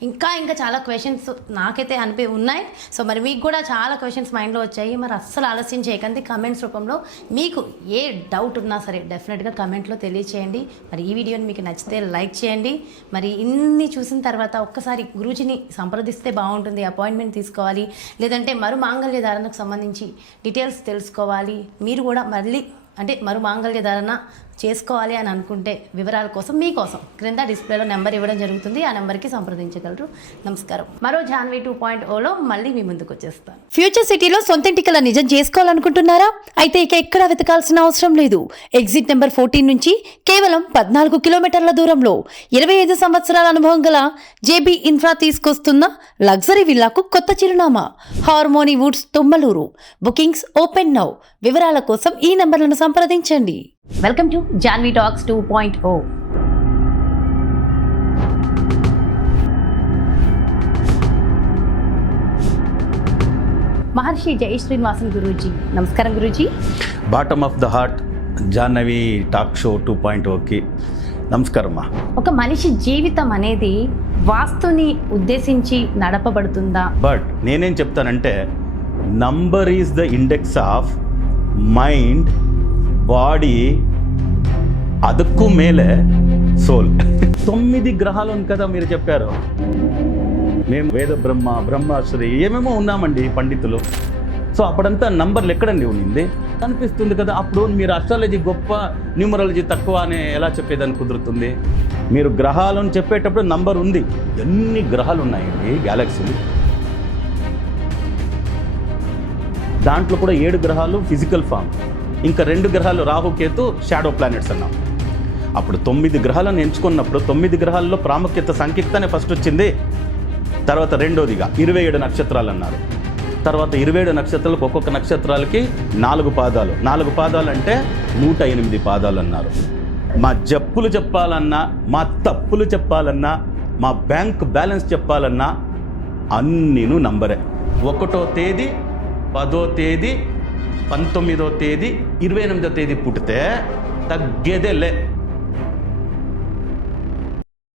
ఇంకా చాలా క్వశ్చన్స్ నాకైతే ఉన్నాయి. సో మరి మీకు కూడా చాలా క్వశ్చన్స్ మైండ్లో వచ్చాయి. మరి అస్సలు ఆలస్యం చేయకండి, కమెంట్స్ రూపంలో మీకు ఏ డౌట్ ఉన్నా సరే డెఫినెట్గా కమెంట్లో తెలియచేయండి. మరి ఈ వీడియోని మీకు నచ్చితే లైక్ చేయండి. మరి ఇన్ని చూసిన తర్వాత ఒక్కసారి గురూజీని సంప్రదిస్తే బాగుంటుంది, అపాయింట్మెంట్ తీసుకోవాలి, లేదంటే మరు మాంగళ్య ధారణకు సంబంధించి డీటెయిల్స్ తెలుసుకోవాలి, మీరు కూడా మళ్ళీ అంటే మరు మాంగళ్య ధారణ చేసుకోవాలి అని అనుకుంటే వివరాల కోసం మీకోసం క్రింద డిస్ప్లేలో నెంబర్ ఇవ్వడం జరుగుతుంది, ఆ నెంబర్కి సంప్రదించగలరు. నమస్కారం. మరో జాన్వీ 2.0లో మళ్ళీ మీ ముందుకు వచ్చేస్తాను. ఫ్యూచర్ సిటీలో సొంతింటి కల నిజం చేసుకోవాలనుకుంటున్నారా? అయితే ఇక ఎక్కడా వెతకాల్సిన అవసరం లేదు. ఎగ్జిట్ నెంబర్ 14 నుంచి కేవలం 14 కిలోమీటర్ల దూరంలో 25 సంవత్సరాల అనుభవం గల జేబీ ఇన్ఫ్రా తీసుకొస్తున్న లగ్జరీ విల్లాకు కొత్త చిరునామా harmony woods Tummaluru. Bookings open now. వివరాల కోసం ఈ నంబర్లను సంప్రదించండి. Welcome to Janhvi talks 2.0. Maharshi Jai Srinivasan Guruji. నమస్కారం Guruji. Bottom of the heart Jahnavi talk show 2.0కి నమస్కారమ్మా. ఒక మనిషి జీవితం అనేది వాస్తుని ఉద్దేశించి నడపబడుతుందా? బట్ నేనేం చెప్తానంటే number is the index of mind, body, ಅದಕ್ಕೂ ಮೇಲೆ సోల్. 9 గ్రహాలు ఉంది కదా మీరు చెప్పారు. మేము వేద బ్రహ్మశ్రీ ఏమేమో ఉన్నామండి పండితులు. సో అప్పుడంతా నంబర్లు ఎక్కడండి ఉన్నింది అనిపిస్తుంది కదా. అప్పుడు మీరు అస్ట్రాలజీ గొప్ప, న్యూమరాలజీ తక్కువ అని ఎలా చెప్పేదాన్ని కుదురుతుంది? మీరు గ్రహాలను చెప్పేటప్పుడు నంబర్ ఉంది. ఎన్ని గ్రహాలు ఉన్నాయండి గ్యాలక్సీలు? దాంట్లో కూడా 7 గ్రహాలు ఫిజికల్ ఫామ్, ఇంకా 2 గ్రహాలు రాహుకేతు షాడో ప్లానెట్స్ అన్నాం. అప్పుడు 9 గ్రహాలను ఎంచుకున్నప్పుడు 9 గ్రహాల్లో ప్రాముఖ్యత సంఖ్యతనే ఫస్ట్ వచ్చింది. తర్వాత రెండోదిగా 27 నక్షత్రాలు అన్నారు. తర్వాత 27 నక్షత్రాలకు ఒక్కొక్క నక్షత్రాలకి 4 పాదాలు. 4 పాదాలు అంటే 108 పాదాలు అన్నారు. మా జప్పులు చెప్పాలన్నా, మా తప్పులు చెప్పాలన్నా, మా బ్యాంక్ బ్యాలెన్స్ చెప్పాలన్నా అన్నీను నంబరే. 1వ తేదీ, 10వ తేదీ, 19వ తేదీ, 28వ తేదీ పుట్టితే తగ్గేదే లే.